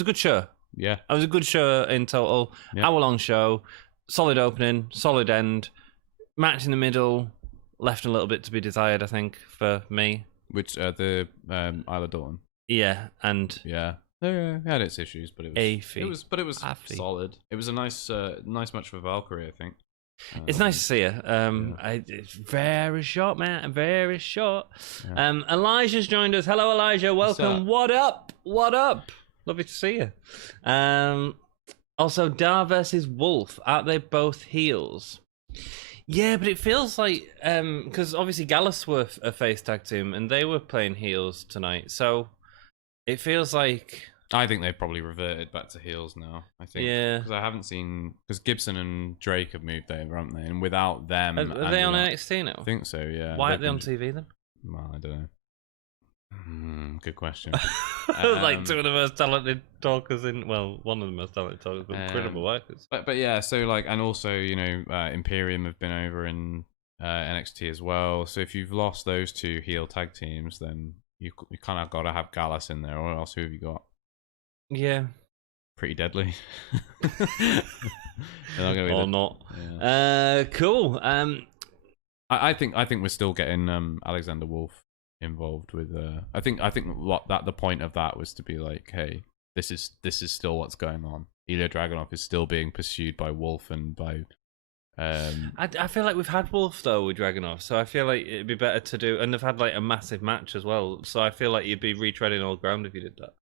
a good show. Yeah, it was a good show in total. Yeah. Hour-long show, solid opening, solid end, match in the middle, left a little bit to be desired, I think, for me. Which the Isla Dawn. Yeah, and it had its issues, but it was solid. It was a nice match for Valkyrie, I think. It's nice to see her. It's very short, man. Very short. Yeah. Elijah's joined us. Hello, Elijah. Welcome. What up? What up? Lovely to see you. Also, Dar versus Wolf. Aren't they both heels? Yeah, but it feels like because obviously Gallus were a face tag team and they were playing heels tonight, so it feels like I think they've probably reverted back to heels now. I think because I haven't seen because Gibson and Drake have moved over, haven't they? And without them, are they on NXT now? I think so. Yeah. Why aren't they on TV then? Well, I don't know. Good question. Like two of the most talented talkers one of the most talented talkers, but incredible workers. But yeah, so like, and also Imperium have been over in NXT as well. So if you've lost those two heel tag teams, then you kind of got to have Gallus in there, or else who have you got? Yeah, pretty deadly. Not. Yeah. Cool. I think we're still getting Alexander Wolf involved with I think the point of that was to be like, hey, this is still what's going on. Ilya Dragunov is still being pursued by Wolf and by I feel like we've had Wolf though with Dragunov, so I feel like it'd be better to do, and they've had like a massive match as well, so I feel like you'd be retreading all ground if you did that.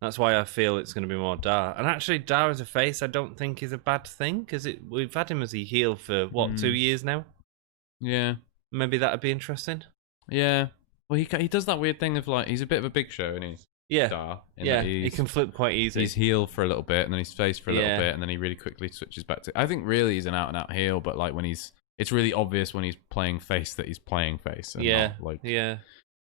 That's why I feel it's going to be more Dar. And actually, Dar as a face I don't think is a bad thing, because we've had him as a heel for 2 years now. Yeah, maybe that'd be interesting. Yeah. Well, he does that weird thing of like, he's a bit of a big show, and he's Dar. He can flip quite easy. He's heel for a little bit, and then he's face for a little bit, and then he really quickly switches back to. I think really he's an out and out heel, but like when it's really obvious when he's playing face that he's playing face. And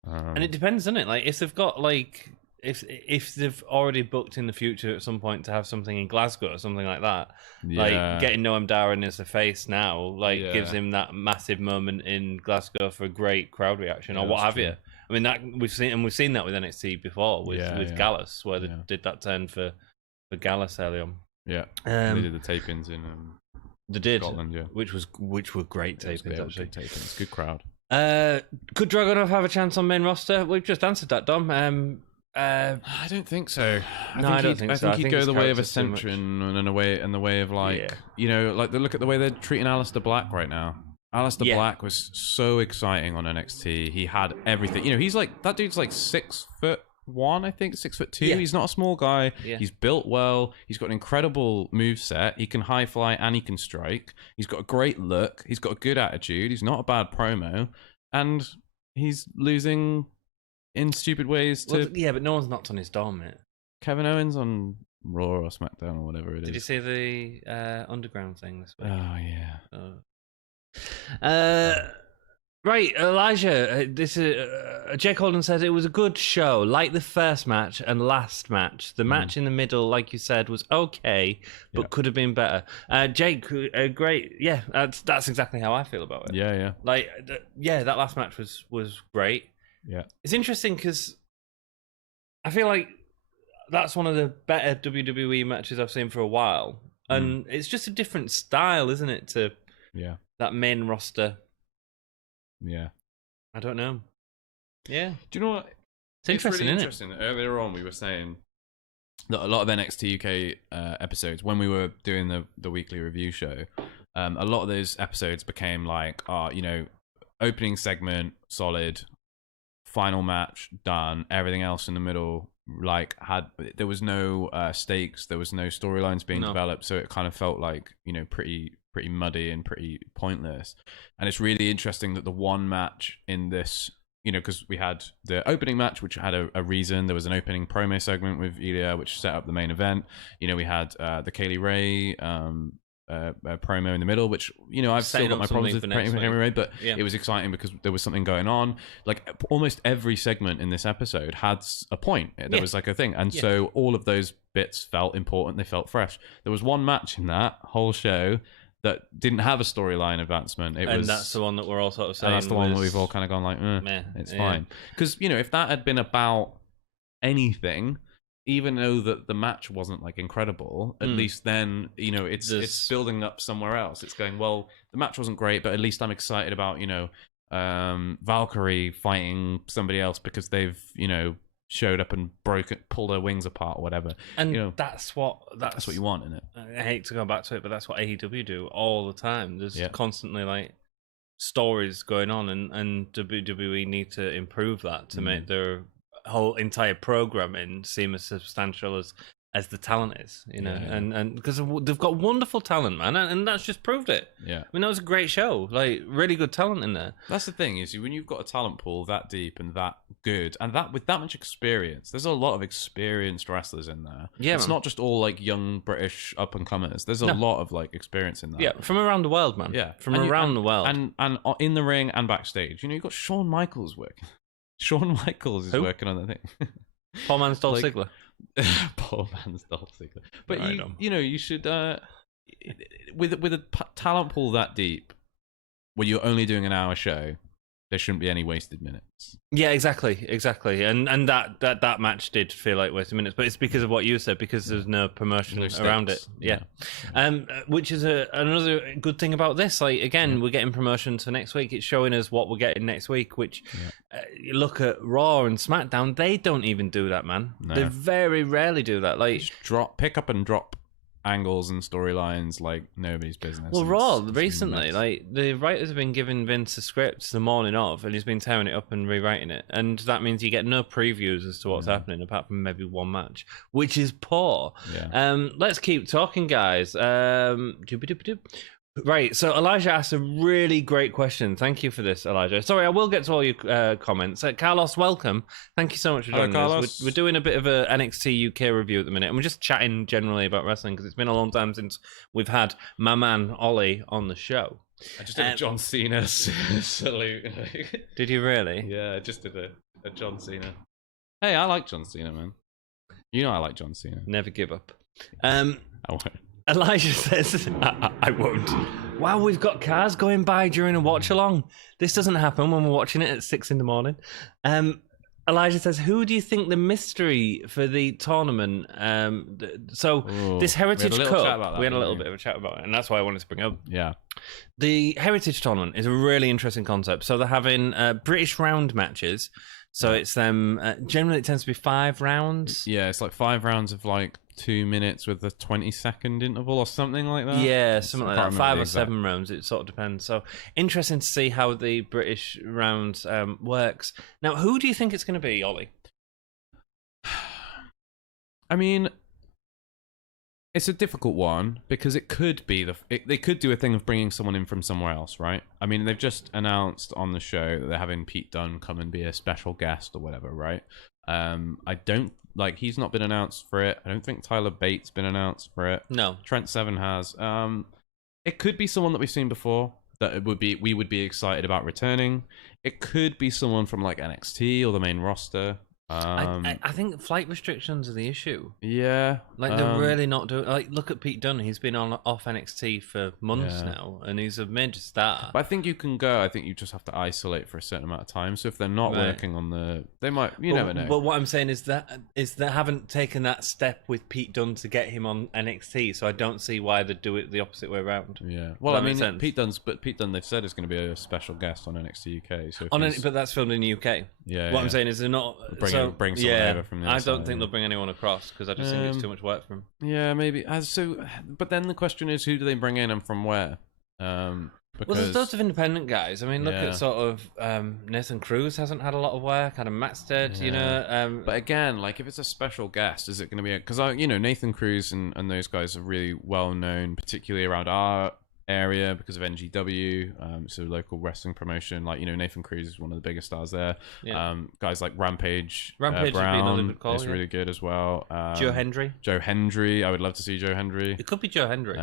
and it depends, doesn't it? Like if they've got like if they've already booked in the future at some point to have something in Glasgow or something like that, like getting Noam Dar in as a face now, gives him that massive moment in Glasgow for a great crowd reaction or what have you. I mean, that we've seen that with NXT before with Gallus, where they did that turn for Gallus early on. Yeah, they did the tape-ins in Scotland, which were great tape-ins actually. Good tape-ins, good crowd. Could Dragunov have a chance on main roster? We've just answered that, Dom. I don't think so. I don't think so. I think he'd go the way of Ascension and the way of like like look at the way they're treating Aleister Black right now. Aleister Black was so exciting on NXT. He had everything. He's like that dude's like 6'1", I think 6'2". Yeah. He's not a small guy. Yeah. He's built well. He's got an incredible moveset. He can high fly and he can strike. He's got a great look. He's got a good attitude. He's not a bad promo, and he's losing in stupid ways to... but no one's knocked on his door, mate. Kevin Owens on Raw or SmackDown or whatever it is. Did you see the Underground thing this week? Oh, yeah. Right, Elijah, this is... Jake Holden says it was a good show, like the first match and last match. The match in the middle, like you said, was okay, but could have been better. Jake, great. Yeah, that's exactly how I feel about it. Yeah. Like, that last match was great. Yeah, it's interesting because I feel like that's one of the better WWE matches I've seen for a while, and it's just a different style, isn't it? To that main roster. Yeah, I don't know. Yeah, do you know what? It's interesting, really isn't it? Earlier on, we were saying that a lot of NXT UK episodes, when we were doing the weekly review show, a lot of those episodes became like, opening segment solid. Final match done. Everything else in the middle, there was no stakes. There was no storylines being developed, so it kind of felt like pretty muddy and pretty pointless. And it's really interesting that the one match in this you know, because we had the opening match, which had a reason. There was an opening promo segment with Iive, which set up the main event. You know, we had the Kaylee Ray promo in the middle, which, you know, I've still got my problems with Kaylee Ray, but it was exciting because there was something going on. Like, almost every segment in this episode had a point. There was like a thing. And so all of those bits felt important. They felt fresh. There was one match in that whole show that didn't have a storyline advancement. That's the one that we're all sort of saying. And that's the one that we've all kind of gone like, it's fine. Because, you know, if that had been about anything, even though that the match wasn't like incredible, at least then, you know, it's building up somewhere else. It's going, well, the match wasn't great, but at least I'm excited about, you know, Valkyrie fighting somebody else because they've, you know, showed up and pulled her wings apart or whatever. And, you know, that's what you want, isn't it? I hate to go back to it, but that's what AEW do all the time. There's constantly like stories going on, and WWE need to improve that to make their whole entire programming seem as substantial as the talent is, you know, and because they've got wonderful talent, man, and that's just proved it. I mean, that was a great show, like really good talent in there. That's the thing, is when you've got a talent pool that deep and that good, and that with that much experience, there's a lot of experienced wrestlers in there. It's not just all like young British up and comers. There's a lot of like experience in that. From around the world, man. From around the world, and in the ring and backstage. You know, you've got Shawn Michaels working. Shawn Michaels is working on the thing. Poor man's Dolph Ziggler. Poor man's Dolph Ziggler. But you know, you should with a talent pool that deep, where you're only doing an hour show, there shouldn't be any wasted minutes. Yeah, exactly. And that match did feel like wasted minutes, but it's because of what you said, because there's no promotion around it. Which is another good thing about this. Like, again, we're getting promotion to next week. It's showing us what we're getting next week, which you look at Raw and SmackDown, they don't even do that, man. No. They very rarely do that. Like, just pick up and drop angles and storylines like nobody's business. Well, Raw recently, like, the writers have been giving Vince the script the morning of, and he's been tearing it up and rewriting it, and that means you get no previews as to what's happening apart from maybe one match, which is poor. Let's keep talking, guys. Right, so Elijah asked a really great question. Thank you for this, Elijah. Sorry, I will get to all your comments. Carlos, welcome. Thank you so much for joining us. We're doing a bit of a NXT UK review at the minute, and we're just chatting generally about wrestling because it's been a long time since we've had my man Ollie on the show. I just did a John Cena salute. Did you really? Yeah, I just did a John Cena. Hey, I like John Cena, man. You know I like John Cena. Never give up. I won't. Elijah says, I won't. Wow, we've got cars going by during a watch along. This doesn't happen when we're watching it at 6 a.m. Elijah says, who do you think the mystery for the tournament? This Heritage Cup, we had a little bit of a chat about it, and that's why I wanted to bring up. Yeah. The Heritage Tournament is a really interesting concept. So they're having British round matches. So it's them, generally it tends to be 5 rounds. Yeah, it's like 5 rounds of like 2 minutes with a 20-second interval or something like that. Yeah, something like that. 5 or 7 rounds, it sort of depends. So interesting to see how the British round works. Now, who do you think it's going to be, Ollie? I mean, it's a difficult one because it could be they could do a thing of bringing someone in from somewhere else, right? I mean, they've just announced on the show that they're having Pete Dunne come and be a special guest or whatever, right? I don't he's not been announced for it. I don't think Tyler Bates been announced for it. No, Trent Seven has. It could be someone that we've seen before that we would be excited about returning. It could be someone from like NXT or the main roster. I think flight restrictions are the issue. Yeah, like they're really not doing. Like, look at Pete Dunne; he's been off NXT for months now, and he's a major star. But I think you can go. I think you just have to isolate for a certain amount of time. So if they're not working on they might. You never know. But what I'm saying is that they haven't taken that step with Pete Dunne to get him on NXT. So I don't see why they do it the opposite way around. Yeah. Well, I mean, Pete Dunne they've said is going to be a special guest on NXT UK. So but that's filmed in the UK. Yeah. What I'm saying is they're not. Bring someone over from the I don't think they'll bring anyone across because I just think it's too much work for them. Yeah, maybe. But then the question is, who do they bring in and from where? Well, there's lots of independent guys. I mean, look at sort of Nathan Cruz hasn't had a lot of work. Adam Matstead, you know. But again, like if it's a special guest, is it going to be? Because Nathan Cruz and those guys are really well known, particularly around our area because of NGW. It's a local wrestling promotion. Like, Nathan Cruz is one of the biggest stars there. Yeah. Guys like Rampage Brown would be another good call, is really good as well. Joe Hendry. I would love to see Joe Hendry. It could be Joe Hendry.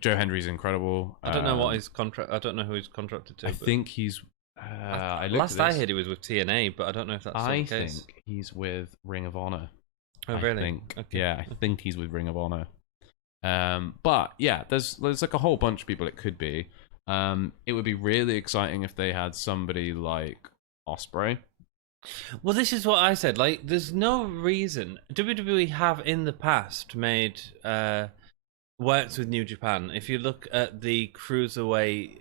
Joe Hendry's incredible. I don't know what his contract. I don't know who he's contracted to. I think he's. Last I heard, he was with TNA, but I don't know if that's the case. I think he's with Ring of Honor. Oh, really? I think he's with Ring of Honor. But yeah, there's like a whole bunch of people it could be. It would be really exciting if they had somebody like Ospreay. Well, this is what I said. Like, there's no reason WWE have in the past made works with New Japan. If you look at the Cruiserweight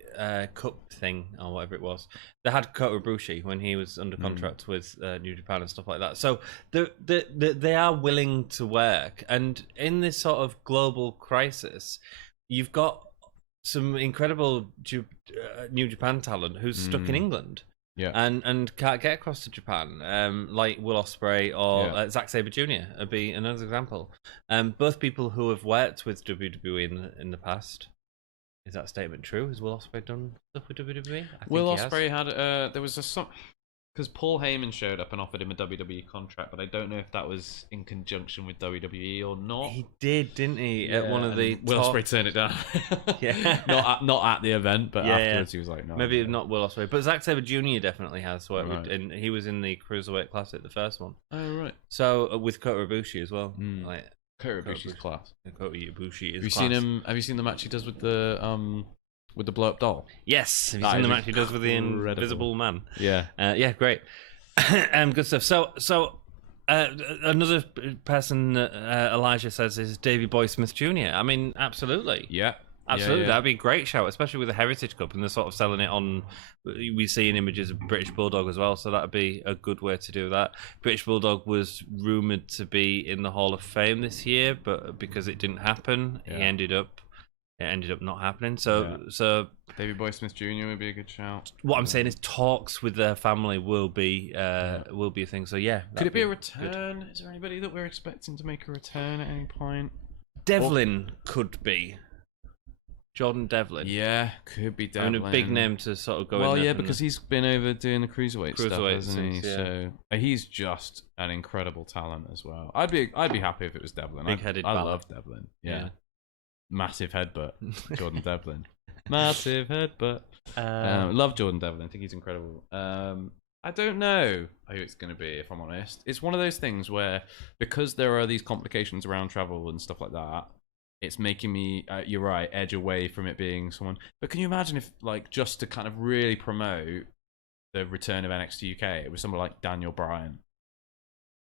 Cup thing or whatever it was, they had Kota Ibushi when he was under contract with New Japan and stuff like that. So they are willing to work. And in this sort of global crisis, you've got some incredible New Japan talent who's stuck in England. Yeah, and can't get across to Japan, like Will Ospreay or Zack Sabre Jr. would be another example. Both people who have worked with WWE in the past. Is that statement true? Has Will Ospreay done stuff with WWE? Will Ospreay had there was because Paul Heyman showed up and offered him a WWE contract, but I don't know if that was in conjunction with WWE or not. He did, didn't he? At one of the Will Ospreay turned it down. Yeah, not at the event, but afterwards he was like, no. Maybe not Will Ospreay, but Zack Sabre Jr. definitely has worked with, and he was in the Cruiserweight Classic, the first one. Oh right. So with Kota Ibushi as well. Like Kota Ibushi's class. Kota Ibushi is. Have you seen him? Have you seen the match he does with the blow up doll? Yes, have you seen the match he does with the Invisible Man? Yeah, yeah, great. Good stuff. So another person Elijah says is Davey Boy Smith Jr. I mean, absolutely. Yeah. Absolutely, that'd be a great shout, especially with the Heritage Cup, and they're sort of selling it on. We see in images of British Bulldog as well, so that'd be a good way to do that. British Bulldog was rumored to be in the Hall of Fame this year, but because it didn't happen, it ended up not happening. So Davey Boy Smith Jr. would be a good shout. What I'm saying is talks with their family will be a thing. So yeah, could it be a return? Good. Is there anybody that we're expecting to make a return at any point? Devlin could be. Jordan Devlin. Yeah, could be Devlin. I mean, a big name to sort of go in. Well, yeah, because he's been over doing the cruiserweight stuff, hasn't he? Yeah. So he's just an incredible talent as well. I'd be happy if it was Devlin. Big-headed I love Devlin. Yeah. Massive headbutt, Jordan Devlin. Massive headbutt. Love Jordan Devlin. I think he's incredible. I don't know who it's going to be, if I'm honest. It's one of those things where, because there are these complications around travel and stuff like that, it's making me, you're right, edge away from it being someone. But can you imagine if, like, just to kind of really promote the return of NXT UK, it was someone like Daniel Bryan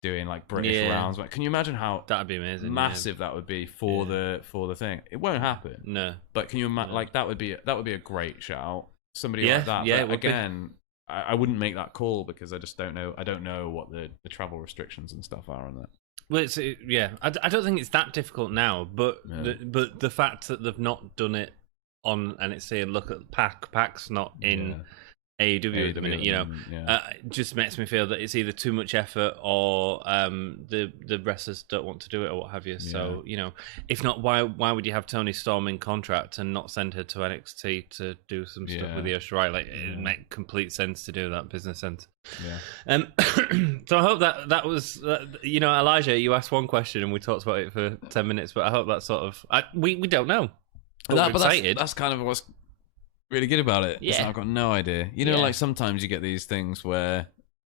doing like British rounds? Like, can you imagine how that'd be amazing? Massive that would be for the thing. It won't happen. No, but can you imagine? Like, that would be a great shout. Somebody like that. Yeah, but again, I wouldn't make that call because I just don't know. I don't know what the travel restrictions and stuff are on that. Well, I don't think it's that difficult now, but the fact that they've not done it on NXT and look at Pac's not in AEW at the minute, just makes me feel that it's either too much effort or the wrestlers don't want to do it or what have you. So if not, why would you have Toni Storm in contract and not send her to NXT to do some stuff with Io Shirai? Like, it make complete sense to do that, business sense. Yeah. So I hope that was Elijah, you asked one question and we talked about it for 10 minutes, but I hope that sort of we don't know. But excited. That's kind of what's really good about it. Yeah, I've got no idea. Like sometimes you get these things where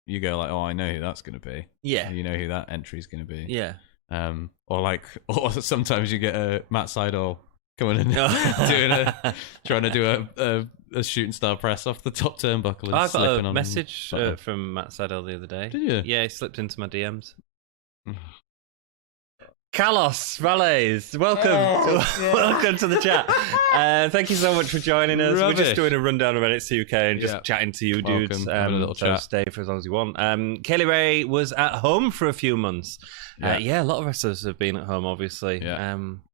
you go like, oh, I know who that's going to be. Yeah, you know who that entry's going to be. Yeah. Or sometimes you get a Matt Sydal coming in trying to do a shooting star press off the top turnbuckle. And I got a message from Matt Sydal the other day. Did you? Yeah, he slipped into my DMs. Carlos Valles, welcome to the chat. Thank you so much for joining us. We're just doing a rundown of NXT UK and just chatting to you dudes. A little chat. Stay for as long as you want. Kaylee Ray was at home for a few months. A lot of wrestlers have been at home, obviously. I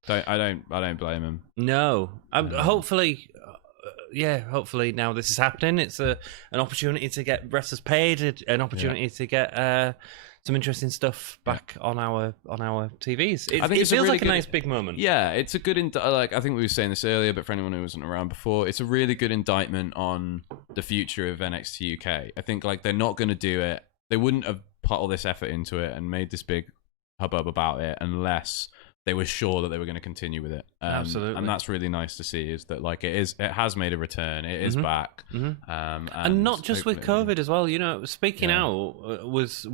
don't blame him. No, hopefully now this is happening. It's an opportunity to get wrestlers paid, an opportunity to get some interesting stuff back on our TVs. I think it feels really like a nice big moment. Yeah, it's a good like I think we were saying this earlier, but for anyone who wasn't around before, it's a really good indictment on the future of NXT UK. I think like they're not going to do it. They wouldn't have put all this effort into it and made this big hubbub about it unless they were sure that they were going to continue with it. Absolutely. And that's really nice to see, is that like it has made a return. It is back. And not just with COVID as well. You know, speaking out was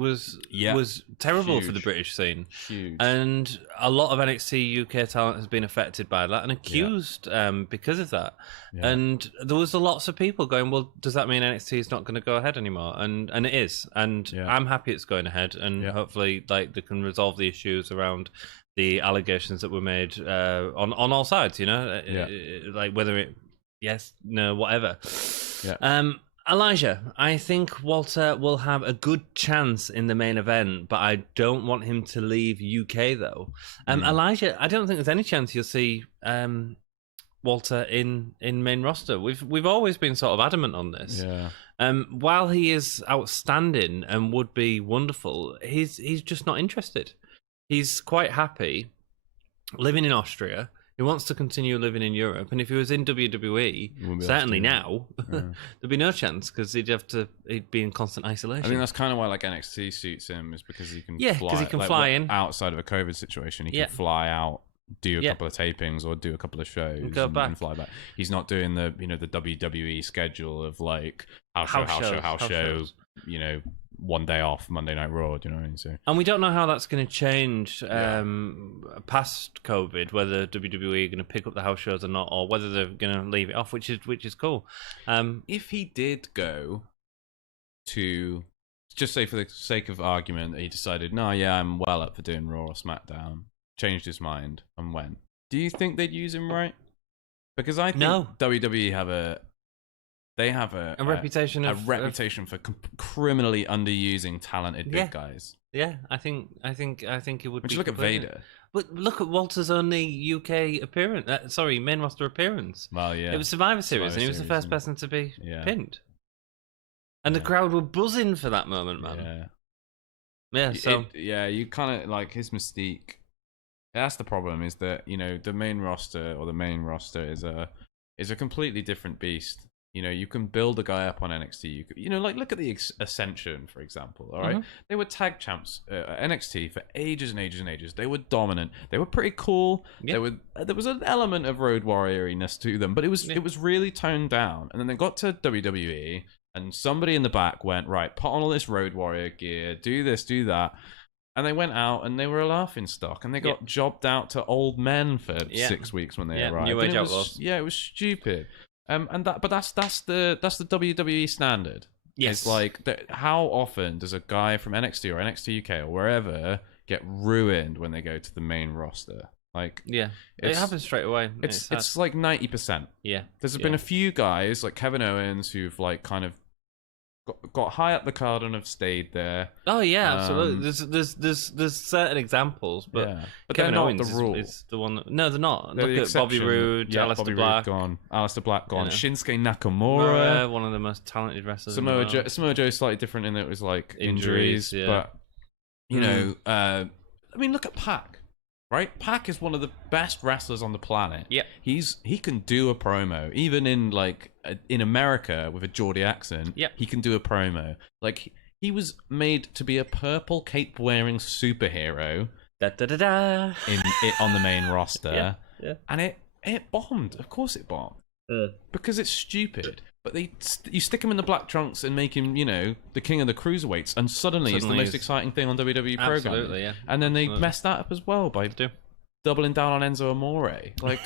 terrible for the British scene. Huge. And a lot of NXT UK talent has been affected by that and accused because of that. Yeah. And there was lots of people going, well, does that mean NXT is not going to go ahead anymore? And it is. And I'm happy it's going ahead. And hopefully like they can resolve the issues around the allegations that were made on all sides, you know, like whether it, yes, no, whatever. Yeah. Elijah, I think Walter will have a good chance in the main event, but I don't want him to leave UK though. Elijah, I don't think there's any chance you'll see Walter in main roster. We've always been sort of adamant on this. Yeah. While he is outstanding and would be wonderful, he's just not interested. He's quite happy living in Austria. He wants to continue living in Europe. And if he was in WWE, certainly now, there'd be no chance because he'd be in constant isolation. I think that's kind of why like NXT suits him, is because he can fly in. Outside of a COVID situation. He can fly out, do a couple of tapings or do a couple of shows and fly back. He's not doing the the WWE schedule of like house show, you know, one day off, Monday Night Raw, do you know what I mean? So, and we don't know how that's going to change past COVID, whether WWE are going to pick up the house shows or not, or whether they're going to leave it off, which is cool. If he did go to, just say for the sake of argument, that he decided, no, I'm well up for doing Raw or SmackDown, changed his mind and went, do you think they'd use him right? Because I think WWE have a reputation for criminally underusing talented big guys. Yeah, I think it would. But you look at Vader. But look at Walter's only UK appearance. Main roster appearance. Well, yeah, it was Survivor Series, and he was the first person to be pinned. And the crowd were buzzing for that moment, man. Yeah. So you kind of like his mystique. That's the problem, is that the main roster is a completely different beast. You can build a guy up on NXT. Like look at the Ascension, for example. All right, they were tag champs at NXT for ages and ages and ages. They were dominant. They were pretty cool. There was an element of Road Warrior-ness to them, but it was really toned down. And then they got to WWE, and somebody in the back went, right, put on all this Road Warrior gear, do this, do that. And they went out and they were a laughing stock, and they got jobbed out to old men for 6 weeks when they arrived. New Age Outlaws. It was stupid. But that's the WWE standard. Yes. It's like how often does a guy from NXT or NXT UK or wherever get ruined when they go to the main roster? Like, it happens straight away. It's like 90%. Yeah. There's been a few guys like Kevin Owens who've like kind of got high up the card and have stayed there. Oh yeah, absolutely. There's certain examples, but Kevin Owens the rule. Is the one. No, they're not. They're Look at Bobby Roode, Aleister Black gone, Aleister Black gone, Shinsuke Nakamura, one of the most talented wrestlers. Samoa Joe's slightly different in that it was like injuries, but I mean, look at Pac. Right, Pac is one of the best wrestlers on the planet. Yeah, he can do a promo, even in like in America with a Geordie accent. Yeah, he can do a promo. Like he was made to be a purple cape wearing superhero. On the main roster. Yeah. And it bombed. Of course, it bombed because it's stupid. But you stick him in the black trunks and make him, the king of the cruiserweights, and suddenly it's the most exciting thing on WWE programming. Absolutely, yeah. And then they messed that up as well by doubling down on Enzo Amore. Like,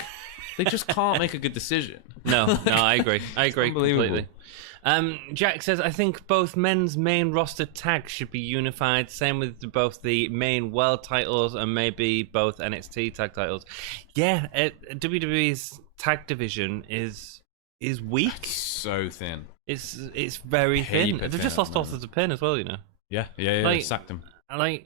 they just can't make a good decision. No, I agree. I agree completely. Jack says, I think both men's main roster tags should be unified. Same with both the main world titles and maybe both NXT tag titles. Yeah, WWE's tag division is weak. It's so thin. It's very thin. They've just lost Authors of Pain as well, Yeah, like, sacked him. Like,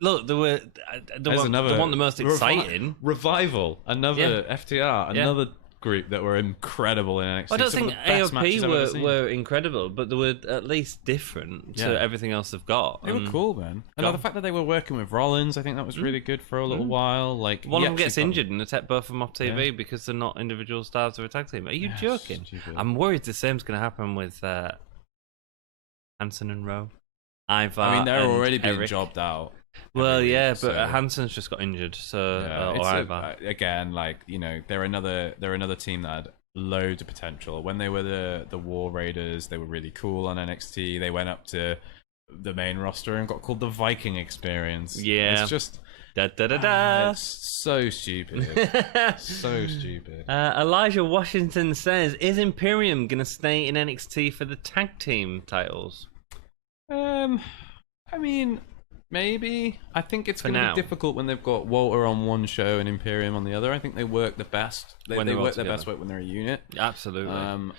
look, the one the most exciting Revival, another FTR, another group that were incredible in NXT. I don't Some of think the best matches I've ever AOP seen. were incredible, but they were at least different to everything else they've got. They were cool, man. And the fact that they were working with Rollins, I think that was really good for a little while. Like one of them gets injured and they take both of them off TV because they're not individual stars of a tag team. Are you joking? Stupid. I'm worried the same's going to happen with Hanson and Rowe. Iive. I mean, they're already being Eric. jobbed out. Well, week, but so- Hanson's just got injured, so or Iive. Again, like, you know, they're another team that had loads of potential. When they were the War Raiders, they were really cool on NXT. They went up to the main roster and got called the Viking Experience. Yeah. It's just It's so stupid. So stupid. Elijah Washington says, "Is Imperium gonna stay in NXT for the tag team titles?" I mean, maybe. I think it's going to now. be difficult when they've got Walter on one show and Imperium on the other. I think they work the best. They When they're all work their together. best when they're a unit. Absolutely.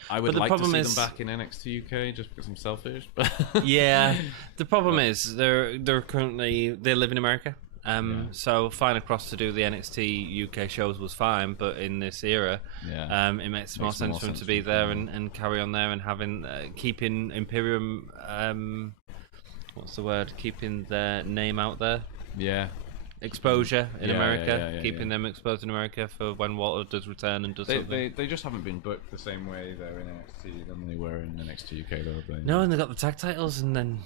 I would the like to problem see is- them back in NXT UK just because I'm selfish. But Yeah, the problem is they're currently they live in America. So flying across to do the NXT UK shows was fine, but in this era, it makes more sense for them to be there and carry on there and having keeping Imperium. What's the word? Keeping their name out there. yeah, Exposure in Yeah, America, yeah, keeping them exposed in America for when Walter does return and does something. they just haven't been booked the same way they're in NXT than they were in NXT UK. Though. No, and they got the tag titles, and then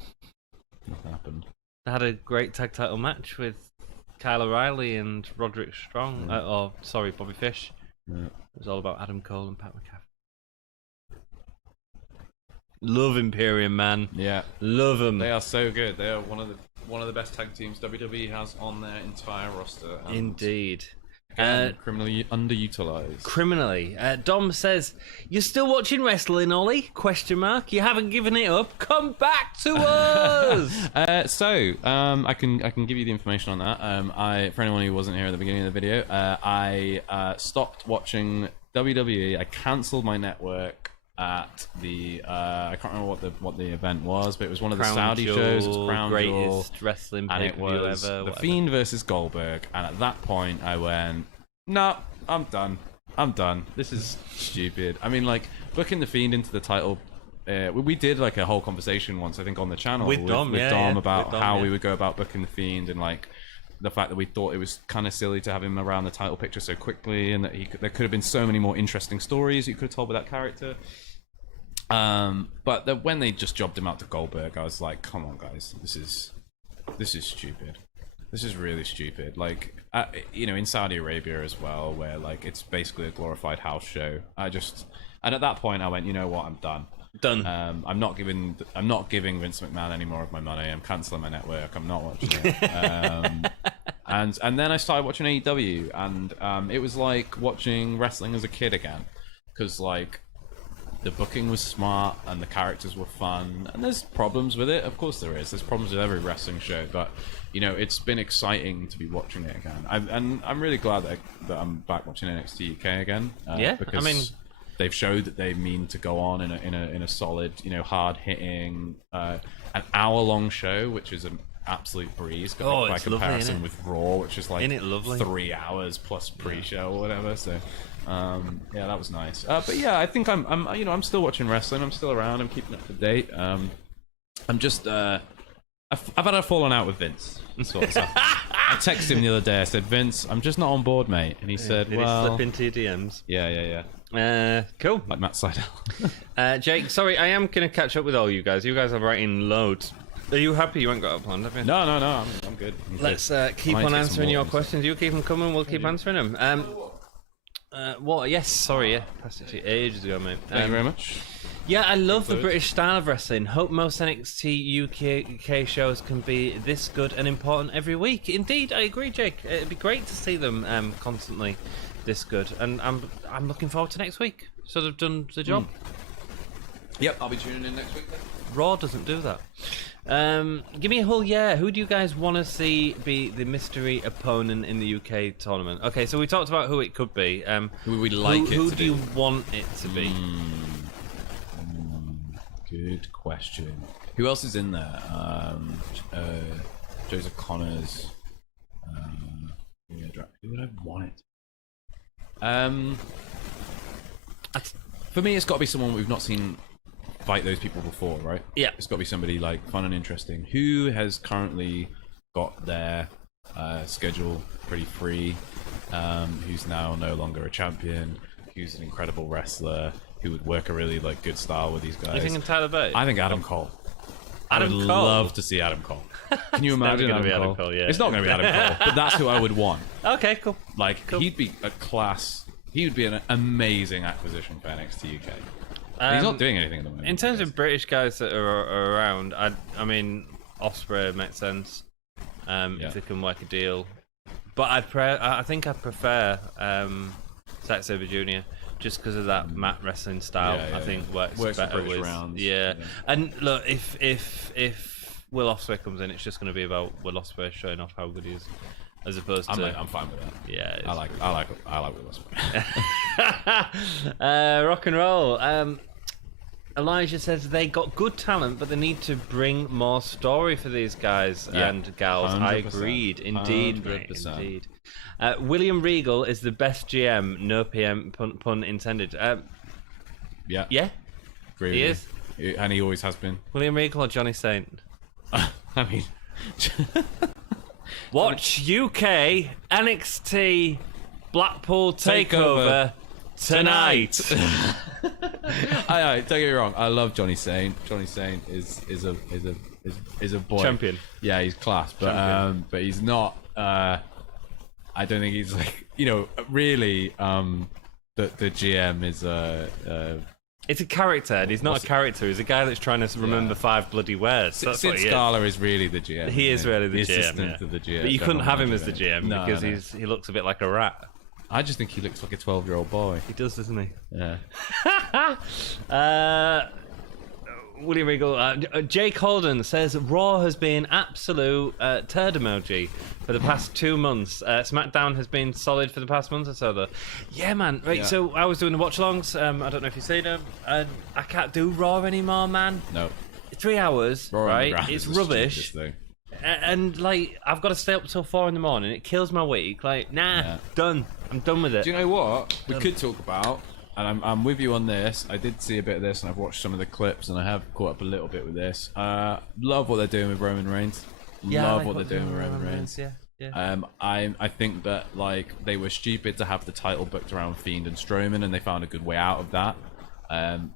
Nothing happened. they had a great tag title match with Kyle O'Reilly and Roderick Strong. Bobby Fish. Yeah. It was all about Adam Cole and Pat McAfee. Love Imperium, man. Yeah, Love them. they are so good. They are one of the best tag teams WWE has on their entire roster. And Indeed. again, criminally underutilized. Criminally. Dom says, "You're still watching wrestling, Ollie? Question mark. You haven't given it up. Come back to us." I can give you the information on that. For anyone who wasn't here at the beginning of the video, I stopped watching WWE. I cancelled my network at the I can't remember what the event was, but it was one of the Crown Saudi Jewel, shows. It was Crown Jewel, greatest wrestling and it pay-per-view was ever. The whatever. Fiend versus Goldberg. And at that point, I went, "No, I'm done. I'm done. This is stupid." I mean, like booking the Fiend into the title. We did like a whole conversation once, I think, on the channel With Dom about With Dom, how we would go about booking the Fiend and like the fact that we thought it was kind of silly to have him around the title picture so quickly, and that there could have been so many more interesting stories you could have told with that character. But when they just jobbed him out to Goldberg, I was like, "Come on, guys, this is stupid. This is really stupid." Like, in Saudi Arabia as well, where like it's basically a glorified house show. And at that point, I went, "You know what? I'm done. Done. I'm not giving Vince McMahon any more of my money. I'm cancelling my network. I'm not watching it." And then I started watching AEW, and it was like watching wrestling as a kid again, because like the booking was smart and the characters were fun. And there's problems with it, of course there is. There's problems with every wrestling show, but it's been exciting to be watching it again. I'm really glad that I'm back watching NXT UK again. Because I mean, they've showed that they mean to go on in a solid, hard hitting, an hour-long show, which is an absolute breeze by it's comparison lovely, with Raw, which is like Isn't it lovely? 3 hours plus pre-show or whatever. So that was nice. But yeah, I think I'm still watching wrestling. I'm still around. I'm keeping up to date. I'm just I've had a falling out with Vince. Sort of stuff. I texted him the other day. I said, "Vince, I'm just not on board, mate." And he said, Did "Well, he slip into your DMs? yeah, Cool. like Matt Sydal." Jake, sorry, I am going to catch up with all you guys. You guys are writing loads. Are you happy you ain't got a plan, have you? No, I'm good. Let's keep on answering your questions. You keep them coming, we'll keep answering them. Yes, sorry, yeah. Passed it to you ages ago, mate. Thank you very much. Yeah, I love the British style of wrestling. Hope most NXT UK shows can be this good and important every week. Indeed, I agree, Jake. It'd be great to see them constantly this good, and I'm looking forward to next week. So they've done the job. Yep, I'll be tuning in next week then. Raw doesn't do that. Give me a whole year. Who do you guys want to see be the mystery opponent in the UK tournament? Okay, so we talked about who it could be. Who we'd like it to Who be. do you want it to be? Good question. Who else is in there? Joseph Connors. Who would I want it? For me, it's got to be someone we've not seen fight those people before, right? Yeah. It's got to be somebody like fun and interesting who has currently got their schedule pretty free, who's now no longer a champion, who's an incredible wrestler, who would work a really like good style with these guys. You thinking Tyler Bate? I think Adam Cole. I would Cole? love to see Adam Cole. Can you imagine Adam Cole? Yeah. It's not going to be Adam Cole, but that's who I would want. Okay, cool. Like, he'd be a class. He would be an amazing acquisition for NXT UK. He's not doing anything at the moment. In terms of British guys that are around, I mean, Ospreay makes sense if they can work a deal. But I think I'd prefer Zack Sabre Jr. just because of that mat wrestling style. I think works better with rounds. Yeah. And look, if Will Ospreay comes in, it's just going to be about Will Ospreay showing off how good he is, as opposed to. I'm fine with that. Yeah, I like Will Ospreay. rock and roll. Elijah says they got good talent, but they need to bring more story for these guys and gals. 100%. I agreed. Indeed, 100%. Indeed. William Regal is the best GM. No PM pun intended. Yeah. Yeah. Agree he is, and he always has been. William Regal or Johnny Saint? I mean, watch UK NXT Blackpool Takeover tonight. Don't get me wrong. I love Johnny Saint. Johnny Saint is a boy champion. Yeah, he's class, but he's not. I don't think he's like really. The GM is It's a character, and he's not a character. He's a guy that's trying to remember 5 bloody words. That's Sid what he Scala is really the GM. He is really the GM, assistant to the GM. But you couldn't have him as the GM because he looks a bit like a rat. I just think he looks like a 12-year-old boy. He does, doesn't he? Yeah. William Regal. Jake Holden says Raw has been absolute turd emoji for the past 2 months. SmackDown has been solid for the past month or so, though. Yeah, man. Right. Yeah. So I was doing the watch-alongs. I don't know if you've seen them. I can't do Raw anymore, man. No. 3 hours. Raw right? It's rubbish. And like, I've got to stay up till 4 in the morning. It kills my week. Like, done. I'm done with it. Do you know what we could talk about? And I'm with you on this. I did see a bit of this, and I've watched some of the clips, and I have caught up a little bit with this. Love what they're doing with Roman Reigns. Love what they're doing with Roman Reigns. Yeah. I think that like they were stupid to have the title booked around Fiend and Strowman, and they found a good way out of that.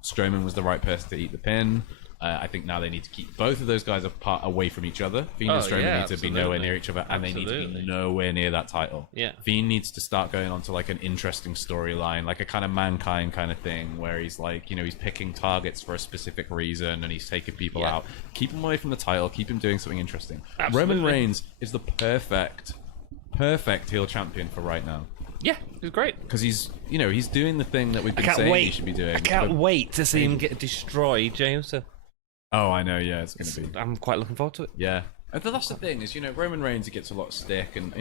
Strowman was the right person to eat the pin. I think now they need to keep both of those guys apart, away from each other. Fiend and Strowman need to be nowhere near each other, and they need to be nowhere near that title. Yeah. Fiend needs to start going on to like an interesting storyline, like a kind of Mankind kind of thing, where he's like, he's picking targets for a specific reason, and he's taking people out. Keep him away from the title. Keep him doing something interesting. Absolutely. Roman Reigns is the perfect heel champion for right now. Yeah, he's great. Because he's doing the thing that we've been saying he should be doing. I can't wait to see him get destroyed, James. Oh, I know. Yeah, it's going to be. I'm quite looking forward to it. Yeah, and that's the thing is, Roman Reigns, he gets a lot of stick, and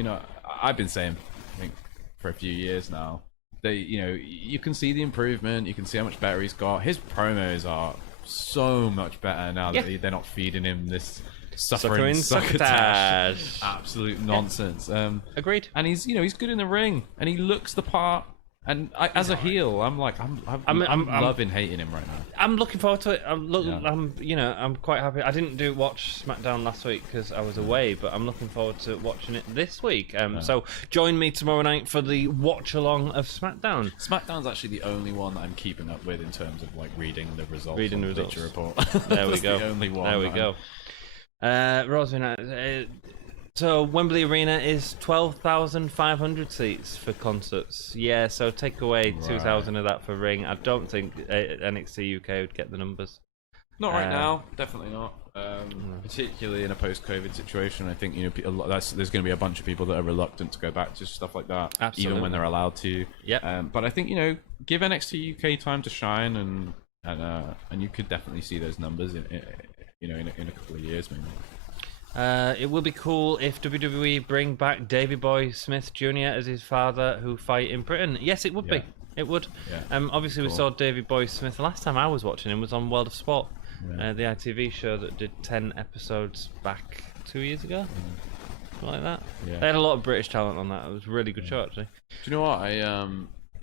I've been saying, I think, for a few years now, that you can see the improvement, you can see how much better he's got. His promos are so much better now that they're not feeding him this suffering succotash, absolute nonsense. Agreed. And he's good in the ring, and he looks the part. And as a heel, I'm loving hating him right now. I'm looking forward to it. I'm quite happy. I didn't watch SmackDown last week because I was away, but I'm looking forward to watching it this week. So join me tomorrow night for the watch along of SmackDown. SmackDown's actually the only one that I'm keeping up with in terms of like reading the results. Reading the results. Bleacher Report. There we go. The only one. There we go. Rosemary. So Wembley Arena is 12,500 seats for concerts. Yeah, so take away 2,000 of that for Ring. I don't think NXT UK would get the numbers. Not right now, definitely not. Particularly in a post-COVID situation, I think there's going to be a bunch of people that are reluctant to go back to stuff like that, even when they're allowed to. Yeah. But I think give NXT UK time to shine, and you could definitely see those numbers in a couple of years maybe. It would be cool if WWE bring back Davey Boy Smith Jr. as his father, who fight in Britain. Yes, it would be. It would. Yeah. Obviously, we saw Davey Boy Smith. The last time I was watching him was on World of Sport, the ITV show that did 10 episodes back 2 years ago. Something like that. Yeah. They had a lot of British talent on that. It was a really good show, actually. Do you know what?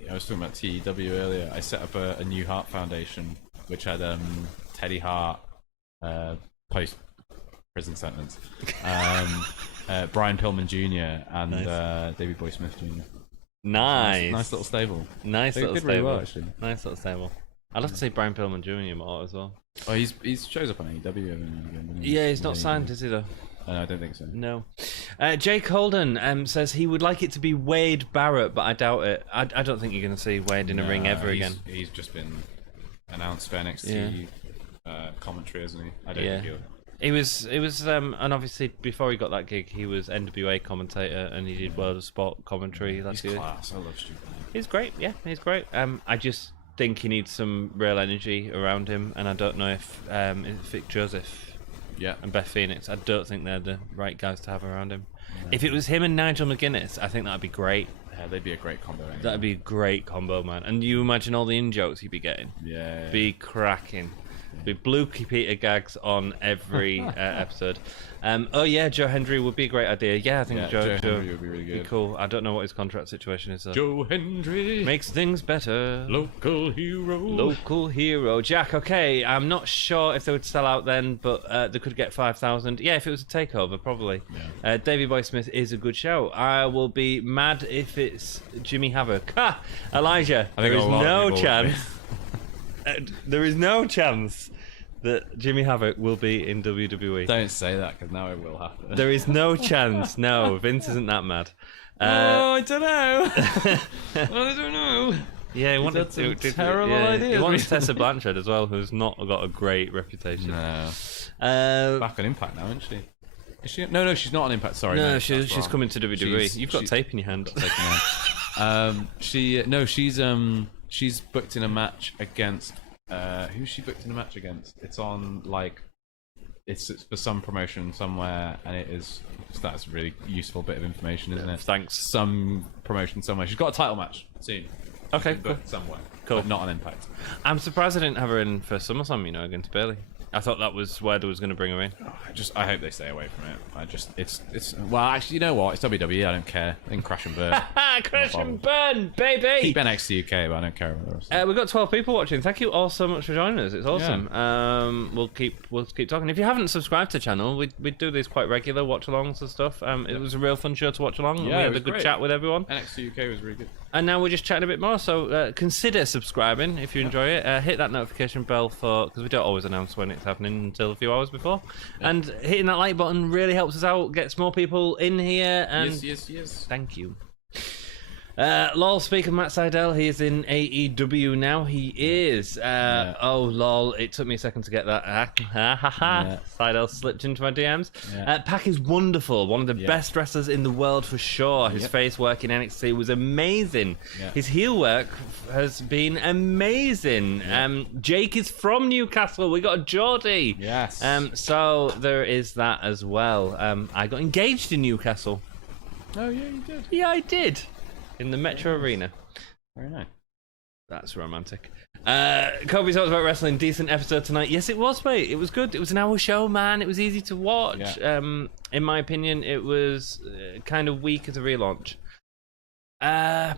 I was talking about TEW earlier. I set up a new Hart Foundation, which had Teddy Hart post prison sentence, Brian Pillman Jr. and Nice. Davey Boy Smith Jr. Nice. Nice little stable. Nice They little did really stable. well, actually. Nice little stable. I'd love to see Brian Pillman Jr. more as well. Oh, he's shows up on AEW every now and again. Doesn't he? Yeah, he's not signed, is he though? I don't think so. No. Jake Holden says he would like it to be Wade Barrett, but I doubt it. I don't think you're going to see Wade in a ring ever again. He's just been announced for NXT commentary, hasn't he? I don't think he'll. He was, and obviously before he got that gig, he was NWA commentator and he did World of Sport commentary last year. He's class. I love Stu. He's great. Yeah, he's great. I just think he needs some real energy around him, and I don't know if Vic Joseph and Beth Phoenix, I don't think they're the right guys to have around him. No. If it was him and Nigel McGuinness, I think that'd be great. Yeah, they'd be a great combo. Anyway. That'd be a great combo, man. And you imagine all the in-jokes he'd be getting. Yeah. Be cracking. Be Blue Peter gags on every episode. Oh yeah, Joe Hendry would be a great idea. Yeah, I think Joe Hendry would be really good. Be cool. I don't know what his contract situation is though. Joe Hendry makes things better. Local hero. Local hero. Jack, okay, I'm not sure if they would sell out then, but they could get 5,000. Yeah, if it was a takeover, probably. Yeah. Davey Boy Smith is a good shout. I will be mad if it's Jimmy Havoc. Ha! Elijah, there is no chance. There is no chance that Jimmy Havoc will be in WWE. Don't say that, because now it will happen. There is no chance. No, Vince isn't that mad. I don't know. I don't know. Yeah, he wanted some terrible ideas. He wants Tessa Blanchard as well, who's not got a great reputation. No. Back on Impact now, isn't she? Is she? No, she's not on Impact. Sorry. No, she's coming to WWE. You've got tape in your hand. She's booked in a match against. Who's she booked in a match against? It's on it's for some promotion somewhere, and that's a really useful bit of information, isn't it? Thanks. Some promotion somewhere. She's got a title match soon. Okay, cool. Somewhere. Cool. But not on Impact. I'm surprised I didn't have her in for SummerSlam, against Bayley. I thought that was where they was going to bring her in. I hope they stay away from it. It's well, actually, you know what? It's WWE. I don't care. They can crash and burn. Crash and burn, baby. Keep NXT UK, but I don't care about the rest. We've got 12 people watching. Thank you all so much for joining us. It's awesome. Yeah. We'll keep talking. If you haven't subscribed to the channel, we do these quite regular watch-alongs and stuff. It was a real fun show to watch along. Yeah, we had a good chat with everyone. NXT UK was really good. And now we're just chatting a bit more. So consider subscribing if you enjoy it. Hit that notification bell because we don't always announce when it's happening until a few hours before. Yeah. And hitting that like button really helps us out, gets more people in here. And yes. Thank you. Lol, speaking of Matt Sydal, he is in AEW now. He is. Oh, lol, it took me a second to get that. Sydal slipped into my DMs. Yeah. Pac is wonderful. One of the best wrestlers in the world for sure. His face work in NXT was amazing. Yeah. His heel work has been amazing. Yeah. Jake is from Newcastle. We got Geordie. Yes. So there is that as well. I got engaged in Newcastle. Oh, yeah, you did. Yeah, I did. In the Metro Arena. Very nice. That's romantic. Kobe talks about wrestling. Decent episode tonight. Yes, it was, mate. It was good. It was an hour show, man. It was easy to watch. Yeah. In my opinion, it was kind of weak as a relaunch. I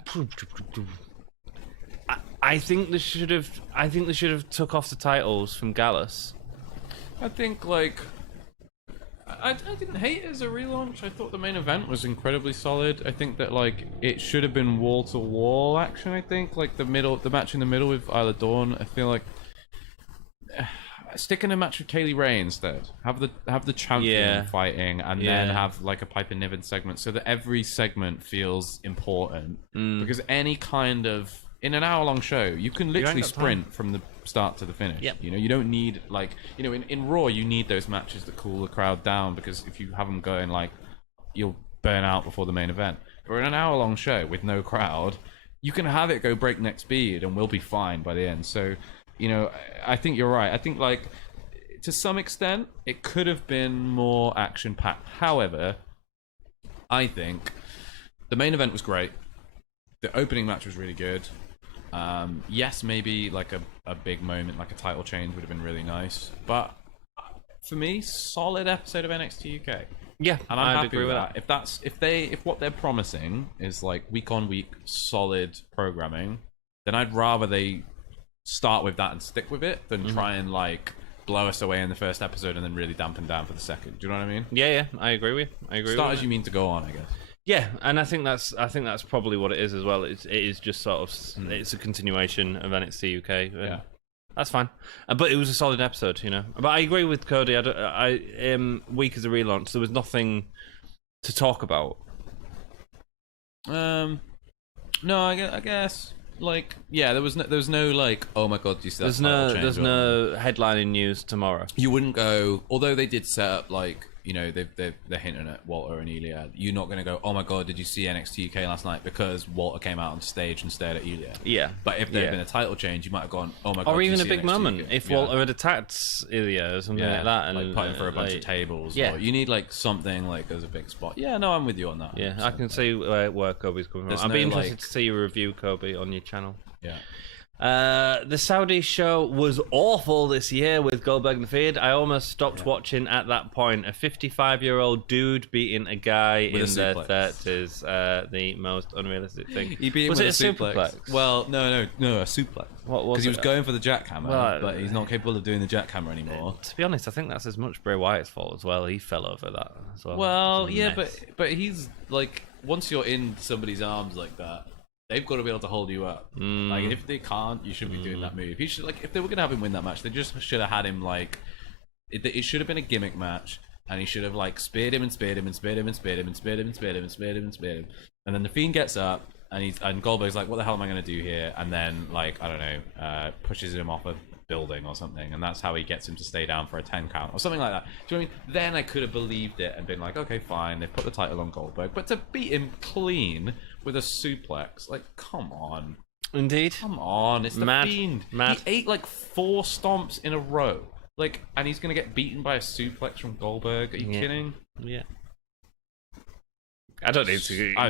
think they should have took off the titles from Gallus. I think I didn't hate it as a relaunch. I thought the main event was incredibly solid. I think that it should have been wall to wall action. I think the match in the middle with Isla Dawn. I feel like stick in a match with Kaylee Ray instead. Have the champion fighting, and then have a Piper Niven segment, so that every segment feels important. Because any kind of in an hour-long show, you can literally sprint from the start to the finish. Yep. You don't need in Raw you need those matches that cool the crowd down, because if you have them going you'll burn out before the main event. Or in an hour-long show with no crowd, you can have it go breakneck speed and we'll be fine by the end. So, I think you're right. I think to some extent it could have been more action-packed. However, I think the main event was great. The opening match was really good. Yes, maybe a big moment, a title change would have been really nice. But for me, solid episode of NXT UK. Yeah, and I'm I'd happy agree with with that. If what they're promising is like week on week solid programming, then I'd rather they start with that and stick with it than try and like blow us away in the first episode and then really dampen down for the second. Do you know what I mean? Yeah, I agree with. Start as you mean to go on, I guess. Yeah, and I think that's probably what it is as well. It is just sort of it's a continuation of NXT UK. Yeah. That's fine, but it was a solid episode, But I agree with Cody. Week as a relaunch, there was nothing to talk about. No, I guess like there was no like, oh my god, do you see that? There's no headlining news tomorrow. You wouldn't go, although they did set up like they're hinting at Walter and Ilya. You're not going to go, oh my god, did you see NXT UK last night? Because Walter came out on stage and stared at Ilya. Yeah. But if there had been a title change, you might have gone, oh my god. Or even a big NXT moment UK? if Walter had attacked Ilya or something like that, and like putting for a bunch of tables. Yeah. Or you need like something like as a big spot. Yeah, no, I'm with you on that. Yeah, I can see where Kobe's coming from. I'd be interested to see your review, Kobe, on your channel. Yeah. The Saudi show was awful this year with Goldberg and the Fiend. I almost stopped watching at that point. A 55-year-old dude beating a guy with in their 30s, the most unrealistic thing. He beat him was with it a suplex? Well, no, a suplex. What was it? Because he was going for the jackhammer, but he's not capable of doing the jackhammer anymore. To be honest, I think that's as much Bray Wyatt's fault as well. He fell over that as well. Well, yeah, but he's like, once you're in somebody's arms like that, they've got to be able to hold you up. Like, if they can't, you shouldn't be doing that move. He should, like, if they were going to have him win that match, they just should have had him, like... It should have been a gimmick match, and he should have, like, speared him and speared him and speared him and speared him and speared him and speared him and speared him and speared him. And then the Fiend gets up, and Goldberg's like, what the hell am I going to do here? And then, like, I don't know, pushes him off a building or something, and that's how he gets him to stay down for a 10 count or something like that. Do you know what I mean? Then I could have believed it and been like, okay, fine, they've put the title on Goldberg, but to beat him clean with a suplex, like, come on. Indeed. Come on, it's the Fiend. He ate like 4 stomps in a row. Like, and he's gonna get beaten by a suplex from Goldberg. Are you kidding? Yeah. I don't need to. I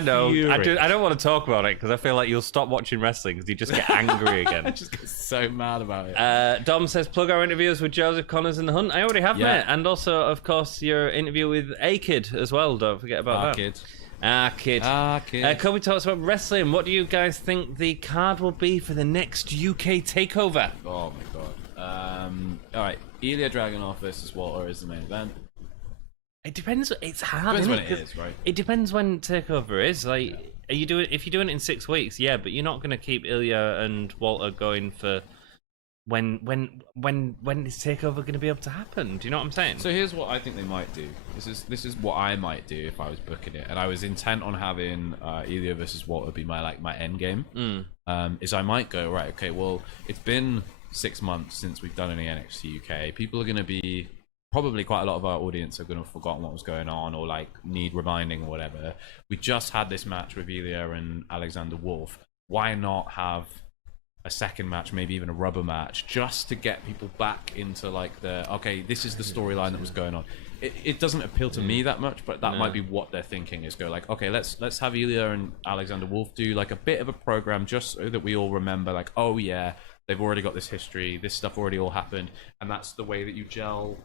know. furious. I don't want to talk about it because I feel like you'll stop watching wrestling because you just get angry again. I just get so mad about it. Dom says, plug our interviews with Joseph Connors and The Hunt. I already have, mate. And also, of course, your interview with A-Kid as well. Don't forget about that. Kid. Kobe talks about wrestling. What do you guys think the card will be for the next UK takeover? Oh my god. Alright, Ilya Dragunov versus Walter is the main event. It depends. It's hard. Depends when it is, right? It depends when takeover is. Like, are you doing? If you're doing it in 6 weeks, yeah, but you're not going to keep Ilya and Walter going for when is takeover going to be able to happen? Do you know what I'm saying? So here's what I think they might do. This is what I might do if I was booking it, and I was intent on having Ilya versus Walter be my end game. Is I might go, right, okay, well, it's been 6 months since we've done any NXT UK. People are going to be, probably quite a lot of our audience are going to have forgotten what was going on or like need reminding or whatever. We just had this match with Ilya and Alexander Wolf. Why not have a second match, maybe even a rubber match, just to get people back into like okay, this is the storyline that was going on. It doesn't appeal to me that much, but that might be what they're thinking, is go like, okay, let's have Ilya and Alexander Wolf do like a bit of a program just so that we all remember, like, oh yeah, they've already got this history, this stuff already all happened, and that's the way that you gel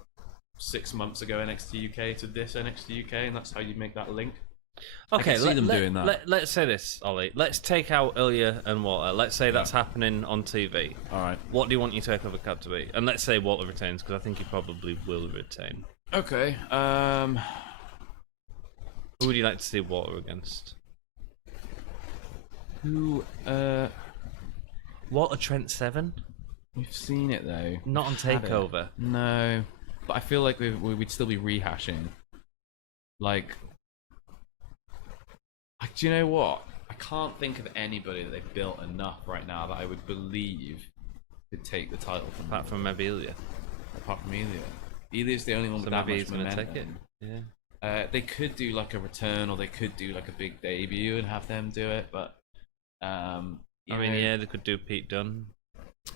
6 months ago NXT UK to this NXT UK, and that's how you make that link. Okay, I can see them doing that. Let's say this, Ollie. Let's take out Ilya and Walter. Let's say that's happening on TV. All right. What do you want your takeover card to be? And let's say Walter retains, because I think he probably will retain. Okay. Who would you like to see Walter against? Walter Trent 7? We've seen it though. Not on Takeover. No, but I feel like we'd still be rehashing. Like, do you know what? I can't think of anybody that they've built enough right now that I would believe could take the title from. Apart from maybe Ilya. Apart from Ilya. Ilya's the only one with that maybe much he's going to momentum. take it. Yeah. They could do like a return, or they could do like a big debut and have them do it. But I mean, yeah, they could do Pete Dunne.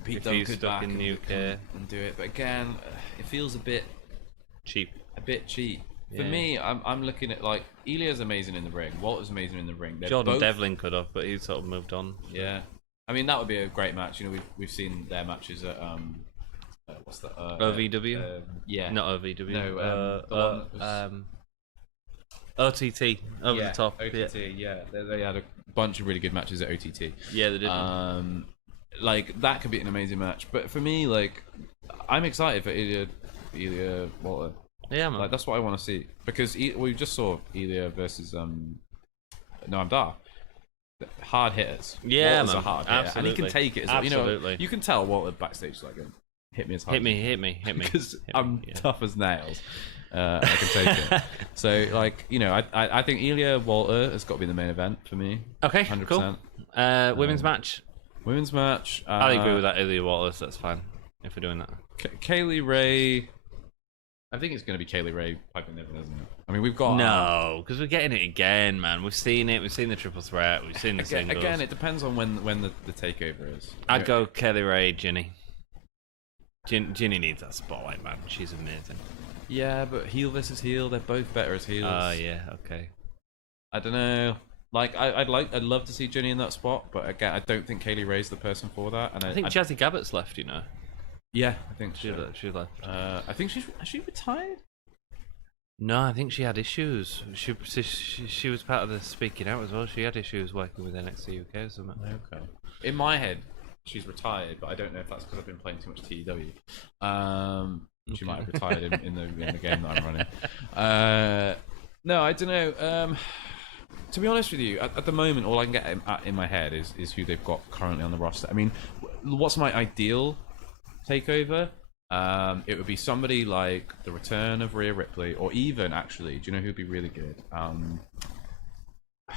Pete Dunne could stuck in the UK and do it, but again, it feels a bit cheap. For me, I'm looking at like Ilya's amazing in the ring, Walter's amazing in the ring. Jordan Devlin could have, but he's sort of moved on. Yeah, I mean that would be a great match. You know, we've seen their matches at what's that? OVW? Yeah. Not OVW. No, the one that was... OTT, over the top. OTT, yeah. They had a bunch of really good matches at OTT. Yeah, they did. Like, that could be an amazing match. But for me, like, I'm excited for Iive Walter. Yeah, man. Like, that's what I want to see. Because we just saw Iive versus Noam Dar. Hard hitters. Yeah, Walter's man. a hard hitter. Absolutely. And he can take it as well. Absolutely. You know, you can tell Walter backstage, like, hit me as hard. Hit me. Because hit me, I'm tough as nails. I can take it. So, like, you know, I think Iive Walter has got to be the main event for me. Okay, 100%. Cool. Women's match. Women's match. I'd agree with that, Iive Walter, so that's fine if we're doing that. Kaylee Ray. I think it's going to be Kaylee Ray, Piper Niven, isn't it? I mean, we've got... No, because we're getting it again, man. We've seen it. We've seen the triple threat. We've seen the singles. Again, it depends on when the takeover is. I'd go Kaylee Ray, Ginny. Ginny needs that spotlight, man. She's amazing. Yeah, but heel versus heel, they're both better as heels. Oh, yeah, okay. I don't know. Like, I'd love to see Ginny in that spot, but again, I don't think Kaylee Ray's the person for that. And I think Jazzy Gabbett's left, you know. Yeah, I think she left. I think has she retired? No, I think she had issues. She was part of the speaking out as well. She had issues working with NXT UK or something. Okay. In my head, she's retired, but I don't know if that's because I've been playing too much TEW. She might have retired in the game that I'm running. No, I don't know. To be honest with you, at the moment, all I can get in my head is who they've got currently on the roster. I mean, what's my ideal takeover? It would be somebody like the return of Rhea Ripley, or even actually, do you know who'd be really good?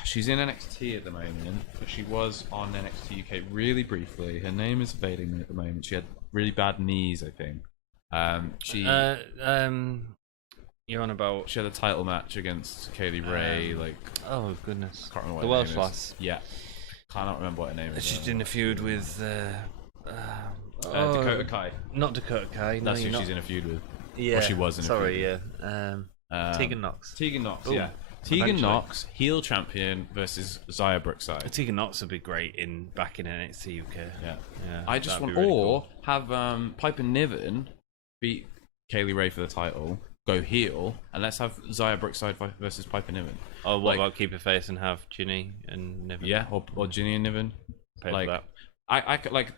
She's in NXT at the moment, but she was on NXT UK really briefly. Her name is evading me at the moment. She had really bad knees, I think. You're on about... She had a title match against Kaylee Ray, like... Oh, goodness. Can't remember what the her Welsh name lass. is. Yeah. Cannot remember what her name is. She's in a feud with... Dakota Kai. Not Dakota Kai. That's no, who she's in a feud with. Yeah. Or she was in a feud yeah. Tegan Nox. Tegan Nox, Ooh, yeah. Tegan Nox, heel champion versus Xia Brookside. Tegan Nox would be great back in NXT UK. Yeah. I just want... Really cool. Have Piper Niven beat Kaylee Ray for the title, go heel, and let's have Xia Brookside versus Piper Niven. Oh, what about keep a face and have Ginny and Niven? Yeah, or Ginny and Niven. Pay for that. I like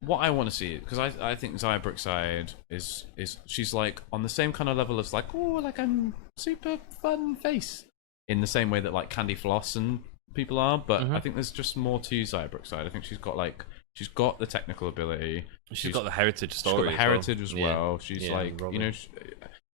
what I want to see, because I think Xia Brookside is she's like on the same kind of level as like, oh, like I'm super fun face, in the same way that like Candy Floss and people are, but I think there's just more to Xia Brookside. I think she's got the technical ability, she's got the heritage story, as well. She's like, you know,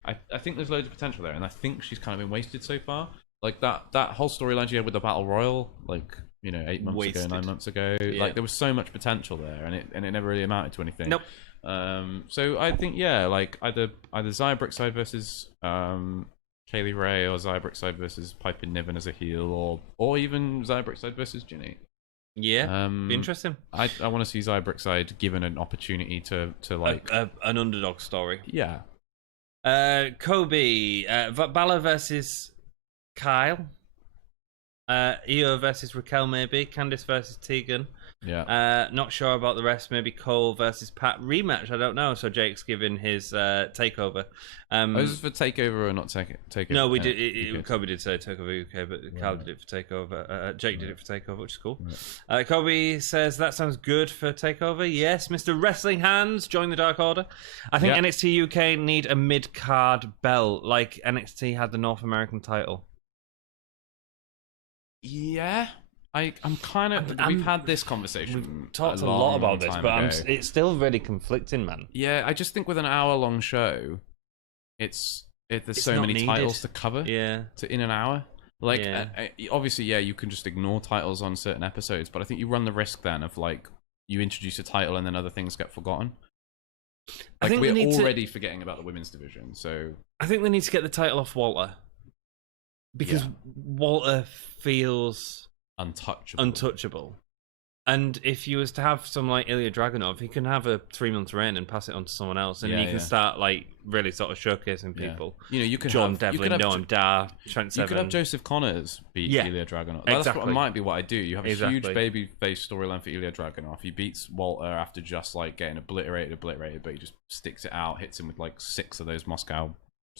I think there's loads of potential there, and I think she's kind of been wasted so far. Like that whole storyline she had with the Battle Royal, like, you know, 8 months ago, 9 months ago, like there was so much potential there, and it never really amounted to anything. Nope. So I think like either Xia Brookside versus Kaylee Ray, or Xia Brookside versus Piper Niven as a heel, or even Xia Brookside versus Ginny. Yeah, be interesting. I want to see Xia Brookside given an opportunity to like an underdog story. Yeah. Kobe, Balor versus Kyle. Io versus Raquel, maybe. Candice versus Tegan. Yeah. Not sure about the rest. Maybe Cole versus Pat rematch. I don't know. So Jake's giving his takeover. Was this for takeover or not takeover? No, we did. Kobe did say takeover UK, but Kyle did it for takeover. Jake did it for takeover, which is cool. Right. Kobe says that sounds good for takeover. Yes, Mr. Wrestling Hands, join the Dark Order. I think NXT UK need a mid-card belt, like NXT had the North American title. Yeah, I'm kind of. We've had this conversation. We've talked a lot about this, but it's still really conflicting, man. Yeah, I just think with an hour-long show, there's so many titles to cover. Yeah, in an hour. Like, obviously, you can just ignore titles on certain episodes, but I think you run the risk then of like you introduce a title and then other things get forgotten. Like, I think we're already forgetting about the women's division, so I think they need to get the title off Walter. Because Walter feels untouchable. And if you was to have some like Ilya Dragunov, he can have a 3-month reign and pass it on to someone else, and you can start like really sort of showcasing people. You could John have Devlin, Noam Dar, Trent Seven. You could have Joseph Connors beat Ilya Dragunov. Exactly. That's what might be what I do. You have a huge babyface storyline for Ilya Dragunov. He beats Walter after just like getting obliterated, but he just sticks it out, hits him with like 6 of those Moscow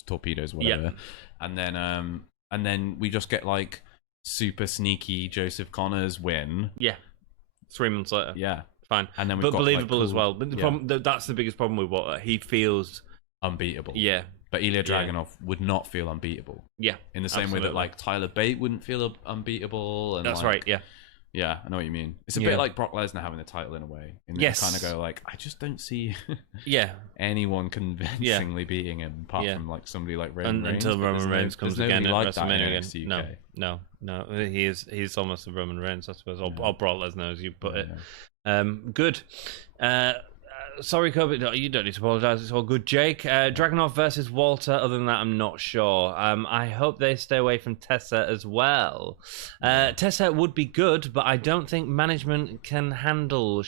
torpedoes, whatever, and then we just get like super sneaky Joseph Connors win. Yeah. 3 months later. Yeah. Fine. And then but believable as well. But the problem, that's the biggest problem with Walter. He feels unbeatable. Yeah. But Ilya Dragunov would not feel unbeatable. Yeah. In the same way that like Tyler Bate wouldn't feel unbeatable. And that's like, right, yeah. Yeah, I know what you mean. It's a bit like Brock Lesnar having the title in a way. And you kind of go like, I just don't see anyone convincingly beating him apart from like somebody like Roman Reigns. Until Roman Reigns comes again at like WrestleMania again. No. He's almost a Roman Reigns, I suppose. Or Brock Lesnar, as you put it. Good. Sorry, Kobe. You don't need to apologise. It's all good, Jake. Dragunov versus Walter. Other than that, I'm not sure. I hope they stay away from Tessa as well. Tessa would be good, but I don't think management can handle.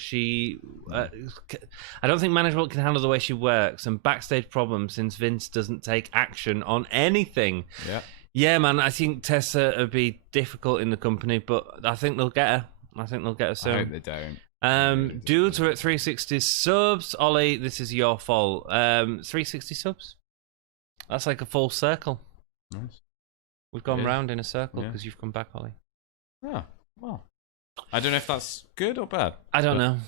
I don't think management can handle the way she works and backstage problems since Vince doesn't take action on anything. Yeah. Yeah, man. I think Tessa would be difficult in the company, but I think they'll get her. I think they'll get her soon. I hope they don't. Dudes are at 360 subs. Ollie, this is your fault. 360 subs. That's like a full circle. Nice. We've gone round in a circle because you've come back, Ollie. Oh, well. I don't know if that's good or bad. I don't know.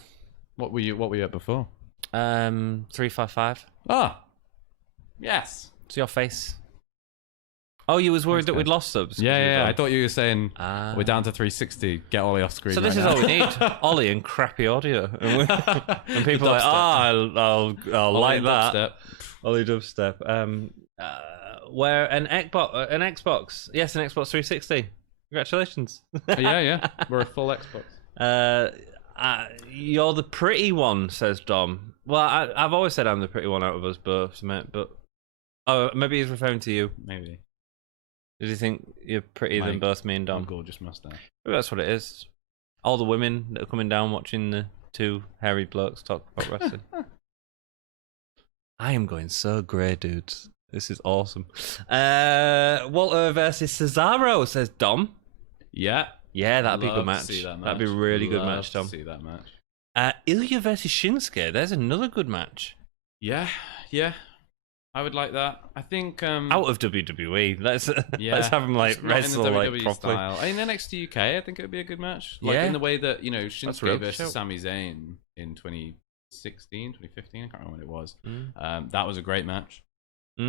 What were you at before? 355. Ah. Yes. It's your face. Oh, you was worried that we'd lost subs? Yeah. I thought you were saying we're down to 360. Get Ollie off screen. So this is all we need: Ollie and crappy audio, and people are like, I'll like that. Dubstep. Ollie dubstep. Where an Xbox? Yes, an Xbox 360. Congratulations. Yeah. We're a full Xbox. You're the pretty one, says Dom. Well, I've always said I'm the pretty one out of us both, mate. But maybe he's referring to you. Maybe. Does he think you're prettier than both me and Dom? Gorgeous mustache. Maybe that's what it is. All the women that are coming down watching the two hairy blokes talk about wrestling. I am going so grey, dudes. This is awesome. Walter versus Cesaro, says Dom. Yeah. Yeah, that'd be a good match. That'd be a really good match, Dom. See that match. Ilya versus Shinsuke. There's another good match. Yeah. I would like that. I think out of WWE. Let's have him like wrestle like properly. Style. In NXT UK, I think it would be a good match. Like in the way that Shinsuke versus Sami Zayn in 2016, 2015. I can't remember when it was. That was a great match. In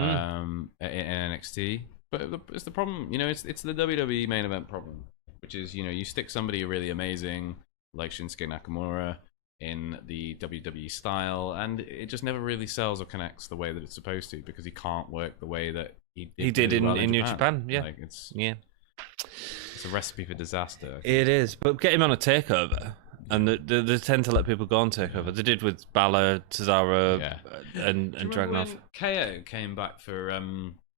NXT, but it's the problem. It's the WWE main event problem, which is you stick somebody really amazing like Shinsuke Nakamura in the WWE style, and it just never really sells or connects the way that it's supposed to because he can't work the way that he did in New Japan. Yeah, like it's a recipe for disaster. It is, but get him on a takeover, and they tend to let people go on takeover. They did with Balor, Cesaro, and Dragunov. When KO came back for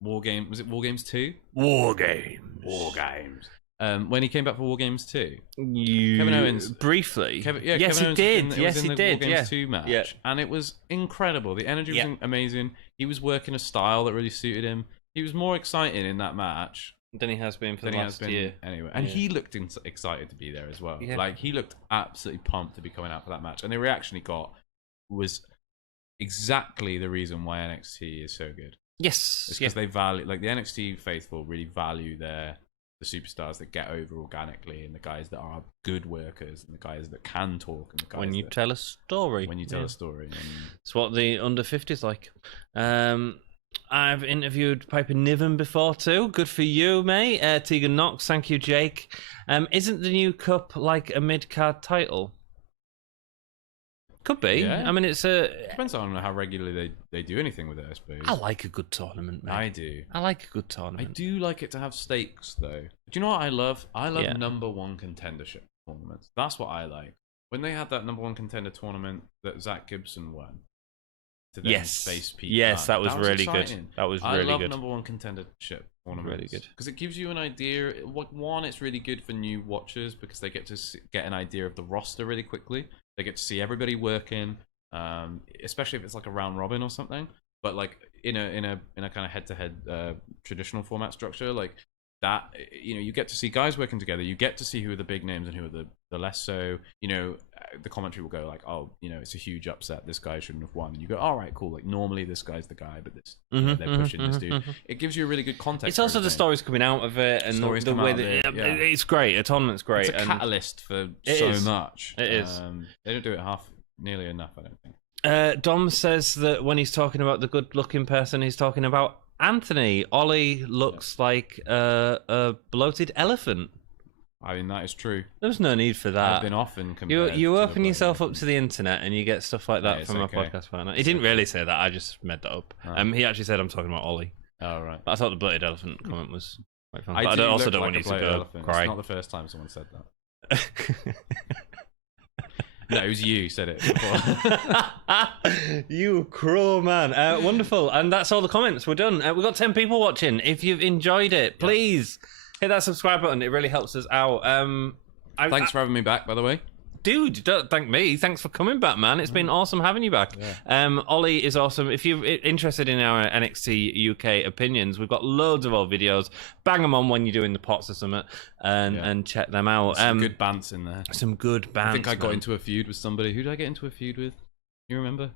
War Games, was it War Games 2? War Games. When he came back for War Games 2, Kevin Owens briefly. Yes, he did. Yes, he did. War Games 2 match, and it was incredible. The energy was amazing. He was working a style that really suited him. He was more exciting in that match than he has been for the last year. Anyway, and he looked excited to be there as well. Yeah. Like he looked absolutely pumped to be coming out for that match, and the reaction he got was exactly the reason why NXT is so good. Yes, it's because they value, like the NXT faithful really value the superstars that get over organically, and the guys that are good workers, and the guys that can talk, and the guys when you tell a story. It's what the under 50s like. I've interviewed Piper Niven before too. Good for you, mate. Tegan Knox, thank you, Jake. Isn't the new cup like a mid-card title? Could be. Yeah. I mean, it depends on how regularly they do anything with it, I suppose. I like a good tournament, mate. I do. I like a good tournament. I do like it to have stakes, though. Do you know what I love? I love number one contendership tournaments. That's what I like. When they had that number one contender tournament that Zach Gibson won, to then face Pete. Yes, that was really exciting. good. That was really good. I love number one contendership tournaments. Really good. Because it gives you an idea. One, it's really good for new watchers because they get to get an idea of the roster really quickly. They get to see everybody working, especially if it's like a round robin or something. But like in a kind of head-to-head traditional format structure, like that, you get to see guys working together. You get to see who are the big names and who are the less so. The commentary will go like, oh, it's a huge upset. This guy shouldn't have won. And you go, all right, cool. Like normally this guy's the guy, but this they're pushing this dude. It gives you a really good context. It's also the stories coming out of it and the way that it's great. A tournament's great. It's a catalyst for so much. It is. They don't do it nearly enough, I don't think. Dom says that when he's talking about the good-looking person, he's talking about Anthony. Ollie looks like a bloated elephant. I mean, that is true. There's no need for that. I've been often compared you open yourself up to the internet and you get stuff like that from a podcast partner. He didn't really say that. I just made that up. Right. He actually said I'm talking about Ollie. Oh, right. But I thought the bloated elephant comment was quite fun. I also don't like want you to go elephant. cry. It's not the first time someone said that. No, it was you who said it before. You cruel man. Wonderful. And that's all the comments. We're done. We've got 10 people watching. If you've enjoyed it, please hit that subscribe button. It really helps us out. Thanks for having me back, by the way. Dude, don't thank me. Thanks for coming back, man. It's been awesome having you back. Yeah. Ollie is awesome. If you're interested in our NXT UK opinions, we've got loads of old videos. Bang them on when you're doing the pots or something, and check them out. Some good bants in there. Some good bants. I think I got into a feud with somebody. Who did I get into a feud with? You remember?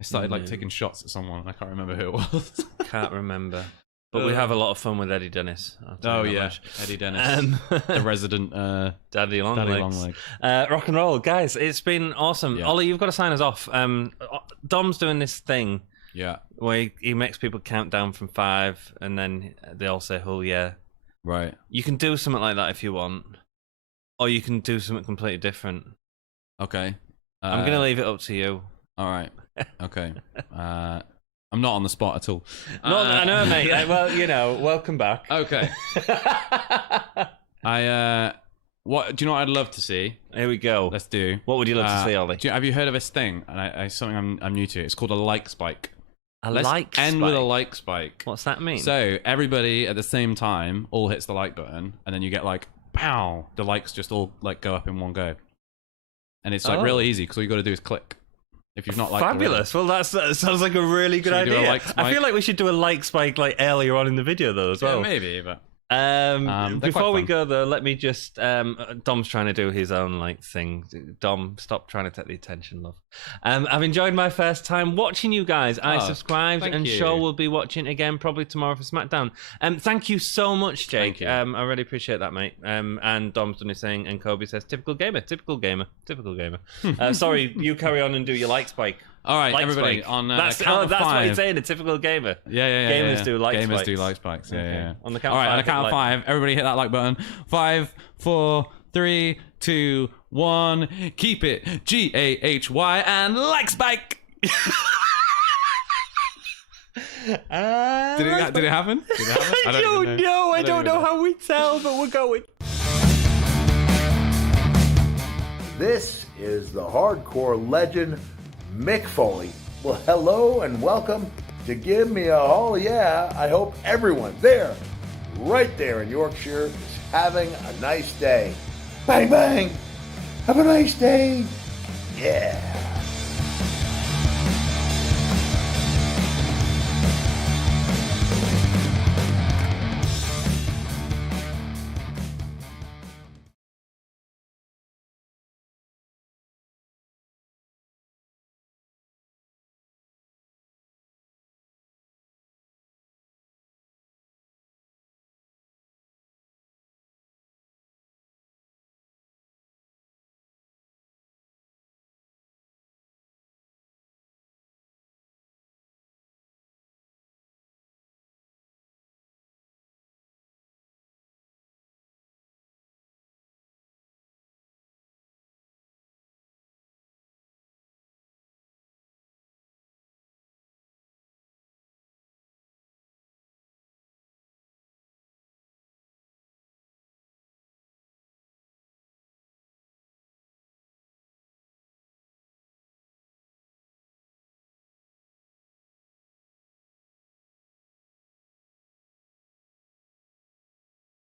I started taking shots at someone. I can't remember who it was. Can't remember. But we have a lot of fun with Eddie Dennis. Oh, yeah. Much. Eddie Dennis. The resident Daddy Longlegs. Rock and roll. Guys, it's been awesome. Yeah. Ollie, you've got to sign us off. Dom's doing this thing where he makes people count down from 5 and then they all say, oh, yeah. Right. You can do something like that if you want. Or you can do something completely different. Okay. I'm going to leave it up to you. All right. Okay. I'm not on the spot at all. No, I know, mate. Well, welcome back. Okay. What do you know? What I'd love to see. Here we go. Let's do. What would you love to see, Ollie? Have you heard of this thing? And something I'm new to. It's called a like spike. Let's end with a like spike. What's that mean? So everybody at the same time all hits the like button, and then you get like, pow! The likes just all like go up in one go, and it's like really easy because all you got to do is click. If you've not liked fabulous. Well, that sounds like a really good idea. I feel like we should do a like spike like earlier on in the video though as well. Yeah, maybe, but before we go though, let me just Dom's trying to do his own like thing. Dom, stop trying to take the attention, love. I've enjoyed my first time watching you guys. I subscribed and Show will be watching again probably tomorrow for SmackDown. Thank you so much, Jake. Thank you. I really appreciate that, mate. And Dom's done his thing and Kobe says typical gamer. Sorry, you carry on and do your like spike. All right, like everybody, spike. on that's count of 5. What he's saying, a typical gamer. Yeah. Gamers do like spikes. Gamers do like spikes, yeah. On the count of 5. All right, on the count of 5, everybody hit that like button. 5, 4, 3, 2, 1. Keep it GAHY and like spike. Did it happen? I don't know. I don't know how we tell, but we're going. This is the hardcore legend, Mick Foley. Well, hello and welcome to Give Me a Haul. Yeah, I hope everyone there, right there in Yorkshire, is having a nice day. Bang, bang. Have a nice day. Yeah.